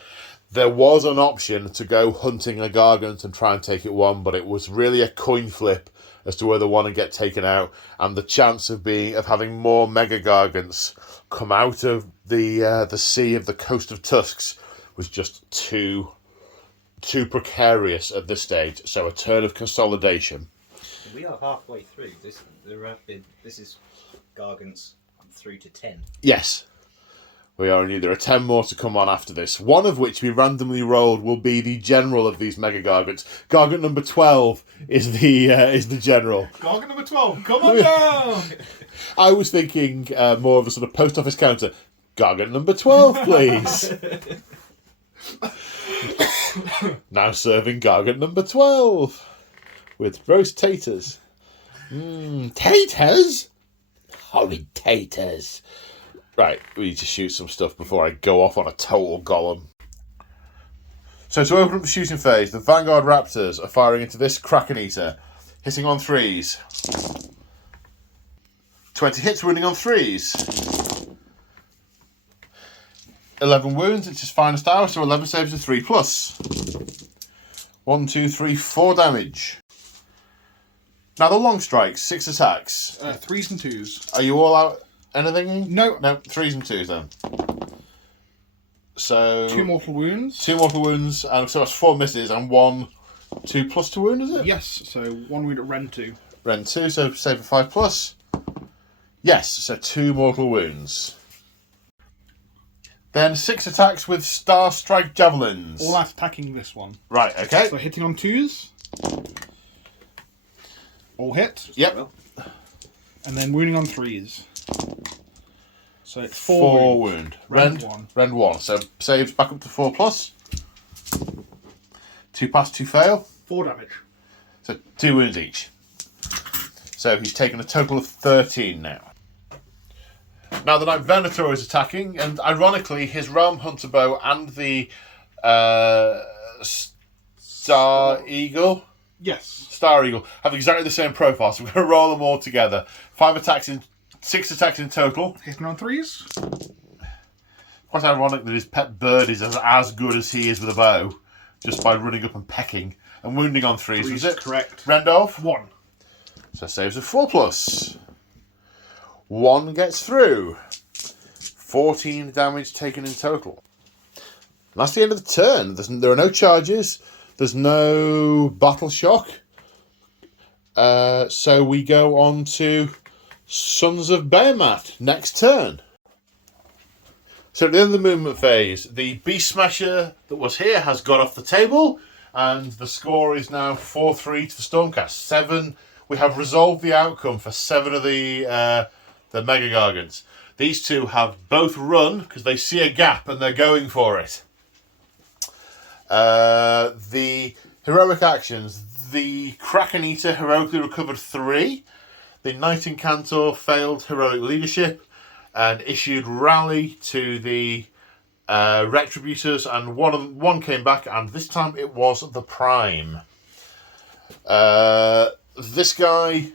There was an option to go hunting a Gargant and try and take it one, but it was really a coin flip as to whether one would get taken out, and the chance of having more Mega Gargants come out of the sea of the Coast of Tusks was just too precarious at this stage. So a turn of consolidation. We are halfway through. This is Gargants through to 10. Yes. We are in either 10 more to come on after this, one of which we randomly rolled will be the general of these Mega Gargants. Gargant number 12 is the general. Gargant number 12, come on down! I was thinking more of a sort of post office counter. Gargant number 12, please. Now serving Gargant number 12 with roast taters. Taters? Horrid taters. Right, we need to shoot some stuff before I go off on a total golem. So to open up the shooting phase, the Vanguard Raptors are firing into this Kraken Eater, hitting on 3s. 20 hits, wounding on 3s. 11 wounds, it's his finest hour, so 11 saves and 3+. 1, 2, 3, 4 damage. Now the long strikes, 6 attacks. 3s and 2s. Are you all out? Anything? No. 3s and 2s then. So 2 mortal wounds. 2 mortal wounds, and so that's 4 misses, and 1 2+ to wound, is it? Yes, so 1 wound at Ren 2. Ren 2, so save for 5+. Yes, so 2 mortal wounds. Then 6 attacks with Star Strike Javelins. All out attacking this one. Right, okay. So hitting on 2s. All hit. Yep. Well, And then wounding on 3s. So it's 4 4 wound. Rend 1. Rend 1. So saves back up to 4+. 2 pass, 2 fail. 4 damage. So 2 wounds each. So he's taken a total of 13 now. Now the Knight Venator is attacking, and ironically his Realm Hunter Bow and the Star Eagle have exactly the same profile, so we're going to roll them all together. 6 attacks in total. Hitting on 3s. Quite ironic that his pet bird is as good as he is with a bow, just by running up and pecking. And wounding on 3s, was it? Correct. Rendolph? 1. So saves of 4+. 1 gets through. 14 damage taken in total. That's the end of the turn. There are no charges. There's no battle shock. So we go on to Sons of Behemat next turn. So at the end of the movement phase, the Beast Smasher that was here has got off the table, and the score is now 4-3 to the Stormcast. 7. We have resolved the outcome for 7 of the Mega Gargants. These two have both run because they see a gap and they're going for it. The heroic actions. The Kraken Eater heroically recovered 3. The Knight Incantor failed heroic leadership and issued rally to the Retributors, and one came back, and this time it was the Prime. This guy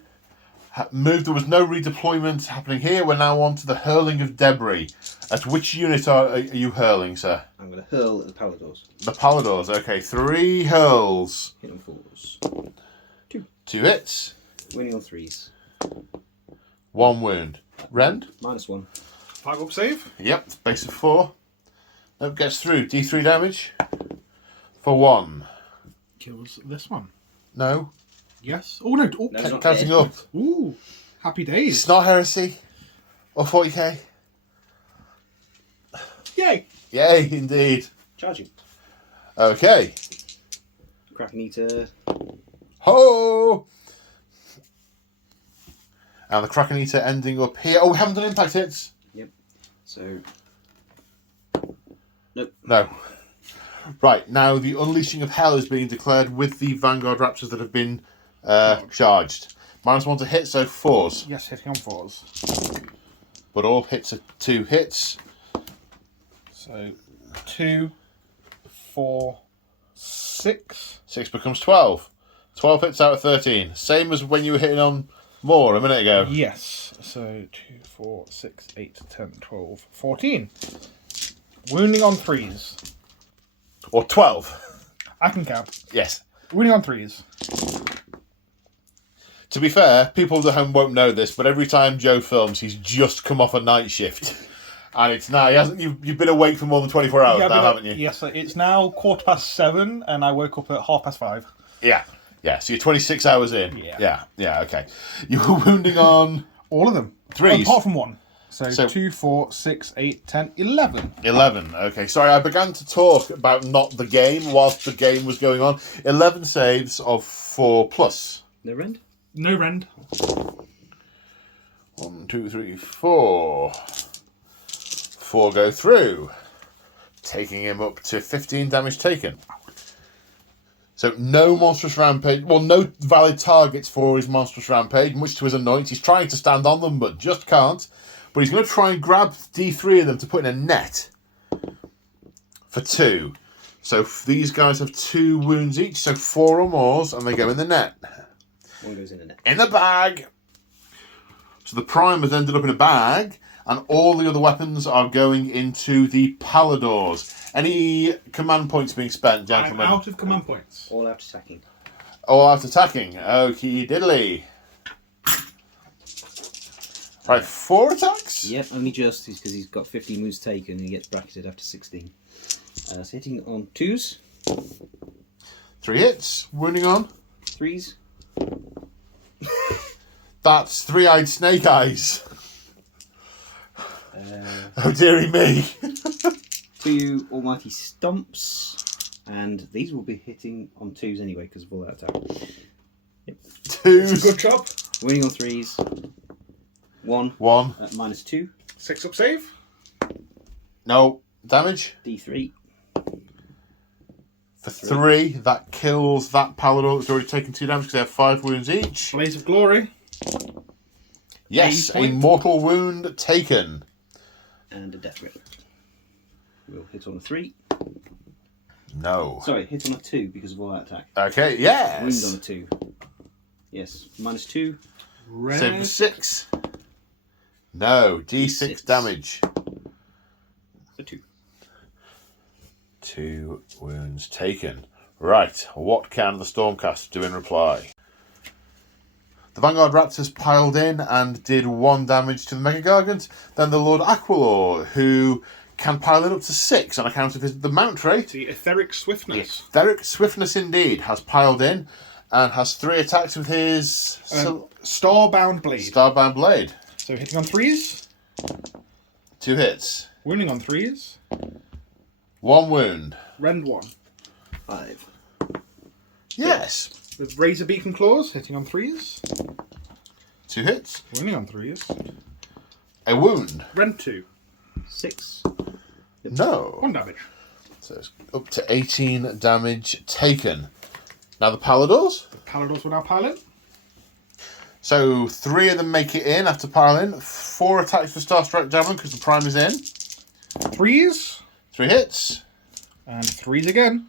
moved. There was no redeployment happening here. We're now on to the hurling of debris. At which unit are you hurling, sir? I'm going to hurl at the Paladors. The Paladors. Okay, 3 hurls. Hit on 4s. 2 hits. Winning on 3s. 1 wound. Rend? -1. 5 up save. Yep, base of 4. Nope, gets through. D3 damage. For 1. Kills this one. No. Yes. Oh no. Oh, No, it's not Counting dead. up. ooh. Happy days. It's not heresy. Or 40k. Yay. Yay, indeed. Charging. Okay. Kraken Eater. Ho! And the Kraken Eater ending up here. Oh, we haven't done impact hits. Yep. So. Nope. No. Right, now the Unleashing of Hell is being declared with the Vanguard Raptors that have been charged. -1 to hit, so 4s. Yes, hitting on 4s. But all hits are 2 hits. So 2, 4, 6. 6 becomes 12. 12 hits out of 13. Same as when you were hitting on more a minute ago. Yes. So 2, 4, 6, 8, 10, 12, 14. Wounding on 3s. Or 12. I can count. Yes. Wounding on 3s. To be fair, people at home won't know this, but every time Joe films, he's just come off a night shift. And it's now, you've been awake for more than 24 hours now, haven't you? Yes, it's now 7:15 and I woke up at 5:30. Yeah. Yeah, so you're 26 hours in. Yeah. Yeah, okay. You were wounding on... All of them. 3s. Apart from 1. So So- 2, 4, 6, 8, 10, 11. 11. Okay, sorry, I began to talk about not the game whilst the game was going on. 11 saves of 4+. No rend? No rend. 1, 2, 3, 4. 4 go through, taking him up to 15 damage taken. So no monstrous rampage. Well, no valid targets for his monstrous rampage, much to his annoyance. He's trying to stand on them, but just can't. But he's going to try and grab D3 of them to put in a net for 2. So these guys have 2 wounds each, so 4 or more, and they go in the net. 1 goes in the net. In the bag. So the Prime has ended up in a bag, and all the other weapons are going into the Paladors. Any command points being spent, gentlemen? I'm out of command points. All out attacking. All out attacking. Okie diddly. Right, 4 attacks? Yep, only just because he's got 15 wounds taken and he gets bracketed after 16. So hitting on 2s, 3 hits. Wounding on. 3s, That's 3-eyed snake eyes. Oh dearie me. 2 almighty stomps, and these will be hitting on 2s anyway because of all that attack. Yep. 2s. Good job. Winning on 3s. 1 at -2. 6 up save. No. Damage. D3. For 3, that kills that paladin that's already taken 2 damage because they have 5 wounds each. Blaze of Glory. Yes, a point. mortal wound taken. And a death grip. We'll hit on a 3. No. Sorry, hit on a 2 because of all that attack. Okay, yes. Wound on a 2. Yes, -2. Red. Save for 6. No, D6 damage. For 2. 2 wounds taken. Right, what can the Stormcast do in reply? The Vanguard Raptors piled in and did 1 damage to the Mega Gargant. Then the Lord Aquilor, who can pile in up to 6 on account of the mount trait. The Etheric Swiftness. Etheric Swiftness indeed has piled in and has 3 attacks with his Starbound Blade. Starbound Blade. So hitting on 3s, 2 hits. wounding on 3s, 1 wound. rend 1. 5. Yes. With Razor Beacon Claws, hitting on 3s, 2 hits. wounding on 3s, A wound. rend 2. 6. No. 1 damage. So it's up to 18 damage taken. Now the Paladors. The Paladors will now pile in. So 3 of them make it in after piling. 4 attacks for Star Strike Javelin because the prime is in. 3s, 3 hits. and 3s again.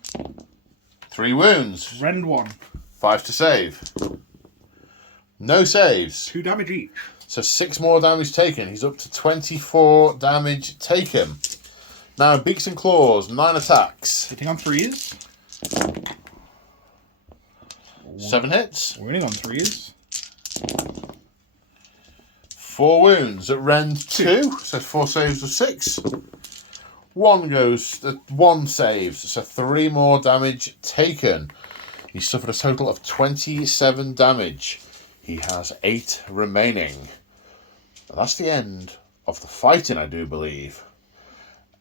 3 wounds. Rend 1. 5 to save. No saves. 2 damage each. So 6 more damage taken. He's up to 24 damage taken. Now Beaks and Claws, 9 attacks. Hitting on 3s, 7 hits. wounding on 3s, 4 wounds at rend 2. So 4 saves of 6. 1 saves. So 3 more damage taken. He suffered a total of 27 damage. He has 8 remaining. That's the end of the fighting, I do believe.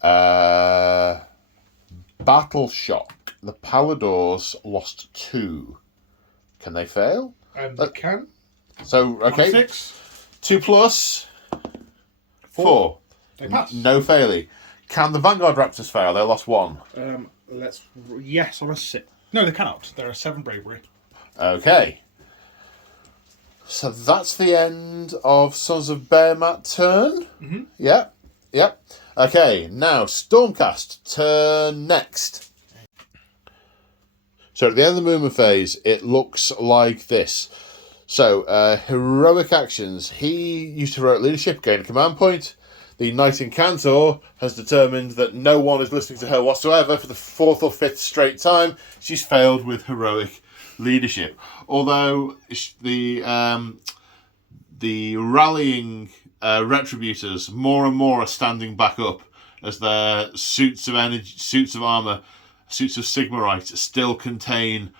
Battle Shock. The Paladors lost 2. Can they fail? they can. So, okay. 6. 2 plus 4. They pass. No failing. Can the Vanguard Raptors fail? They lost 1. Yes, on a 6. No, they cannot. They're a 7 bravery. Okay. So that's the end of Sons of Behemat turn. Mm-hmm. Yep. Okay, now Stormcast turn next. So at the end of the movement phase, it looks like this. So, heroic actions. He used heroic leadership, gain a command point. The Knight in Cantor has determined that no one is listening to her whatsoever for the 4th or 5th straight time. She's failed with heroic leadership. Although the rallying retributors more and more are standing back up as their suits of armor, suits of Sigmarite still contain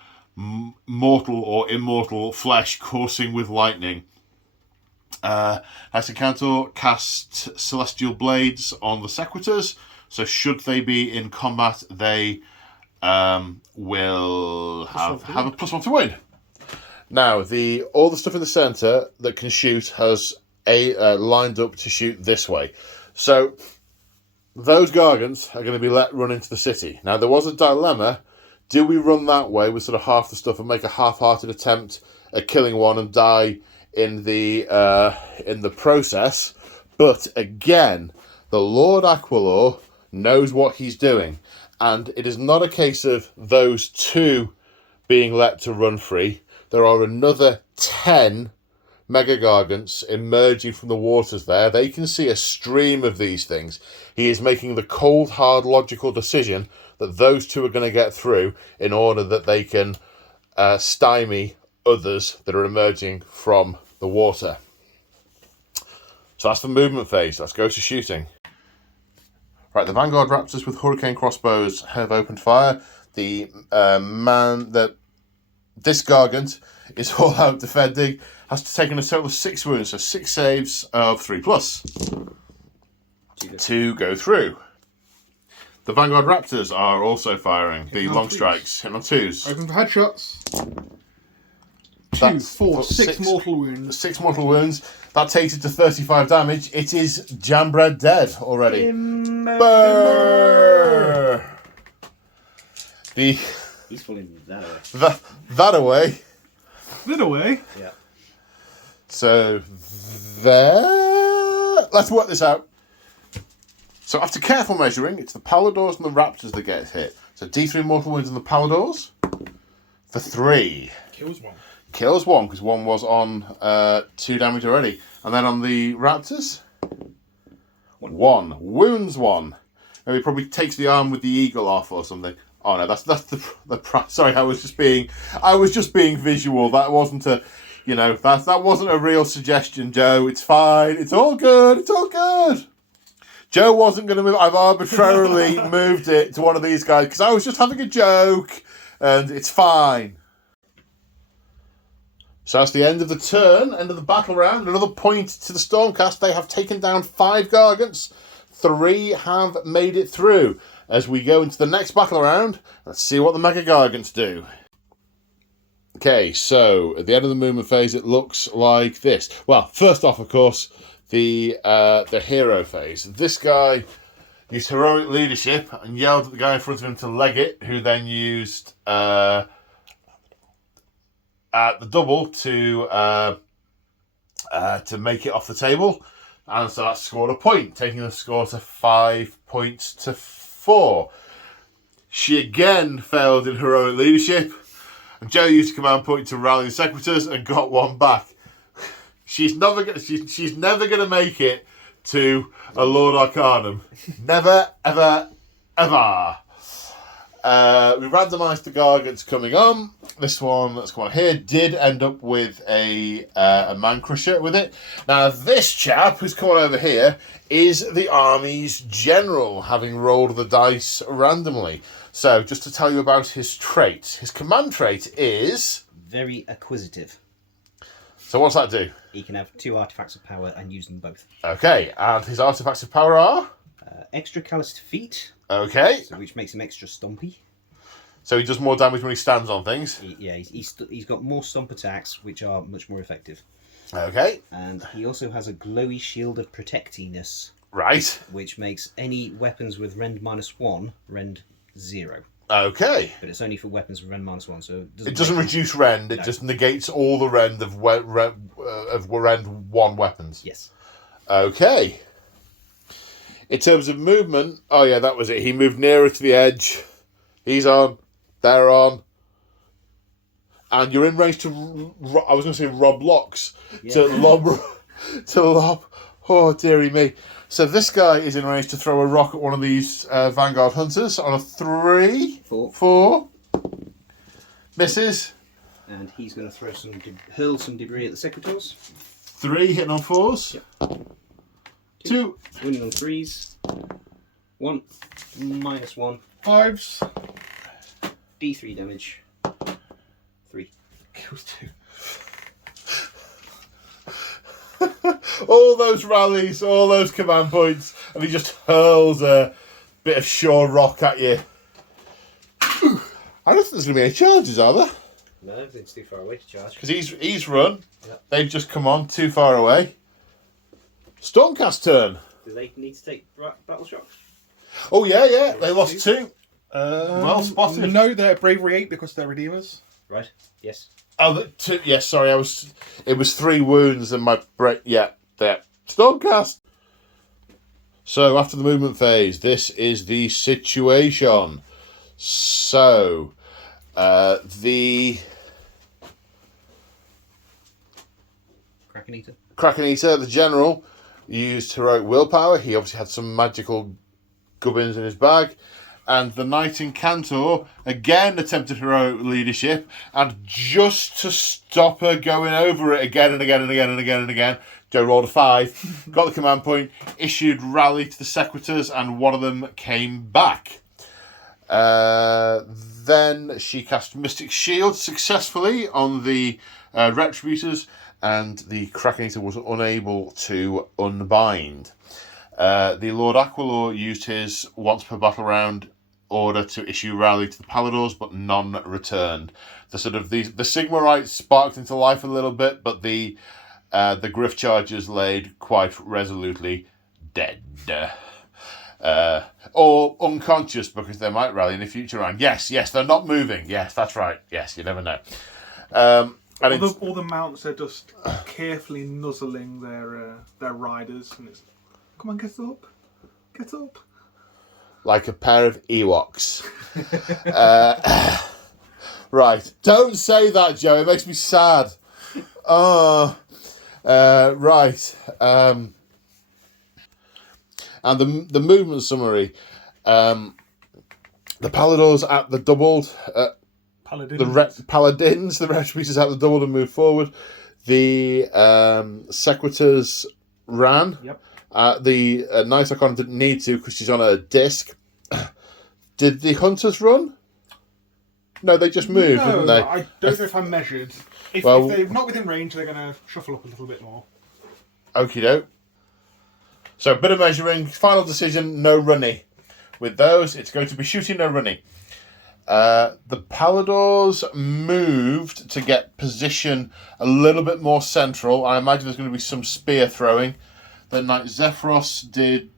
mortal or immortal flesh coursing with lightning. Knight in Cantor cast Celestial Blades on the Sequitors, so should they be in combat, they will have a +1 to win. Now, all the stuff in the centre that can shoot has lined up to shoot this way. So those Gargants are going to be let run into the city. Now, there was a dilemma. Do we run that way with sort of half the stuff and make a half-hearted attempt at killing one and die in the process? But again, the Lord Aquilor knows what he's doing, and it is not a case of those 2 being let to run free. There are another 10 Mega Gargants emerging from the waters there. They can see a stream of these things. He is making the cold, hard, logical decision that those 2 are going to get through in order that they can stymie others that are emerging from the water. So that's the movement phase. Let's go to shooting. Right, the Vanguard Raptors with Hurricane Crossbows have opened fire. This Gargant is all out defending, has taken a total of 6 wounds, so 6 saves of 3+. To go through. The Vanguard Raptors are also firing the long strikes, hitting on 2s. Open for headshots. 6 mortal wounds. 6 mortal wounds. That takes it to 35 damage. It is Jambred dead already. Burr! He's falling that away. That away. That away? Yeah. So, there... Let's work this out. So, after careful measuring, it's the Paladors and the Raptors that get hit. So, D3 mortal wounds on the Paladors for 3. Kills 1. Kills 1, because 1 was on 2 damage already. And then on the Raptors, 1. Wounds 1. Maybe probably takes the arm with the eagle off or something. Oh no, that's the sorry, I was just being visual. That wasn't a, that wasn't a real suggestion, Joe. It's fine. It's all good. It's all good. Joe wasn't going to move. I've arbitrarily moved it to one of these guys because I was just having a joke, and it's fine. So that's the end of the turn, end of the battle round. Another point to the Stormcast. They have taken down 5 Gargants. 3 have made it through. As we go into the next battle round, let's see what the Mega Gargants do. Okay, so at the end of the movement phase, it looks like this. Well, first off, of course, the hero phase. This guy used heroic leadership and yelled at the guy in front of him to leg it, who then used the double to make it off the table, and so that scored a point, taking the score to 5 points to 4. She again failed in heroic leadership, and Joe used a command point to rally the Sequitors and got 1 back. She's never gonna make it to a Lord Arcanum. Never, ever, ever. We randomised the Gargants coming on. This one that's come on here did end up with a Man Crusher with it. Now, this chap who's come on over here is the army's general, having rolled the dice randomly. So, just to tell you about his trait. His command trait is... Very acquisitive. So what's that do? He can have 2 artifacts of power and use them both. Okay, and his artifacts of power are? Extra calloused feet. Okay. So which makes him extra stompy. So he does more damage when he stands on things. He's got more stomp attacks, which are much more effective. Okay. And he also has a glowy shield of protectiness. Right. Which makes any weapons with rend -1 rend 0. Okay. But it's only for weapons with rend -1, so it doesn't reduce rend. It just negates all the rend of rend 1 weapons. Yes. Okay. In terms of movement, oh yeah, that was it. He moved nearer to the edge. He's on. They're on. And you're in range to, I was going to say rob locks. Yeah. To lob. Oh, dearie me. So this guy is in range to throw a rock at one of these Vanguard Hunters on a 3. 4. Misses. And he's going to hurl some debris at the Secretors. 3 hitting on 4s. Yep. 2. Winning on 3s. 1. -1. 5s. D3 damage. 3. Kills 2. All those rallies, all those command points, and he just hurls a bit of shore rock at you. I don't think there's going to be any charges, are there? No, I don't think it's too far away to charge. Because he's run. Yep. They've just come on too far away. Stormcast turn. Do they need to take battle shocks? Oh yeah. They lost 2. Well spotted. No, they're bravery 8 because they're redeemers. Right. Yes. Oh, 2. Yes, sorry. It was 3 wounds and my break. Yeah, there. Stormcast. So after the movement phase, this is the situation. So, the Kraken Eater, the general, used heroic willpower. He obviously had some magical gubbins in his bag. And the Knight Incantor again attempted heroic leadership, and just to stop her going over it again and again and again and again and again, Joe rolled a 5, got the command point, issued rally to the Sequitors, and one of them came back. Then she cast Mystic Shield successfully on the Retributors, and the Krakenator was unable to unbind. The Lord Aquilor used his once per battle round order to issue rally to the Paladors, but none returned. The Sigmarites sparked into life a little bit, but the Griff Chargers laid quite resolutely dead. Or unconscious, because they might rally in the future round. Yes, they're not moving. Yes, that's right. Yes, you never know. All the mounts are just carefully nuzzling their riders, and it's, come on, get up. Like a pair of Ewoks. Right, don't say that, Joe. It makes me sad. Oh, right. And the movement summary. The Paladors at the doubled. Paladins, the Retributors at the doubled and moved forward. The Sequitors ran. Yep. The Night Icon didn't need to because she's on a disc. Did the Hunters run? No, they just moved, didn't they? I don't know if I measured. If they're not within range, they're going to shuffle up a little bit more. Okie doke. So, bit of measuring. Final decision, no running. With those, it's going to be shooting, no running. The Paladors moved to get position a little bit more central. I imagine there's going to be some spear throwing. The Knight Zephyros did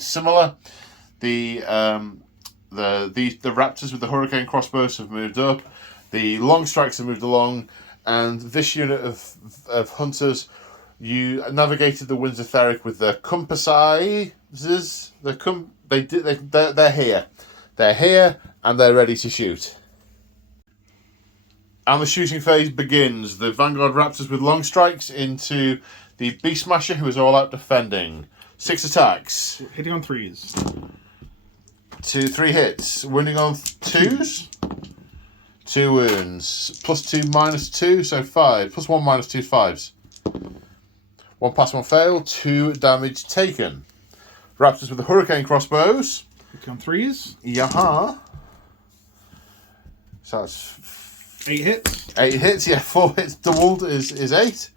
similar. The Raptors with the Hurricane crossbows have moved up. The Long Strikes have moved along, and this unit of Hunters, you navigated the Winds of Theric with the Compasses. They're here. They're here, and they're ready to shoot. And the shooting phase begins. The Vanguard Raptors with Long Strikes into the Beast Smasher, who is all out defending. 6 attacks. Hitting on 3s. 3 hits. Wounding on 2s. 2 wounds. +2, -2, so 5. +1, -2, 5s. 1 pass, 1 fail. 2 damage taken. Raptors with the Hurricane crossbows. Hitting on 3s. Yaha. So that's 8 hits. 8 hits, yeah. 4 hits doubled is 8.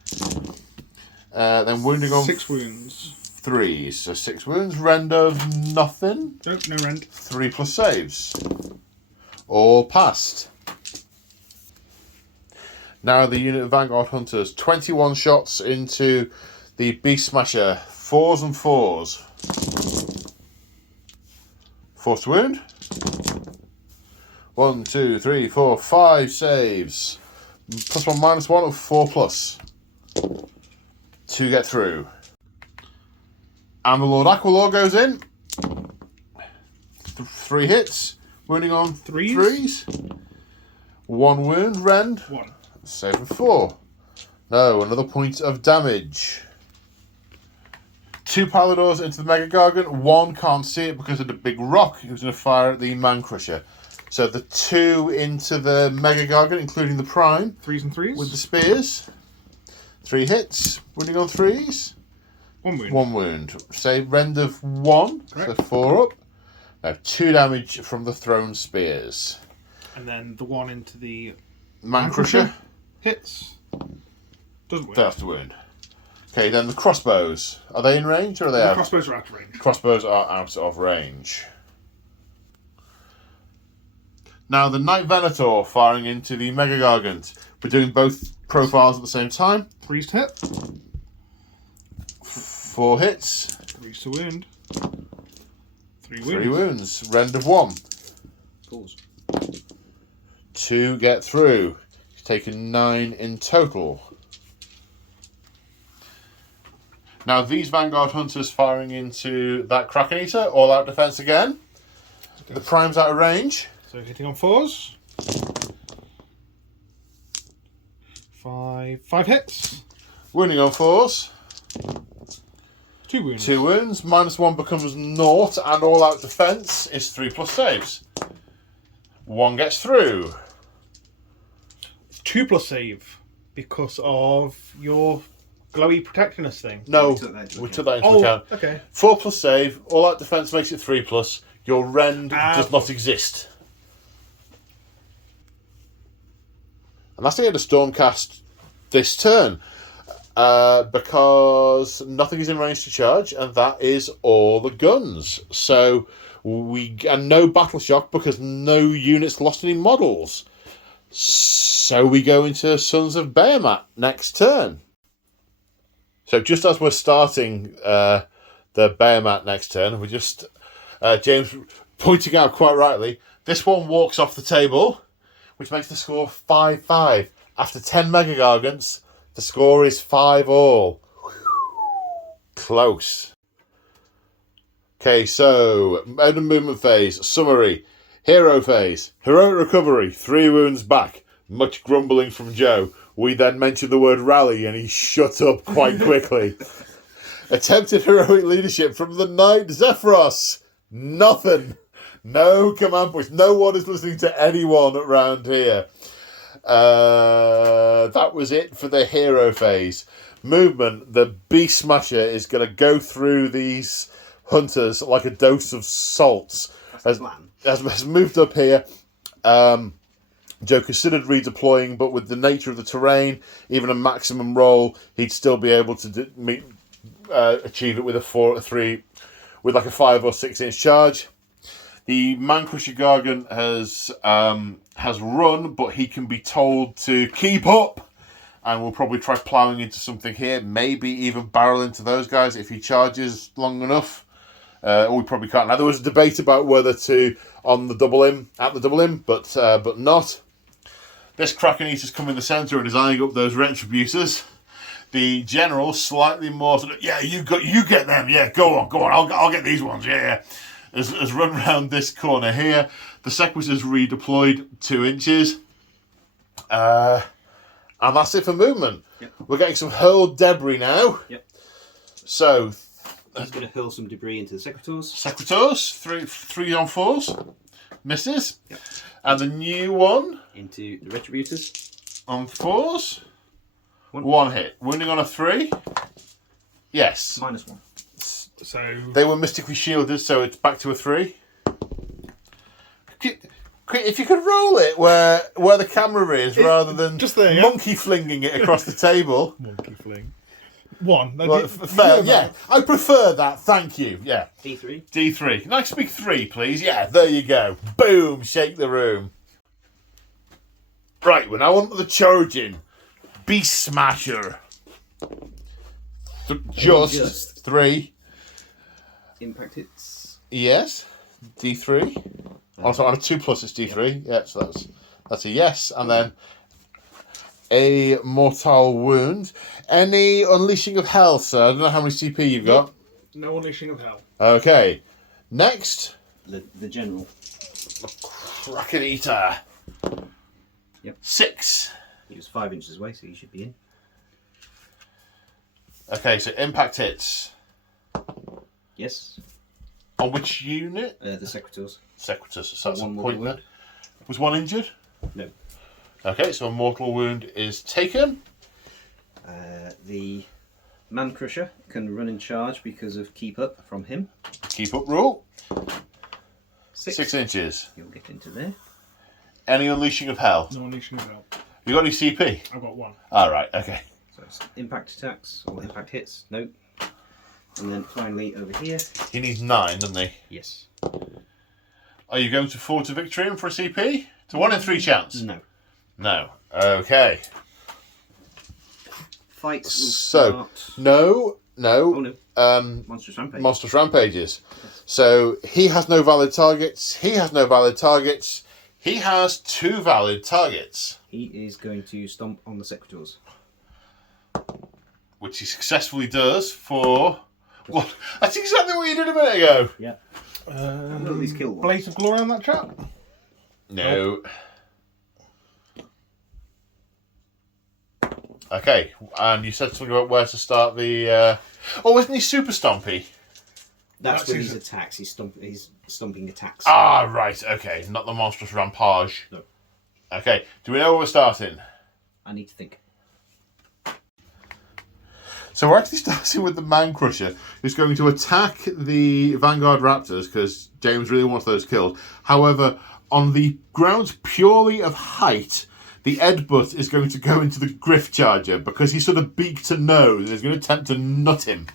Then wounding on 6 wounds. 3, so 6 wounds. Rend of nothing. Nope, no rend. 3 plus saves. All passed. Now the unit of Vanguard Hunters. 21 shots into the Beast Smasher. 4s and 4s. Forced wound. 1, 2, 3, 4, 5 saves. +1, -1 of 4+. 2 get through. And the Lord Aquilor goes in. 3 hits. Wounding on 3s. 1 wound. Rend. 1. Save of 4. No, another point of damage. 2 Paladors into the Mega Gargant. 1 can't see it because of the big rock. He was going to fire at the Man Crusher. So the 2 into the Mega Gargant, including the Prime. 3s and 3s. With the spears. 3 hits. Wounding on 3s. 1 wound. 1 wound. Save rend of 1. Correct. So 4 up. Now 2 damage from the thrown spears. And then the 1 into the Man Crusher. Hits. Doesn't wound. That's the wound. Okay, then the crossbows. Are they in range or are they The out? crossbows are out of range. Crossbows are out of range. Now the Knight Venator firing into the Mega Gargant. We're doing both profiles at the same time. 3s to hit. 4 hits. 3s to wound. 3 wounds. 3 wounds. Rend of 1. Pause. 2 get through. He's taken 9 in total. Now these Vanguard Hunters firing into that Krakenator. All out defense again. The Prime's out of range. So hitting on 4s. 5 hits. Wounding on 4s. 2 wounds. 2 wounds. -1 becomes 0, and all out defense is 3 plus saves. 1 gets through. 2 plus save because of your glowy protecting us thing? No, We took that into we account. took that into Oh, account. okay. 4+ save. All out defense makes it 3+. Your rend does not exist. And that's the end of Stormcast this turn. Because nothing is in range to charge, and that is all the guns. So and no battle shock because no units lost any models. So we go into Sons of Behemat next turn. So just as we're starting the Behemat next turn, we just James pointing out quite rightly, this one walks off the table, which makes the score 5-5. After 10 Mega Gargants, the score is 5-all. Close. Okay, so end of movement phase. Summary. Hero phase. Heroic recovery. 3 wounds back. Much grumbling from Joe. We then mentioned the word rally and he shut up quite quickly. Attempted heroic leadership from the Knight Zephyros. Nothing. No command push. No one is listening to anyone around here. That was it for the hero phase. Movement. The Beast Smasher is going to go through these hunters like a dose of salts. That's the plan. Has moved up here. Joe considered redeploying, but with the nature of the terrain, even a maximum roll, he'd still be able to achieve it with a 3, with like a 5 or 6 inch charge. The Man Crusher Gargant has run, but he can be told to keep up, and we'll probably try ploughing into something here. Maybe even barrel into those guys if he charges long enough. We probably can't. Now there was a debate about whether to at the double im, but not. This Kraken Eater's come in the centre and is eyeing up those retributors. The general slightly more sort of, you get them, go on, I'll get these ones, has run round this corner here. The Sequitous redeployed 2 inches. And that's it for movement. Yep. We're getting some hurled debris now. Yep. So He's going to hurl some debris into the Secretors. Secretors, 3 on 4s. Misses. Yep. And the new one Into the Retributors. on 4s. 1. 1 hit. Wounding on a 3. Yes. -1. So They were mystically shielded, so it's back to a 3. If you could roll it where the camera is, rather than just there, yeah. monkey flinging it across the table. monkey fling. 1. Well, fair, yeah. I prefer that, thank you. Yeah. D3. D3. Can I speak 3, please? Yeah, there you go. Boom, shake the room. Right, we're now on to the charging. Beast Smasher. Just 3. Impact hits. Yes. D3. Also on a 2+ it's D3. Yeah, so that's a yes. And then a mortal wound. Any unleashing of hell, sir? I don't know how many CP you've got. No unleashing of hell. Okay. Next. The general. Kraken Eater. Yep. 6. He was 5 inches away, so he should be in. Okay, so impact hits. Yes. On which unit? The Secretors. Secretors. So that's a One point mortal there. Was 1 injured? No. Okay, so a mortal wound is taken. The Man Crusher can run in charge because of keep up from him. Keep up rule. 6. 6 inches. He'll get into there. Any unleashing of hell? No unleashing of hell. You got any CP? I've got 1. Alright, okay. So it's impact attacks or impact hits. No. And then finally over here. He needs 9, doesn't he? Yes. Are you going to forward to victory for a CP? It's a 1 in 3 chance. No. No. Okay. Fights will So, start. no. Oh no. Monstrous Rampage. Monstrous Rampages. So, he has no valid targets. He has no valid targets. He has 2 valid targets. He is going to stomp on the Secretors. Which he successfully does for... What? That's exactly what you did a minute ago. Yeah. We'll at least kill one. Blaze of Glory on that chap? No. Okay, and you said something about where to start the... Oh, wasn't he Super Stompy? That's That's with his- his attacks. He's stomping attacks. Ah, right, okay. Not the Monstrous Rampage. No. Okay, do we know where we're starting? I need to think. So we're actually starting with the Man Crusher, who's going to attack the Vanguard Raptors, because James really wants those killed. However, on the grounds purely of height, the Edbutt is going to go into the Griff Charger, because he's sort of beak to nose, and he's going to attempt to nut him.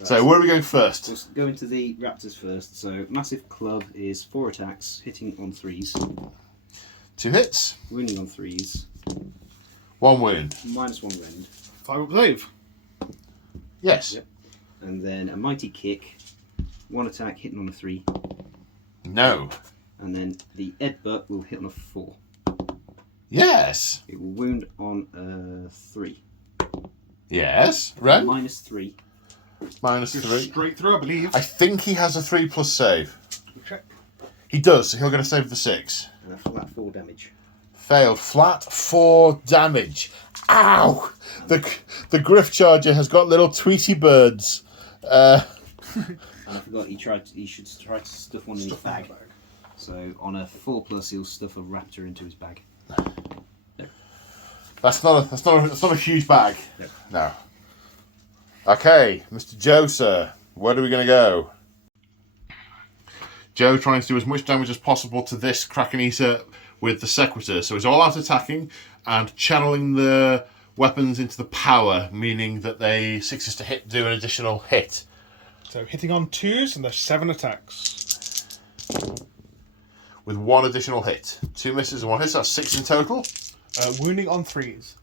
Right. So where are we going first? We'll go into the Raptors first. So Massive Club is 4 attacks, hitting on 3s. 2 hits. Wounding on 3s. 1 wound. -1 rend. 5 up save. Yes. Yep. And then a Mighty Kick. 1 attack, hitting on a 3. No. And then the Edbutt will hit on a 4. Yes. It will wound on a 3. Yes. Ren? -3. -3. Straight through, I believe. I think he has a 3+ save. Check. He does, so he'll get a save of the 6. And a flat 4 damage. Failed. Flat 4 damage. Ow! The Griff Charger has got little Tweety birds. And I forgot he should try to stuff one in his bag. So on a 4+, he'll stuff a raptor into his bag. That's not a huge bag. Yep. No. Okay, Mr. Joe, sir. Where are we going to go? Joe trying to do as much damage as possible to this Kraken Eater with the Sequitur. So he's all out attacking and channeling the weapons into the power, meaning that they 6s to hit do an additional hit. So hitting on 2s, and there's 7 attacks. With 1 additional hit. 2 misses and 1 hit, so that's 6 in total. Wounding on 3s.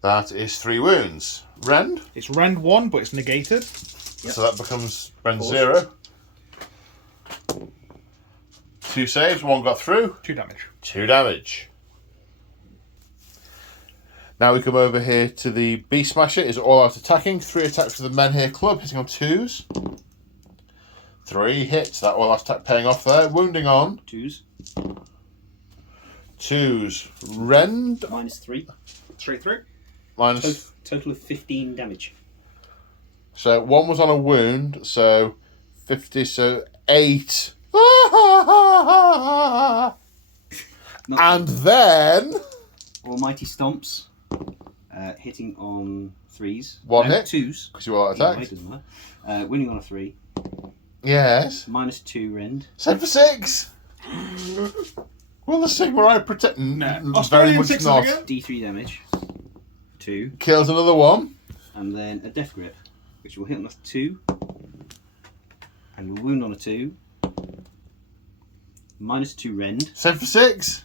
That is 3 wounds. Rend? It's rend 1, but it's negated. Yep. So that becomes Rend 0. 2 saves, 1 got through. 2 damage. 2 damage. Now we come over here to the Beast Smasher. Is all out attacking. 3 attacks for the Menhir Club, hitting on 2s. 3 hits. That all out attack paying off there. Wounding on 2s. 2s. Rend. -3. Straight through. Minus. Total of 15 damage. So 1 was on a wound. So 50. So 8. And then Almighty Stomps. Hitting on 3s. 1 hit. 2s. Because you are attacked. Doesn't matter. Winning on a 3. Yes. -2 rend. Save for 6. Will the Sigmarite protect? Very much sixes not. again? D3 damage. 2. Kills another one. And then a Death Grip, which will hit on a 2. And will wound on a 2. -2 rend. Save for 6.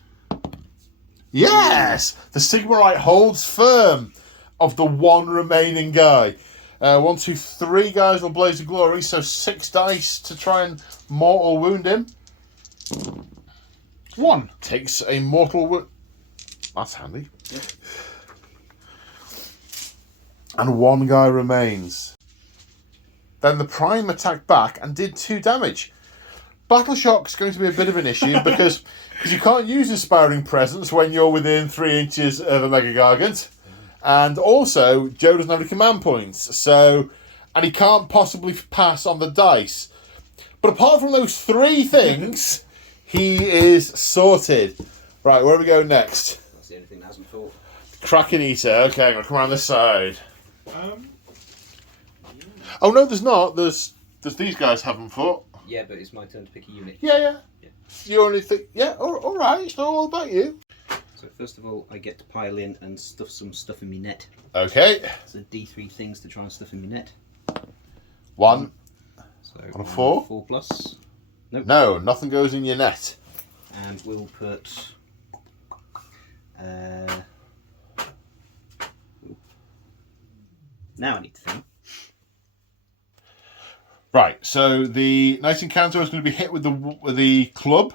Yes! The Sigmarite holds firm of the 1 remaining guy. 1, 2, 3 guys will blaze of glory, so 6 dice to try and mortal wound him. 1. Takes a mortal wound. That's handy. Yep. And 1 guy remains. Then the Prime attacked back and did 2 damage. Battle Shock's going to be a bit of an issue because you can't use Inspiring Presence when you're within 3 inches of a Mega Gargant. And also, Joe doesn't have any command points, and he can't possibly pass on the dice. But apart from those 3 things, he is sorted. Right, where are we going next? That's the only thing that hasn't fought. Kraken Eater. Okay, I'm going to come around this side. Oh no, there's not. There's these guys haven't fought. Yeah, but it's my turn to pick a unit. Yeah. You only think, all right, it's not all about you. So first of all, I get to pile in and stuff some stuff in my net. Okay. So D3 things to try and stuff in my net. 1. So On a 4? 4+. Nope. No, nothing goes in your net. And we'll put... now I need to think. Right, so the Knight Encounter is going to be hit with the club,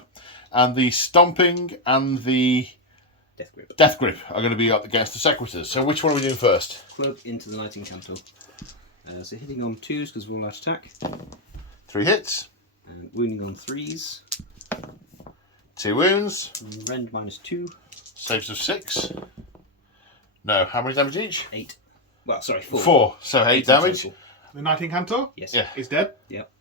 and the stomping and the Death Grip are going to be up against the Sequitors. So which one are we doing first? Club into the Knight Encounter. So hitting on 2s because we're all out attack. 3 hits. And wounding on 3s. 2 wounds. Rend -2. Saves of 6. No, how many damage each? 8. Well, sorry, 4. 4, so 8 damage. Total. The Knight Incantor? Yes. Yeah. Is dead? Yep.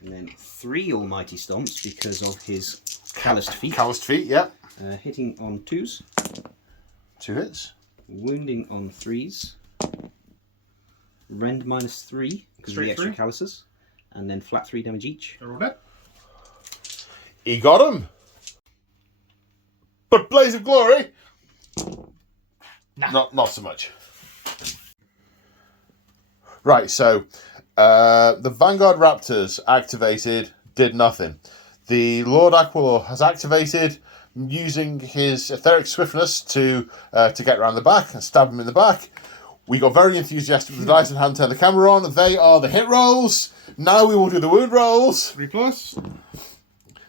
And then 3 Almighty Stomps because of his calloused feet. Calloused feet, yeah. Hitting on 2s. 2 hits. Wounding on 3s. Rend -3 because of the extra calluses. And then flat 3 damage each. They're all dead. He got him. But Blaze of Glory? Nah. Not so much. Right, so the Vanguard Raptors activated, did nothing. The Lord Aquilor has activated, using his etheric swiftness to get around the back and stab him in the back. We got very enthusiastic with the dice in hand, turn the camera on. They are the hit rolls. Now we will do the wound rolls. 3 plus.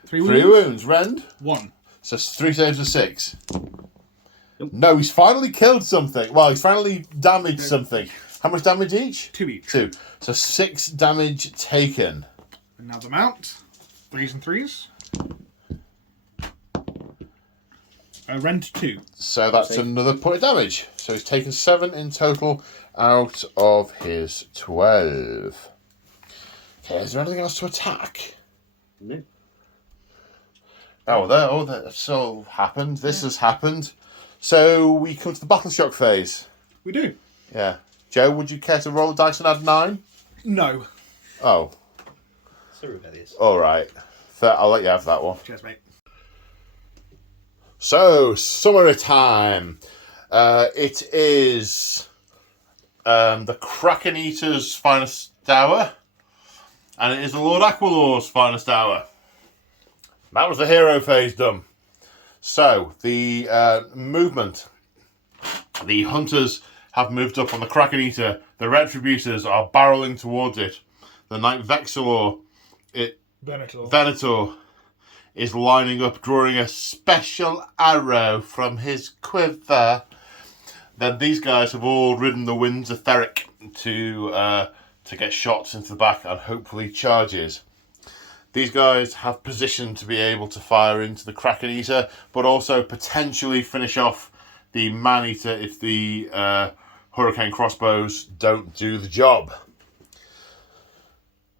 3 3 wounds. Rend. 1. So 3 saves of 6. Nope. No, he's finally killed something. Well, he's finally damaged something. How much damage each? 2 each. 2. So 6 damage taken. And now the mount. 3s and 3s. Rend 2. So that's another point of damage. So he's taken 7 in total out of his 12. Okay, is there anything else to attack? No. That's all happened. This has happened. So we come to the battle shock phase. We do. Yeah. Joe, would you care to roll the dice and add 9? No. Oh. So rebellious. All right. I'll let you have that one. Cheers, mate. So, summary time. It is the Kraken Eater's finest hour, and it is the Lord Aquilor's finest hour. That was the hero phase done. So, the movement. The hunters have moved up on the Kraken Eater. The Retributors are barreling towards it. The Knight Vexilor, Venator, is lining up, drawing a special arrow from his quiver. Then these guys have all ridden the winds etheric to get shots into the back and hopefully charges. These guys have position to be able to fire into the Kraken Eater, but also potentially finish off the Man Eater if the Hurricane crossbows don't do the job.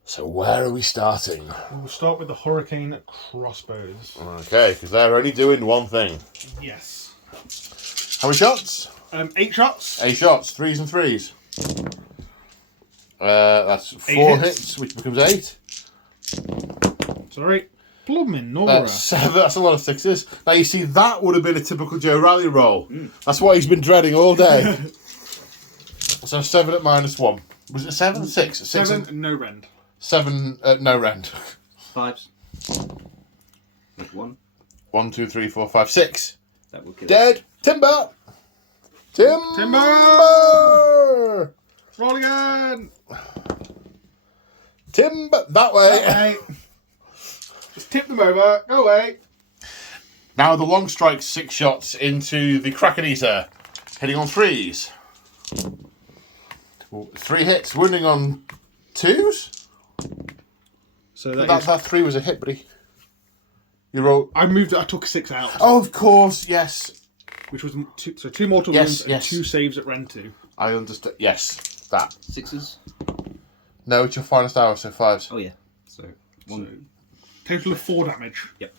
So where are we starting? We'll start with the Hurricane crossbows. Okay, because they're only doing one thing. Yes. How many shots? 8 shots. 8 shots, 3s and 3s. That's 4 hits, which becomes 8. Sorry. Bloomin' Nora. That's a lot of 6s. Now you see, that would have been a typical Joe Rally roll. That's what he's been dreading all day. So 7 at -1. Was it 7? 6? 7, no rend. 7, no rend. 5s. Make 1. 1, 2, 3, 4, 5, 6. That will kill. Dead. Timber. Timber. Roll again. Timber. That way. Just tip them over. Go away. Now the long strike 6 shots into the Kraken Eater, hitting on 3s. 3 hits, wounding on 2s. So that 3 was a hit, buddy. You roll. I moved it. I took 6 out. Oh, of course, yes. Which was 2 mortal wounds and 2 saves at rend 2. I understand. Yes, that. 6s. No, it's your finest hour, so 5s. Oh yeah. So 1. Total of 4 damage. Yep.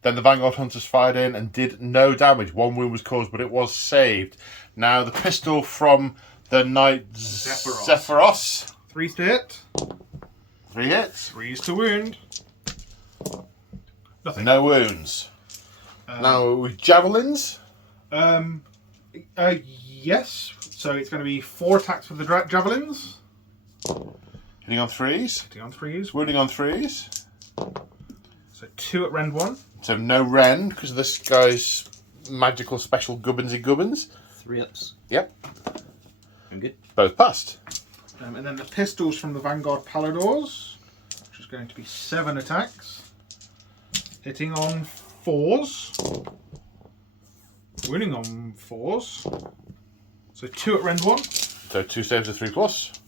Then the Vanguard Hunters fired in and did no damage. 1 wound was caused, but it was saved. Now the pistol from the Knight Zephyros. 3s to hit. 3 hits. 3s to wound. Nothing. No wounds. Now with javelins. Yes. So it's going to be 4 attacks with the javelins. Hitting on 3s. Hitting on 3s. Wounding on 3s. So 2 at rend 1. So no rend because of this guy's magical special gubbins. 3 ups. Yep. I'm good. Both passed. And then the pistols from the Vanguard Paladors, which is going to be 7 attacks. Hitting on 4s. Wounding on 4s. So 2 at rend 1. So 2 saves of 3+.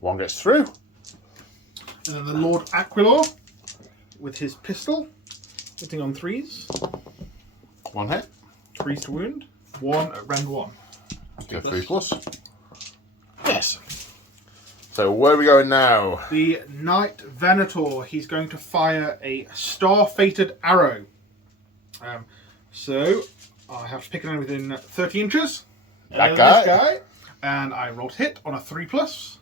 1 gets through. And then the Lord Aquilor with his pistol. Hitting on 3s. 1 hit. 3s to wound. 1 at rend 1. So 3+. Yes. So where are we going now? The Knight Venator. He's going to fire a star-fated arrow. So I have to pick it within 30 inches. That guy? This guy. And I rolled hit on a 3+.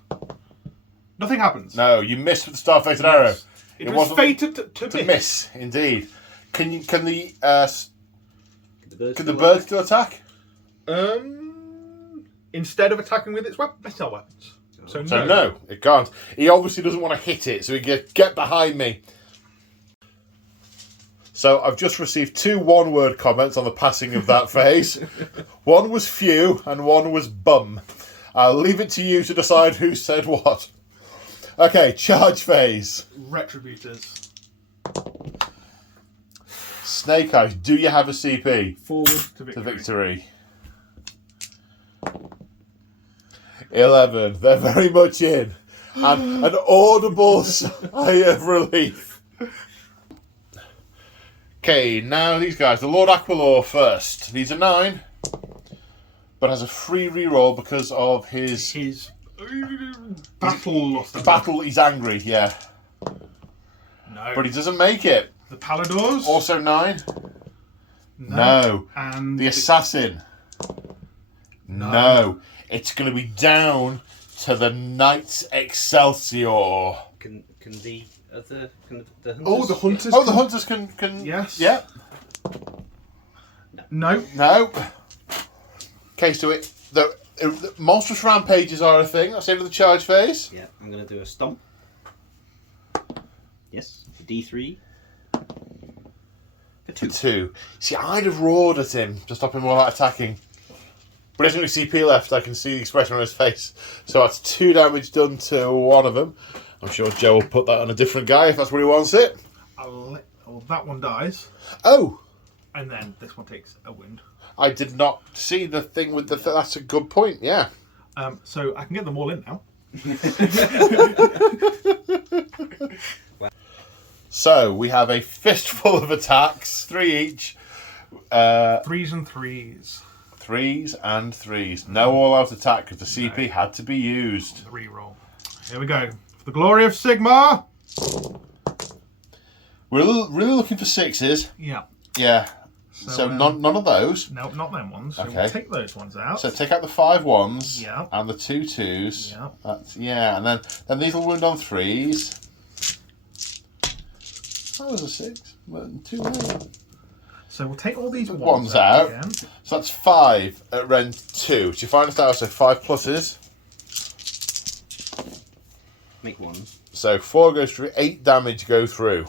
Nothing happens. No, you missed with the star-fated arrow. It was fated to miss. Indeed. Can the The bird still attack? Instead of attacking with its missile weapons. So no, it can't. He obviously doesn't want to hit it, so he get behind me. So I've just received 2 one-word comments on the passing of that phase. One was few and one was bum. I'll leave it to you to decide who said what. Okay, charge phase. Retributors. Snake Eyes, do you have a CP? Forward to To victory. victory. 11. They're very much in. And an audible sigh of relief. Okay, now these guys. The Lord Aquilor first. Needs a 9. But has a free reroll because of his battle lost. battle. He's angry, yeah. No. But he doesn't make it. The Paladors. Also 9. No. And The Assassin. No. It's going to be down to the Knights Excelsior. Can the other the hunters? Oh, the hunters. Oh, the hunters can. Yes. Yeah. No. No. Okay, so the monstrous rampages are a thing. That's the end of the charge phase. Yeah, I'm going to do a stomp. Yes, D3. For 2. 2. See, I'd have roared at him to stop him while attacking. But he hasn't got CP left. I can see the expression on his face. So that's 2 damage done to one of them. I'm sure Joe will put that on a different guy if that's where he wants it. That one dies. Oh! And then this one takes a wound. I did not see the thing with the... That's a good point, yeah. So I can get them all in now. So we have a fistful of attacks, 3 each. 3s and 3s. 3s and 3s. No all-out attack because the CP had to be used. The reroll. Here we go. For the glory of Sigmar. We're really looking for 6s. Yeah. Yeah. So none of those. No, not them ones. So Okay. we'll take those ones out. So take out the 5 1s. Yeah. And the 2 2s. Yeah. That's, yeah. And then these will wound on 3s. That was a 6. 2 more. So we'll take all these Ones out. Again. So that's 5 at Rend 2. So you find us out, so 5 pluses. Make 1. So 4 goes through, 8 damage go through.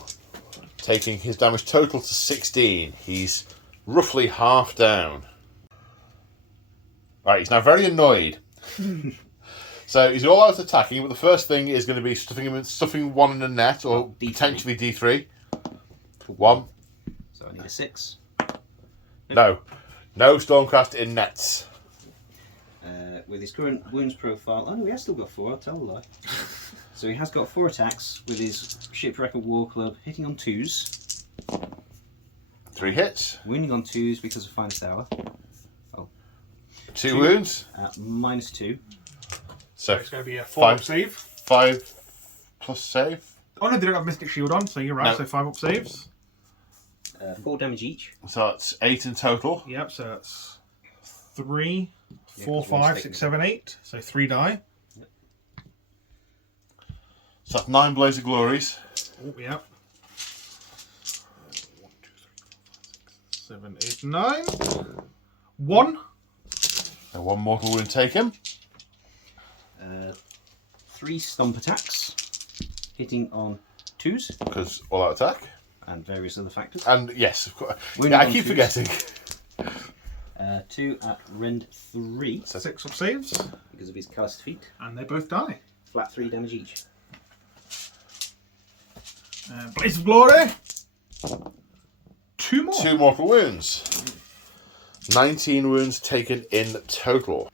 Taking his damage total to 16. He's roughly half down. Right, he's now very annoyed. So he's all out attacking, but the first thing is going to be stuffing one in a net, or D3. potentially D3. 1. So I need a 6. No. No Stormcast in nets. With his current wounds profile... Oh, no, he has still got 4, I'll tell a lie. So he has got 4 attacks with his Shipwrecker War Club, hitting on 2s. 3 hits. Wounding on 2s because of Finest Hour. 2 wounds. At -2. So It's going to be a 4 up 5 save. 5 plus save. Oh no, they don't have Mystic Shield on, so you're right. No. So 5 up saves. 4 damage each. So that's 8 in total. Yep, so that's 3, Yeah, 4, 'cause one's 5, taken 6, 7, 8. So 3 die. So that's 9 Blaze of Glories. Oh, yep. 1, 2, 3, 4, 5, 6, 7, 8, 9. 1. So 1 mortal wound taken. 3 stomp attacks, hitting on 2s Because all out attack. and various other factors. And yes, of course. Wounding Yeah, I on keep 2s. forgetting. 2 at Rend 3 6 up saves. because of his cast feat. And they both die. Flat 3 damage each. Blaze of Glory. 2 more. 2 mortal wounds. 19 wounds taken in total.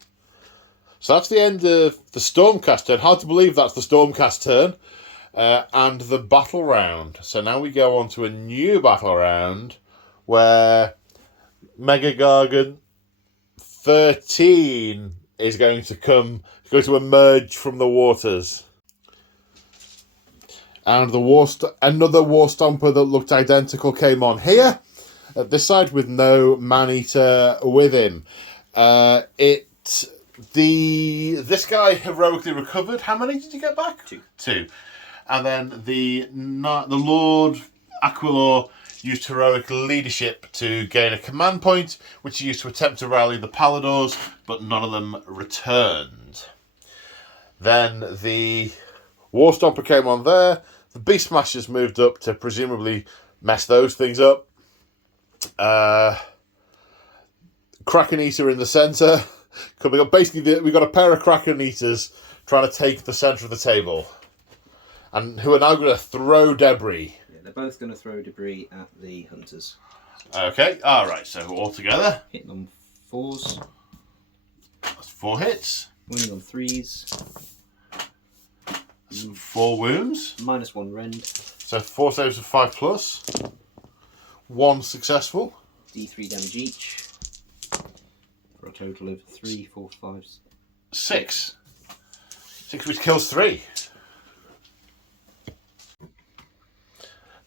So that's the end of the Stormcast turn. Hard to believe that's the Stormcast turn. And the battle round. So now we go on to a new battle round where Mega Gargant 13 is going to emerge from the waters. And another War Stomper that looked identical came on here at this side with no Man-Eater with him. This guy heroically recovered. How many did you get back? 2. 2. And then the Lord Aquilor used heroic leadership to gain a command point, which he used to attempt to rally the Paladors, but none of them returned. Then the War Stomper came on there. The Beast Smashers moved up to presumably mess those things up. Kraken Eater in the centre. Coming up, basically, we've got a pair of Kraken Eaters trying to take the centre of the table, and who are now going to throw debris. Yeah, they're both going to throw debris at the hunters. Okay, alright, so all together. Hitting on 4s. That's 4 hits. Wounding on 3s. 4 wounds. -1 rend. So 4 saves of 5+. 1 successful. D3 damage each. For a total of 3, 4, 5, 6. 6, which kills 3.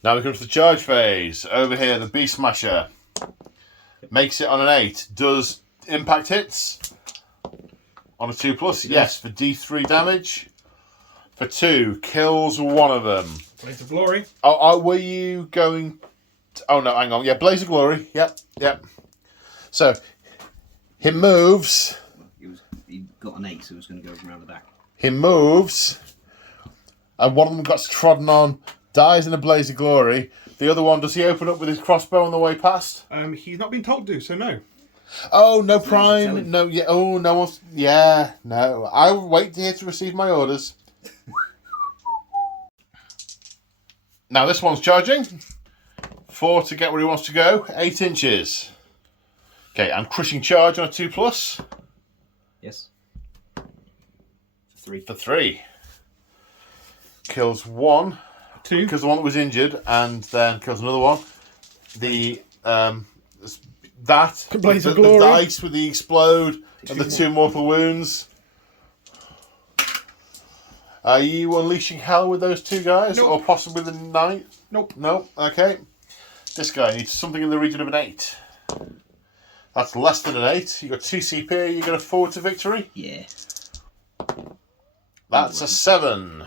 Now we come to the charge phase. Over here, the Beast Smasher makes it on an 8. Does impact hits on a 2+? Yes, for D3 damage. For 2, kills one of them. Blaze of Glory. Were you going... Oh, no, hang on. Yeah, Blaze of Glory. Yep. So, he moves. He got an 8, so he was going to go around the back. He moves. And one of them got trodden on, dies in a Blaze of Glory. The other one, does he open up with his crossbow on the way past? He's not been told to, so no. Oh, no prime. No, yeah. Oh, no one's... Yeah, no. I'll wait here to receive my orders. Now this one's charging. 4 to get where he wants to go. 8 inches. Okay, and crushing charge on a 2+. Yes. For 3. For 3. Kills 1. 2. Kills the one that was injured, and then kills another one. The Blaze of the Glory. dice with the explode and the 2 mortal wounds. Are you unleashing hell with those 2 guys? Nope. Or possibly the knight? Nope. No? Okay. This guy needs something in the region of an 8. That's less than an 8. You got 2 CP, you got a forward to victory? Yeah. That's a 7.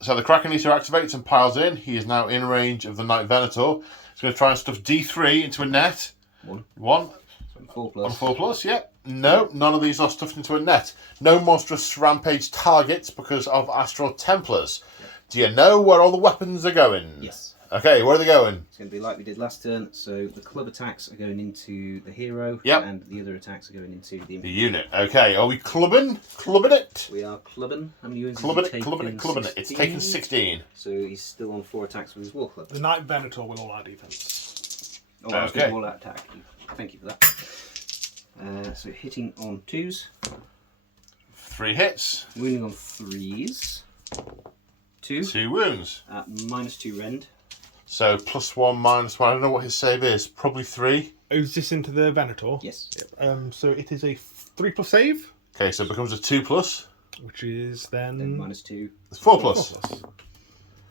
So the Kraken Eater activates and piles in. He is now in range of the Knight Venator. He's going to try and stuff D3 into a net. 1. 1. 4+. On 4+, yep. No, none of these are stuffed into a net. No monstrous rampage targets because of Astral Templars. Yep. Do you know where all the weapons are going? Yes. Okay, where are they going? It's going to be like we did last turn. So the club attacks are going into the hero. Yep. And the other attacks are going into the unit. Okay, are we clubbing? Clubbing it? We are clubbing. How many units? Clubbing it. It's taken 16. So he's still on 4 attacks with his war club. The Knight Venator will all our defense. Oh, I was going to all out attack. Thank you for that. So hitting on 2s. 3 hits. Wounding on 3s. 2. 2 wounds. At -2 rend. So +1, -1. I don't know what his save is. Probably 3. Is this into the Venator? Yes. So it is a 3+ save. Okay, so it becomes a 2+. Which is then -2. It's 4+.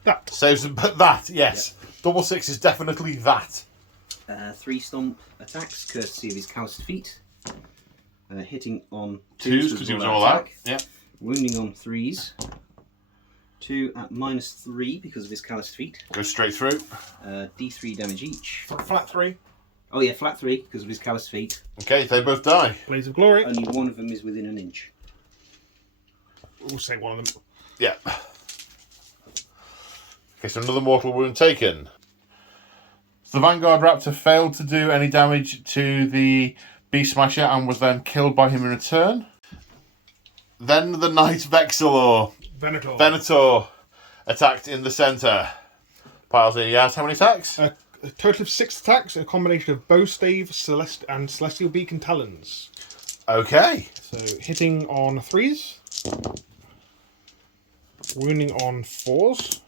That. Saves, but that, yes. Yep. Double 6 is definitely that. 3 stomp attacks, courtesy of his calloused feet. Hitting on 2s because he was all out. Yep. Wounding on 3s. 2 at -3 because of his calloused feet. Goes straight through. D3 damage each. Flat 3. Oh yeah, flat 3 because of his calloused feet. Okay, they both die. Blaze of Glory. Only one of them is within an inch. We'll say one of them. Yeah. Okay, so another mortal wound taken. So the Vanguard Raptor failed to do any damage to the Beast Smasher and was then killed by him in return. Then the Knight Vexilor. Venator attacked in the centre. Piles in. Yes, how many attacks? A total of 6 attacks, a combination of bow, stave, and celestial beacon talons. Okay. So hitting on 3s. Wounding on 4s.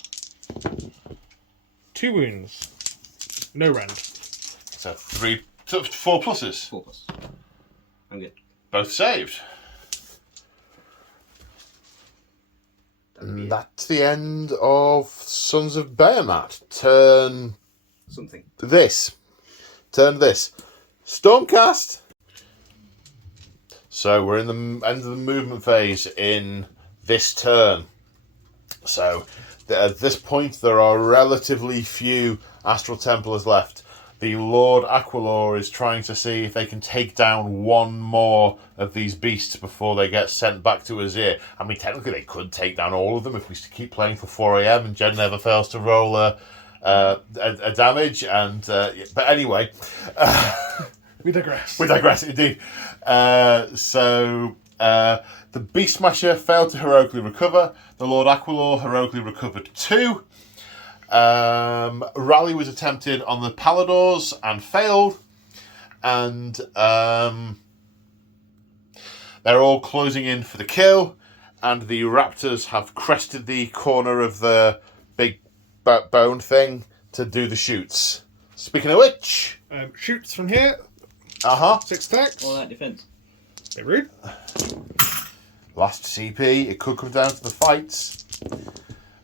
2 wounds. No rend. So 4 pluses. 4+. I'm good. Both saved. That'd be And that's the end of Sons of Behemat. Turn something. this. Stormcast. So we're in the end of the movement phase in this turn. So at this point there are relatively few Astral Templars left. The Lord Aquilor is trying to see if they can take down one more of these beasts before they get sent back to Azir. I mean, technically they could take down all of them if we keep playing for 4 AM and Jen never fails to roll a damage. And but anyway, We digress. we digress indeed. The Beast Smasher failed to heroically recover. The Lord Aquilor heroically recovered 2. Rally was attempted on the Paladors and failed. And they're all closing in for the kill. And the Raptors have crested the corner of the big bone thing to do the shoots. Speaking of which... Shoots from here. 6 attacks. All that defense. Bit rude. Last CP, it could come down to the fights.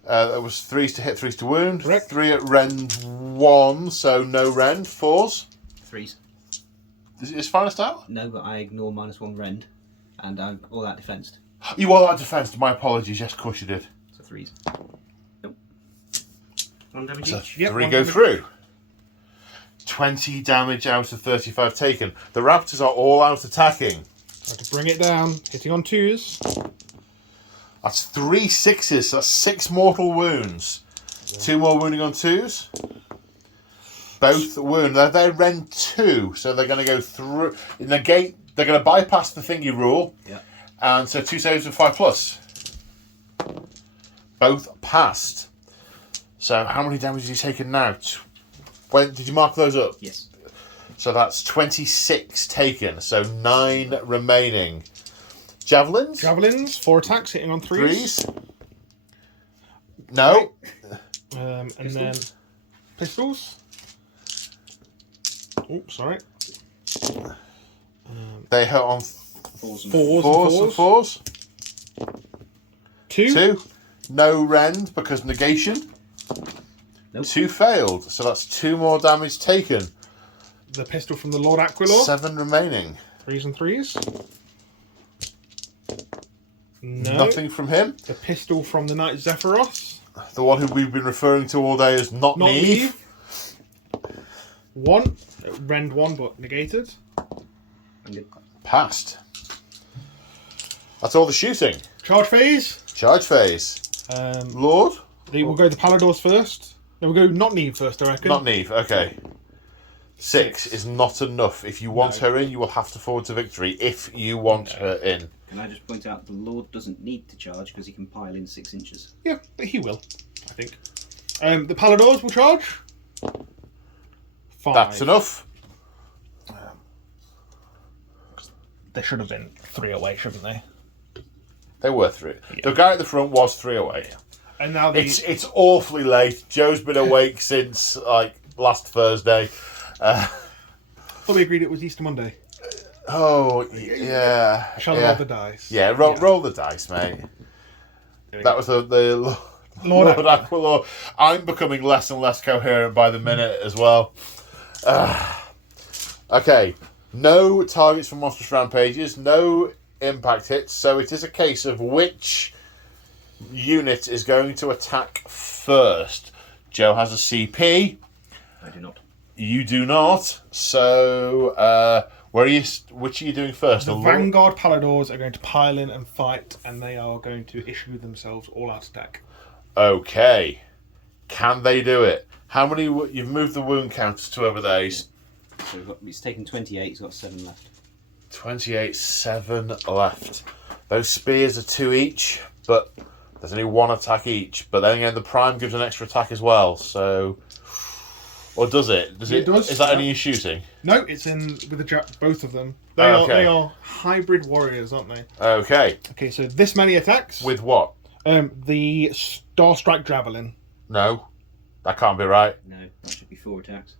There was 3s to hit, 3s to wound. Correct. 3 at rend 1, so no rend. 4s. 3s. Is it his finest out? No, but I ignore -1 rend, and I'm all that defensed. You all that defense. My apologies. Yes, of course you did. So 3s. Nope. 1 damage So each. Yep, 3 1 go damage. through. 20 damage out of 35 taken. The Raptors are all out attacking. Try to bring it down. Hitting on 2s. That's 3 6s. That's 6 mortal wounds. 2 more wounding on 2s. Both wound. They're rend 2, so they're going to go through. Negate. They're going to bypass the thingy rule. Yeah. And so 2 saves with 5+. Both passed. So how many damage has he taken now? When did you mark those up? Yes. So that's 26 taken. So 9 remaining. Javelins? Javelins, 4 attacks, hitting on 3s. 3s? No. And then pistols. Oh, sorry. They hit on 4s and 4s and 4s. 2. 2. No rend because negation. Nope. 2 failed. So that's 2 more damage taken. The pistol from the Lord Aquilor. 7 remaining. 3s and 3s. No. Nothing from him. The pistol from the Knight Zephyros. The one who we've been referring to all day as not Neve. 1. Rend 1, but negated. I'm good. Passed. That's all the shooting. Charge phase. Charge phase. Lord? They will go the Paladors first. They will go not Neve first, I reckon. Not Neve, okay. 6 is not enough. If you want No. her in, you will have to forward to victory. If you want her in. Can I just point out the Lord doesn't need to charge because he can pile in 6 inches. Yeah, but he will, I think. The Paladors will charge. 5. That's enough. They should have been 3 away, shouldn't they? They were 3. Yeah. The guy at the front was 3 away. And now the... It's awfully late. Joe's been awake since last Thursday. Thought we agreed it was Easter Monday. Oh yeah. Shall I roll the dice? Yeah, roll the dice, mate. That was the Lord Aquilor. I'm becoming less and less coherent by the minute as well. Okay, no targets for monstrous rampages, no impact hits, so it is a case of which unit is going to attack first. Joe has a CP. I do not. You do not. So, which are you doing first? The Vanguard Paladors are going to pile in and fight, and they are going to issue themselves all-out attack. Okay. Can they do it? How many... You've moved the wound counters to over there. So he's taken 28, he's got 7 left. 28, 7 left. Those spears are 2 each, but there's only 1 attack each. But then again, the Prime gives an extra attack as well, so... Or does it? It does. Is that any use? No, it's in with the both of them. Okay. They are hybrid warriors, aren't they? Okay. Okay, so this many attacks. With what? The Starstrike Javelin. No. That can't be right. No, that should be 4 attacks.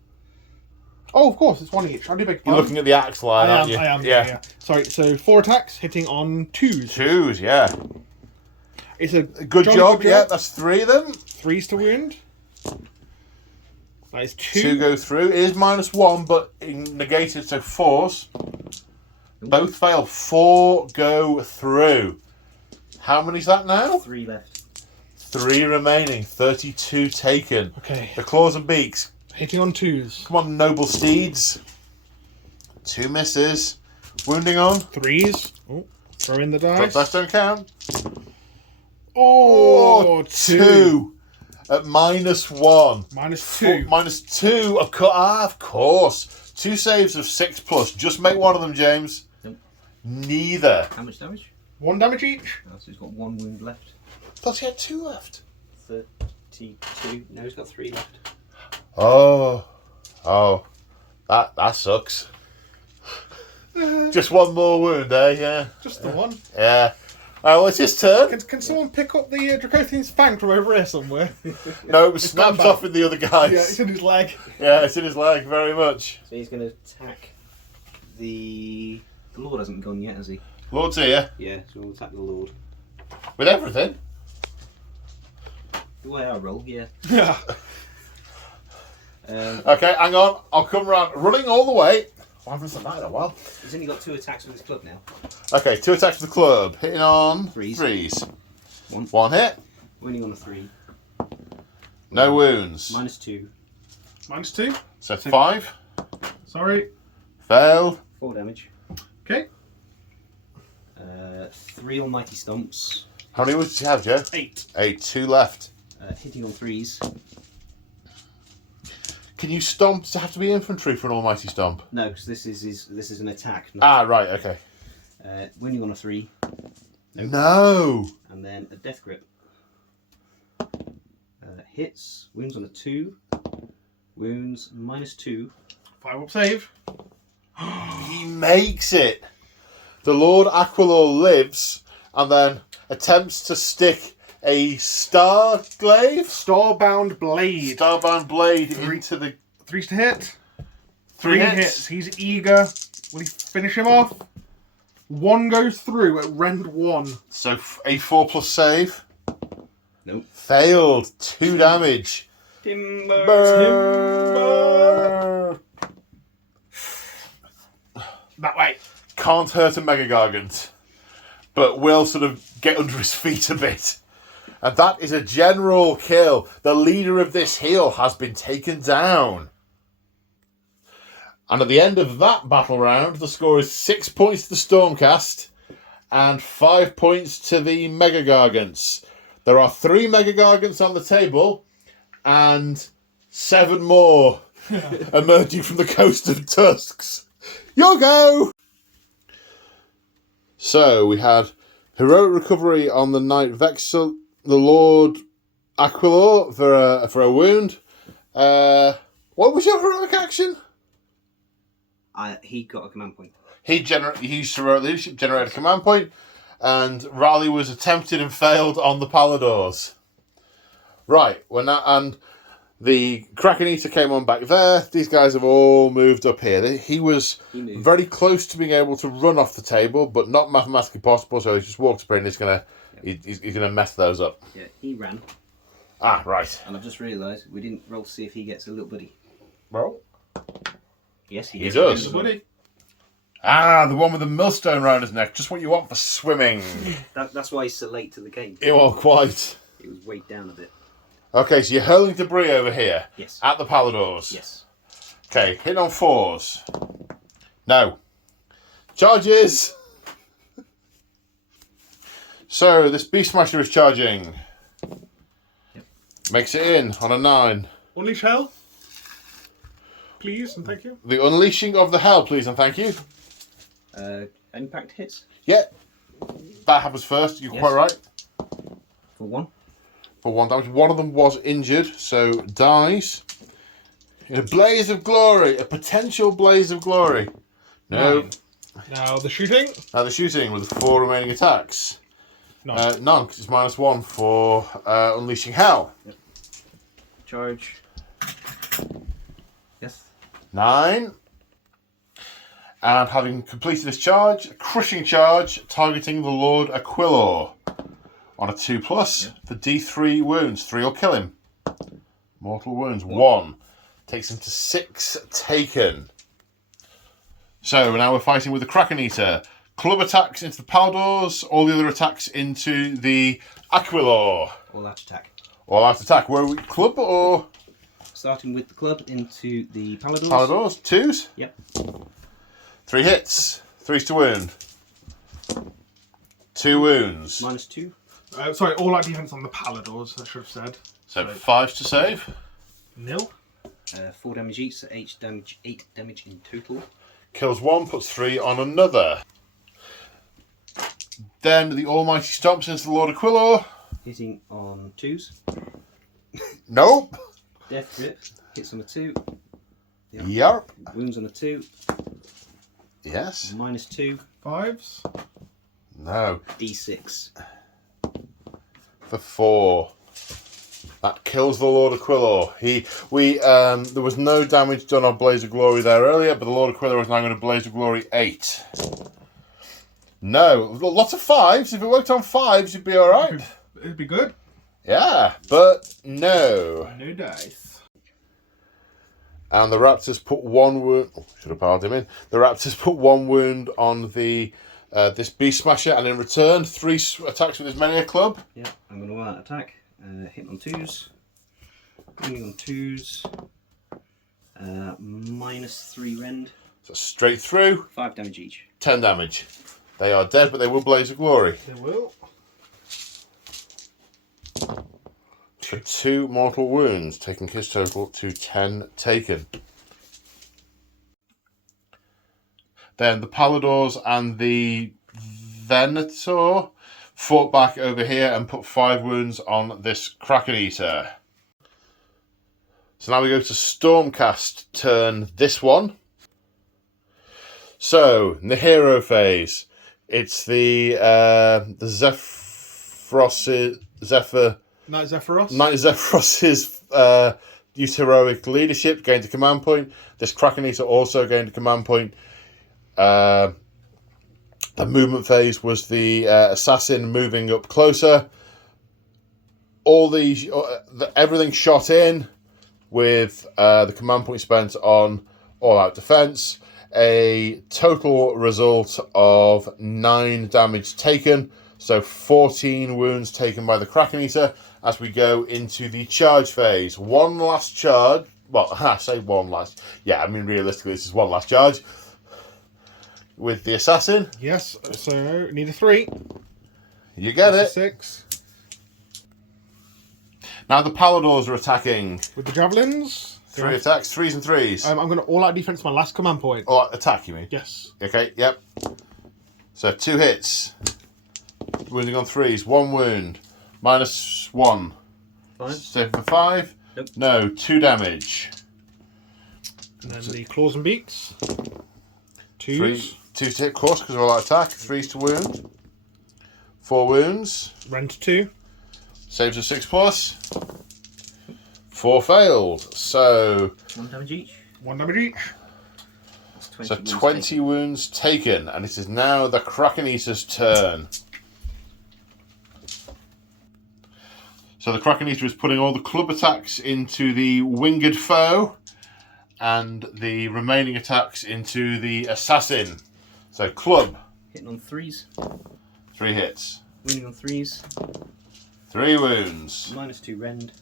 Oh, of course, it's one each. I do beg your You're pardon. looking at the axe line, aren't you? I am. Yeah. Sorry, so 4 attacks, hitting on 2s. 2s, yeah. It's a Good jolly job, yeah. That's 3 of them. 3s to wound. That is 2. 2 go through. It is -1, but negated, so 4s. Both fail. 4 go through. How many's that now? 3 left. 3 remaining. 32 taken. Okay. The claws and beaks. Hitting on 2s. Come on, noble steeds. 2 misses. Wounding on. 3s. Oh, throw in the Drop dice. dice don't count. Oh, 2 at -1. -2. -2. Of course. 2 saves of 6+. Just make one of them, James. Nope. Neither. How much damage? 1 damage each. Oh, so he's got 1 wound left. Thought he had 2 left. 32. No, he's got 3 left. Oh, that sucks. Just 1 more wound, eh? Yeah. Just the one. Yeah. Well, it's his turn. Can someone pick up the Dracothian's fang from over here somewhere? No, it was snapped back. off with the other guys. Yeah, it's in his leg. Yeah, it's in his leg, very much. So he's going to attack the Lord. Hasn't gone yet, has he? Lord's here. Yeah, so we'll attack the Lord. With everything. The way I roll, yeah. Yeah. Okay, hang on. I'll come round. Running all the way. I haven't done that in a while. He's only got 2 attacks with his club now. Okay, 2 attacks with the club. Hitting on 3s. 1 hit. Winning on a 3. No wounds. -2. -2. So 5. Sorry. Failed. 4 damage. Okay. 3 almighty stomps. How many wounds did you have, Joe? 8. 8. 2 left. Hitting on 3s. Can you stomp? Does it have to be infantry for an almighty stomp? No, because this is an attack. Right, okay. Winning on a 3. Nope. No! And then a death grip. Hits. Wounds on a 2. Wounds -2. 5 up save. He makes it! The Lord Aquilor lives and then attempts to stick a starbound blade into the 3s to hit. 3 3 hits. hits. He's eager. Will he finish him off? 1 goes through at rend 1. So a 4+ save. Nope. Failed. 2 damage. Timber. That way. Can't hurt a Mega Gargant, but will sort of get under his feet a bit. And that is a general kill. The leader of this hill has been taken down. And at the end of that battle round, the score is 6 points to the Stormcast and 5 points to the Mega Gargants. There are 3 Mega Gargants on the table and 7 more emerging from the coast of Tusks. Your go! So we had heroic recovery on the Knight Vexel, the Lord Aquilor for a wound. What was your heroic action? He got a command point. He used heroic leadership, generated a command point, and Raleigh was attempted and failed on the Paladors. Right, and the Kraken Eater came on back there. These guys have all moved up here. He was very close to being able to run off the table, but not mathematically possible. So he just walks up here and he's gonna mess those up. Yeah, he ran. Ah, right. And I've just realised we didn't roll to see if he gets a little buddy. Well, Yes, he does. Buddy. Ah, the one with the millstone round his neck. Just what you want for swimming. That's why he's so late to the game. Yeah, well, quite. He was weighed down a bit. Okay, so you're hurling debris over here. Yes. At the Paladors. Yes. Okay, hit on 4s. No. Charges! So, this Beast Smasher is charging. Yep. Makes it in on a 9. Unleash hell. Please and thank you. The unleashing of the hell, please and thank you. Impact hits. Yeah. That happens first, you're Yes. quite right. For 1. For 1 damage. One of them was injured, so dies. In a blaze of glory. A potential blaze of glory. No. 9. Now the shooting. Now the shooting with the 4 remaining attacks. None. None, because it's -1 for unleashing hell. Charge. Yes. 9. And having completed this charge, a crushing charge targeting the Lord Aquilor on a 2+, for D3 wounds. 3 will kill him. Mortal wounds, 1. Takes him to 6 taken. So now we're fighting with the Kraken Eater. Club attacks into the Paladors, all the other attacks into the Aquilor. All out attack. All out attack. Where are we? Club or? Starting with the club into the Paladors. Paladors, 2s? Yep. 3 hits, 3s to wound. 2 wounds. -2. Sorry, all out defense on the Paladors, I should have said. So 5s to save. 0. 4 damage each, so 8 damage in total. Kills 1, puts 3 on another. Then the Almighty stomps into the Lord Aquilor. Hitting on 2s. Nope. Death grip. Hits on a 2. Yarp. Wounds on a 2. Yes. -2. 5s. No. D6. For 4. That kills the Lord Aquilor. There was no damage done on Blaze of Glory there earlier, but the Lord Aquilor is now going to Blaze of Glory 8. No, lots of 5s. If it worked on 5s, you'd be all right. It'd be good. Yeah, but no. No dice. And the Raptors put 1 wound. Oh, should have piled him in. The Raptors put 1 wound on the this Beast Smasher, and in return, 3 attacks with his Mania Club. Yeah, I'm going to out attack. Hit on 2s. Wounding on 2s. -3 rend. So straight through. 5 damage each. 10 damage. They are dead, but they will Blaze of Glory. They will. For 2 mortal wounds, taking his total to 10 taken. Then the Paladors and the Venator fought back over here and put 5 wounds on this Kraken Eater. So now we go to Stormcast turn this one. So, in the hero phase, it's the Knight Zephyros. Knight Zephyros's used heroic leadership, gained a command point. This Kraken Eater also gained a command point. The movement phase was the assassin moving up closer. All these, everything shot in with the command point spent on all-out defense. A total result of 9 damage taken. So 14 wounds taken by the Kraken Eater as we go into the charge phase. One last charge. Well, I say one last. Yeah, I mean, realistically, this is one last charge. With the assassin. Yes, so need a 3. You get it. 6. Now the Paladors are attacking. With the javelins. 3 attacks, 3s and 3s. I'm going to all out defense my last command point. Oh, attack, you mean? Yes. Okay, yep. So 2 hits. Wounding on 3s. 1 wound. -1. 5. Save for 5. Nope. No, 2 damage. And then the claws and beaks. 2s. 3, 2 to hit, of course, because of all that attack. 3s to wound. 4 wounds. Rend 2. Saves of 6+. 4 failed. So 1 damage each. 1 damage each. That's 20 so wounds 20 taken. wounds taken, and it is now the Kraken Eater's turn. So the Kraken Eater is putting all the club attacks into the winged foe, and the remaining attacks into the assassin. So club, Hitting on 3s. 3 hits, Wounding on 3s. 3 wounds, -2 rend.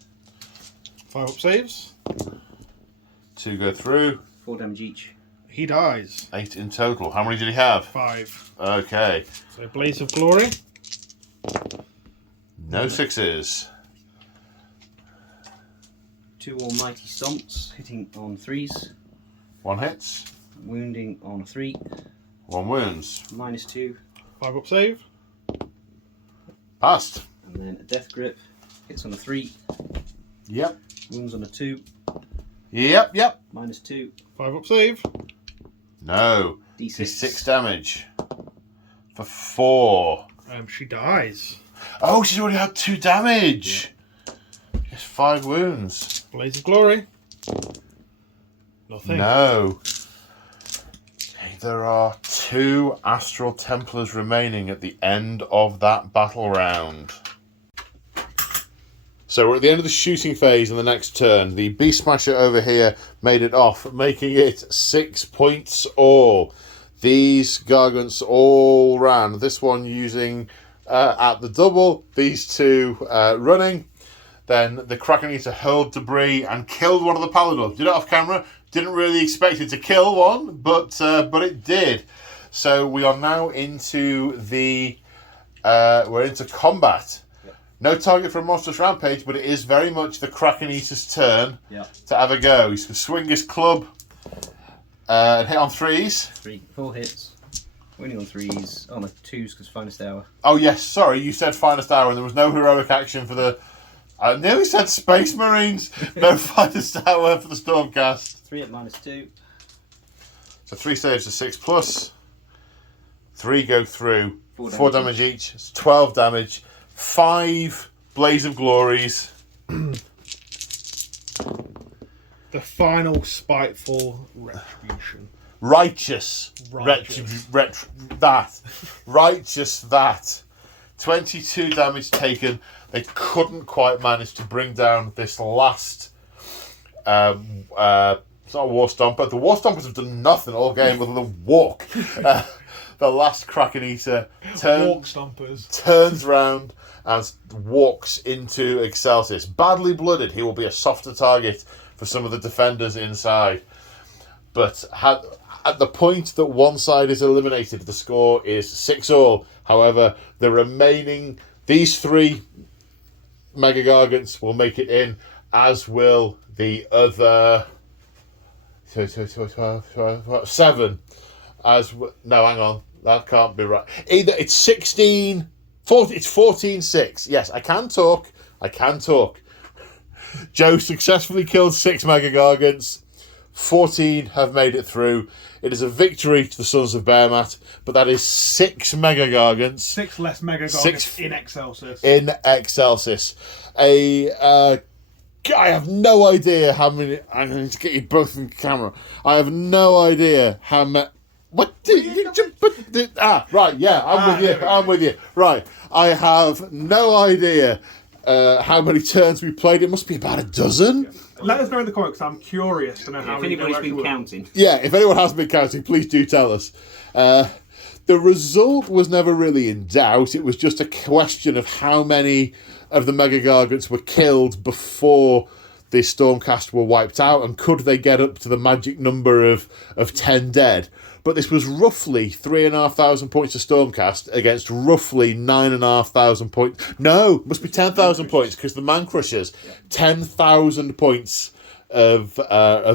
5 up saves. 2 go through, 4 damage each. He dies. 8 in total. How many did he have? 5. Okay, So Blaze of Glory. no 6s. 2 almighty stomps. Hitting on 3s. 1 hits, Wounding on a 3. 1 wounds. -2. 5 up save. Passed. And then a death grip. Hits on a 3. Yep. Wounds on a 2. Yep. -2. 5 up save. No. D6. D6 damage. For 4. She dies. Oh, she's already had 2 damage. Just 5 wounds. Blaze of Glory. Nothing. No. There are 2 Astral Templars remaining at the end of that battle round. So we're at the end of the shooting phase in the next turn. The Beast Smasher over here made it off, making it 6 points all. These Gargants all ran. This one using at the double, these 2 running. Then the Kraken Eater hurled debris and killed one of the Paladins. Did it off camera. Didn't really expect it to kill one, but it did. So we are now into we're into combat. No target for a monstrous rampage, but it is very much the Kraken Eater's turn to have a go. He's going to swing his club and hit on 3s. 4 hits. Winning on 3s. Oh, no, 2s because finest hour. Oh, yes, sorry, you said finest hour and there was no heroic action for the... I nearly said Space Marines. No finest hour for the Stormcast. 3 at -2. So 3 saves are 6+. 3 go through. 4 damage each. It's 12 damage. 5 Blaze of Glories. The final spiteful retribution. Righteous. Righteous. Righteous that. 22 damage taken. They couldn't quite manage to bring down this last... it's not a War Stomper. The War Stompers have done nothing all game other than walk. The last Kraken Eater turns round and walks into Excelsis. Badly blooded, he will be a softer target for some of the defenders inside. But at the point that one side is eliminated, the score is 6-all. However, the remaining, these 3 Mega Gargants will make it in, as will the other 7. No, hang on, that can't be right. Either it's 16, 14, it's 14-6. Yes, I can talk. Joe successfully killed 6 Mega Gargants. 14 have made it through. It is a victory to the Sons of Behemat, but that is 6 Mega Gargants. 6 less Mega Gargants in Excelsis. In Excelsis. I have no idea how many... I need to get you both in camera. I have no idea how many... What did you... right, yeah, I'm with you. Right, I have no idea how many turns we played. It must be about a dozen. Yeah. Let us know in the comments, I'm curious to know how many. If anybody's been counting. Yeah, if anyone has been counting, please do tell us. The result was never really in doubt. It was just a question of how many of the Mega Gargants were killed before the Stormcast were wiped out, and could they get up to the magic number of 10 dead. But this was roughly 3,500 points of Stormcast against roughly 9,500 points. No, must be 10,000 points because the Man Crushers, 10,000 points of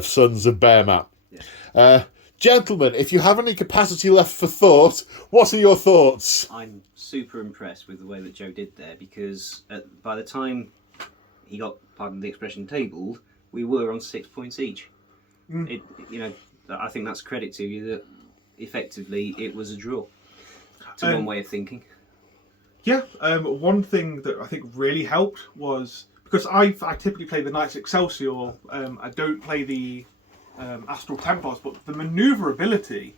Sons of Behemat. Gentlemen, if you have any capacity left for thought, what are your thoughts? I'm super impressed with the way that Joe did there, because by the time he got, pardon the expression, tabled, we were on 6 points each. I think that's credit to you that effectively it was a draw. To one way of thinking. Yeah, one thing that I think really helped was, because I typically play the Knights Excelsior, I don't play the Astral Templars, but the manoeuvrability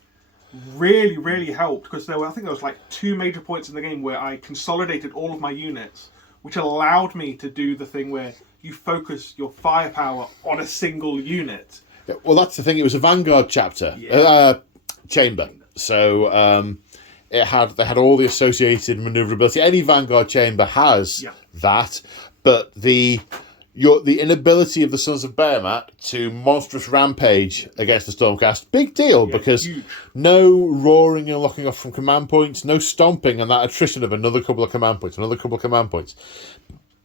really, really helped, because I think there was like 2 major points in the game where I consolidated all of my units, which allowed me to do the thing where you focus your firepower on a single unit. Yeah, well, that's the thing. It was a Vanguard chapter, chamber. So they had all the associated manoeuvrability. Any Vanguard chamber has that, but the inability of the Sons of Behemat to monstrous rampage against the Stormcast, big deal, because huge. No roaring and locking off from command points, no stomping, and that attrition of another couple of command points.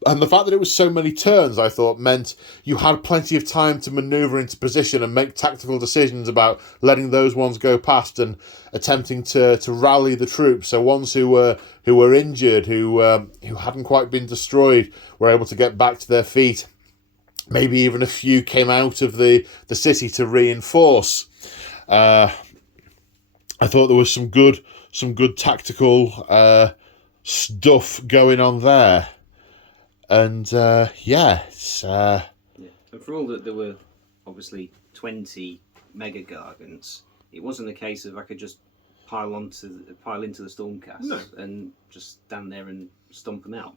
And the fact that it was so many turns, I thought, meant you had plenty of time to manoeuvre into position and make tactical decisions about letting those ones go past and attempting to rally the troops. So ones who were injured, who hadn't quite been destroyed, were able to get back to their feet. Maybe even a few came out of the city to reinforce. I thought there was some good tactical stuff going on there. And And for all that there were obviously 20 Mega Gargants, it wasn't a case of I could just pile into the Stormcast and just stand there and stomp them out,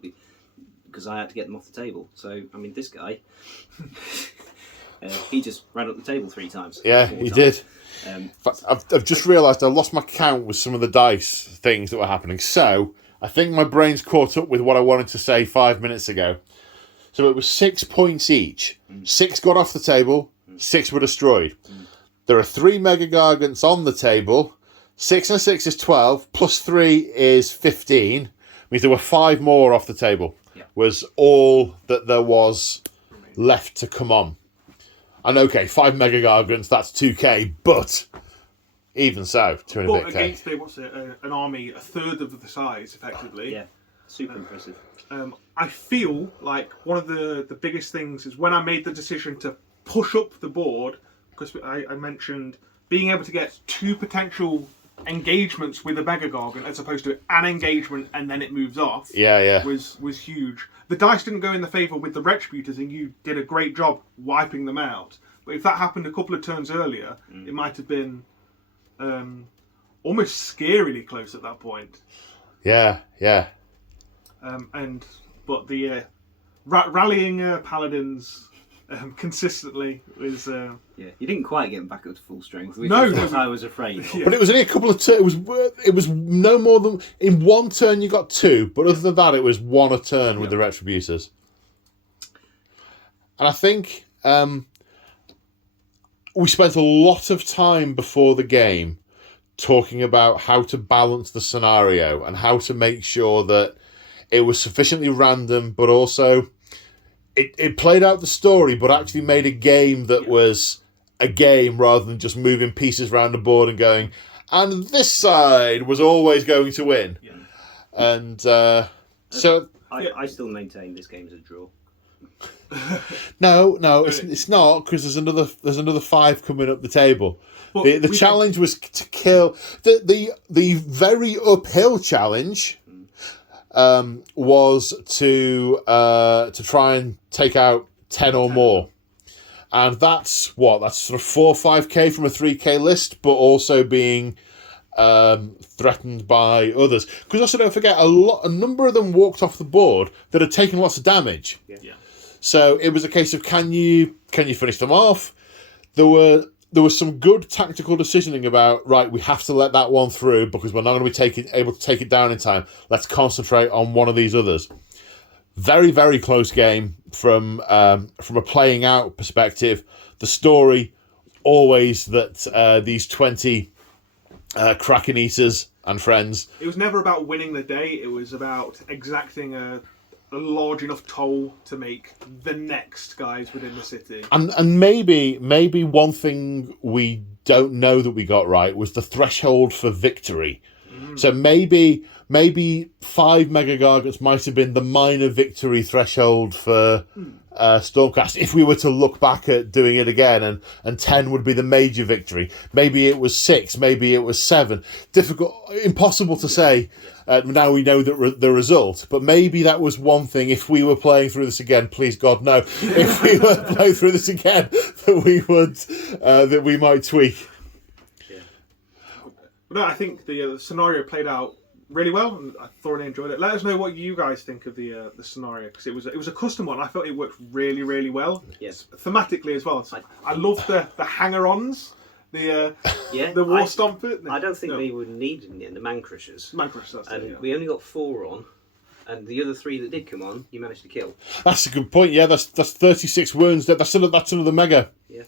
because I had to get them off the table. So I mean, this guy, he just ran up the table 3 times. Yeah, he did. I've just realised I lost my count with some of the dice things that were happening. So I think my brain's caught up with what I wanted to say 5 minutes ago. So it was 6 points each. 6 got off the table, 6 were destroyed. There are 3 Mega Gargants on the table. 6 and a 6 is 12, plus 3 is 15. Means there were 5 more off the table. Yeah. Was all that there was left to come on. And okay, 5 Mega Gargants, that's 2k, but even so, 2 and a But bit k. against an army a third of the size, effectively. Yeah, super impressive. I feel like one of the biggest things is when I made the decision to push up the board, because I mentioned being able to get 2 potential engagements with a Mega Gargant as opposed to an engagement and then it moves off. Yeah. Was huge. The dice didn't go in the favour with the Retributors, and you did a great job wiping them out. But if that happened a couple of turns earlier, it might have been almost scarily close at that point. Yeah. But the rallying Paladins consistently was. Yeah, you didn't quite get back up to full strength, which No, is no. what I was afraid of. Yeah. But it was only a couple of turns. It was no more than in one turn you got 2, but other than that, it was 1 a turn with the Retributors. And I think we spent a lot of time before the game talking about how to balance the scenario and how to make sure that it was sufficiently random, but also it played out the story, but actually made a game that was a game rather than just moving pieces around the board and going, and this side was always going to win. Yeah. And so... I still maintain this game is a draw. No, it's not, because there's another 5 coming up the table. But The challenge was to kill... The very uphill challenge was to try and take out 10 or more. And that's sort of 4 or 5k from a 3k list, but also being threatened by others. Because also don't forget, a number of them walked off the board that had taken lots of damage. Yeah. So it was a case of can you finish them off? There was some good tactical decisioning about, right, we have to let that one through because we're not going to be able to take it down in time. Let's concentrate on one of these others. Very, very close game from a playing out perspective. The story, always that these 20 Kraken Eaters and friends... It was never about winning the day, it was about exacting a large enough toll to make the next guys within the city. And maybe one thing we don't know that we got right was the threshold for victory. So maybe 5 Mega Gargants might have been the minor victory threshold for Stormcast if we were to look back at doing it again, and 10 would be the major victory. Maybe it was 6, maybe it was 7. Impossible to say. Now we know the result, but maybe that was one thing. If we were playing through this again, please God no. If we were playing through this again, that we might tweak. Yeah. No, I think the scenario played out really well, and I thoroughly enjoyed it. Let us know what you guys think of the scenario, because it was a custom one. I felt it worked really, really well. Yes. Thematically as well. I love the hanger-ons. The war stomper. I don't think we would need in the end the man crushers. Man crushers, that's it, yeah. We only got 4 on, and the other 3 that did come on, you managed to kill. That's a good point. Yeah, that's 36 wounds. That's another mega. Yeah.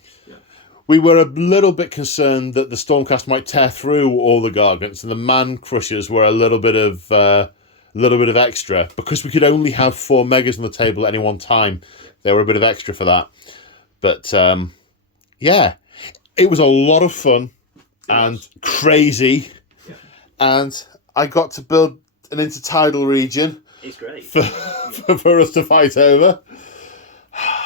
We were a little bit concerned that the Stormcast might tear through all the Gargants, and the man crushers were a little bit of extra because we could only have 4 megas on the table at any one time. They were a bit of extra for that, but yeah. It was a lot of fun and crazy, and I got to build an intertidal region. It's great. For us to fight over.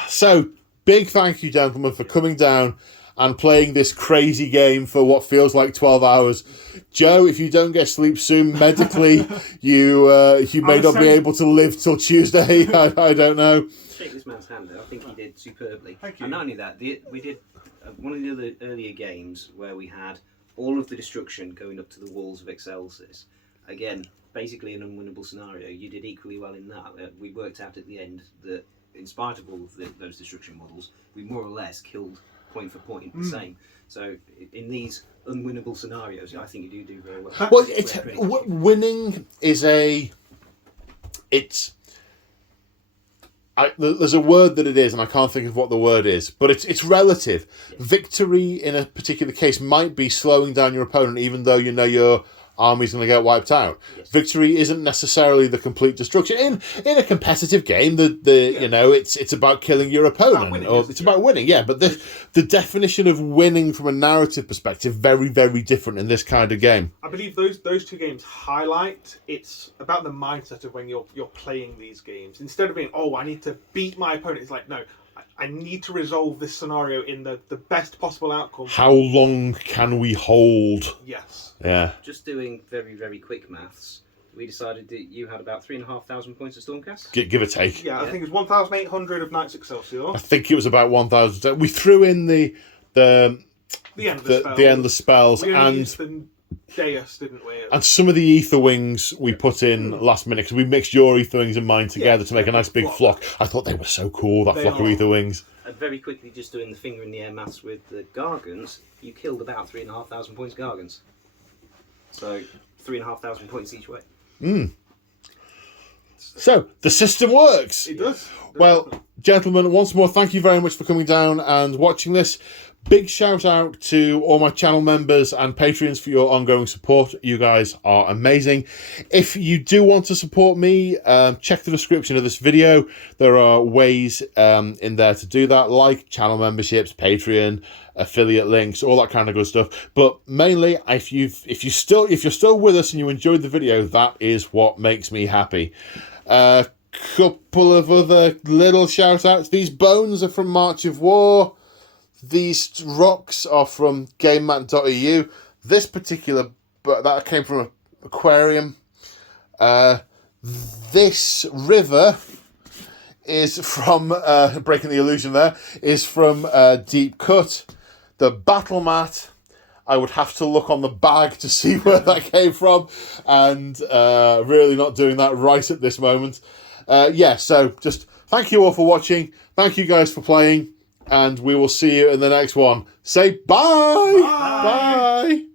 So, big thank you, gentlemen, for coming down and playing this crazy game for what feels like 12 hours. Joe, if you don't get sleep soon, medically, you may not be able to live till Tuesday. I don't know. Shake this man's hand, though. I think he did superbly. Thank you. And not only that, we did one of the other earlier games where we had all of the destruction going up to the walls of Excelsis. Again, basically an unwinnable scenario. You did equally well in that. We worked out at the end that, in spite of all of those destruction models, we more or less killed point for point the same. So in these unwinnable scenarios, I think you do very well. Well, winning is there's a word that it is, and I can't think of what the word is, but it's relative. Yes. Victory in a particular case might be slowing down your opponent, even though you know your army's going to get wiped out. Yes. Victory isn't necessarily the complete destruction. In a competitive game, you know, it's about killing your opponent, it's about winning. Yeah, but the definition of winning from a narrative perspective very, very different in this kind of game. I believe those two games highlight it's about the mindset of when you're playing these games. Instead of being, I need to beat my opponent, it's like, no, I need to resolve this scenario in the best possible outcome. How long can we hold? Yes. Yeah. Just doing very, very quick maths, we decided that you had about 3,500 points of Stormcast. Give or take. Yeah, I think it was 1,800 of Knights Excelsior. I think it was about 1,000. We threw in the endless spells we and used the Deus, didn't we? And some of the ether wings we put in last minute because we mixed your ether wings and mine together to make a nice big flock. I thought they were so cool, that flock of ether wings. And very quickly, just doing the finger in the air maths with the Gargants, you killed about 3,500 points Gargants. So 3,500 points each way. So the system works. It does. Well, gentlemen, once more, thank you very much for coming down and watching this. Big shout out to all my channel members and Patreons for your ongoing support. You guys are amazing. If you do want to support me, check the description of this video. There are ways in there to do that, like channel memberships, Patreon, affiliate links, all that kind of good stuff. But mainly, if you're still with us and you enjoyed the video, that is what makes me happy. Couple of other little shout outs. These bones are from March of War. These rocks are from GameMat.eu. This particular, that came from an aquarium. This river is from, breaking the illusion there, is from Deep Cut. The battle mat, I would have to look on the bag to see where that came from, and really not doing that right at this moment. So just thank you all for watching. Thank you guys for playing. And we will see you in the next one. Say bye. Bye. Bye.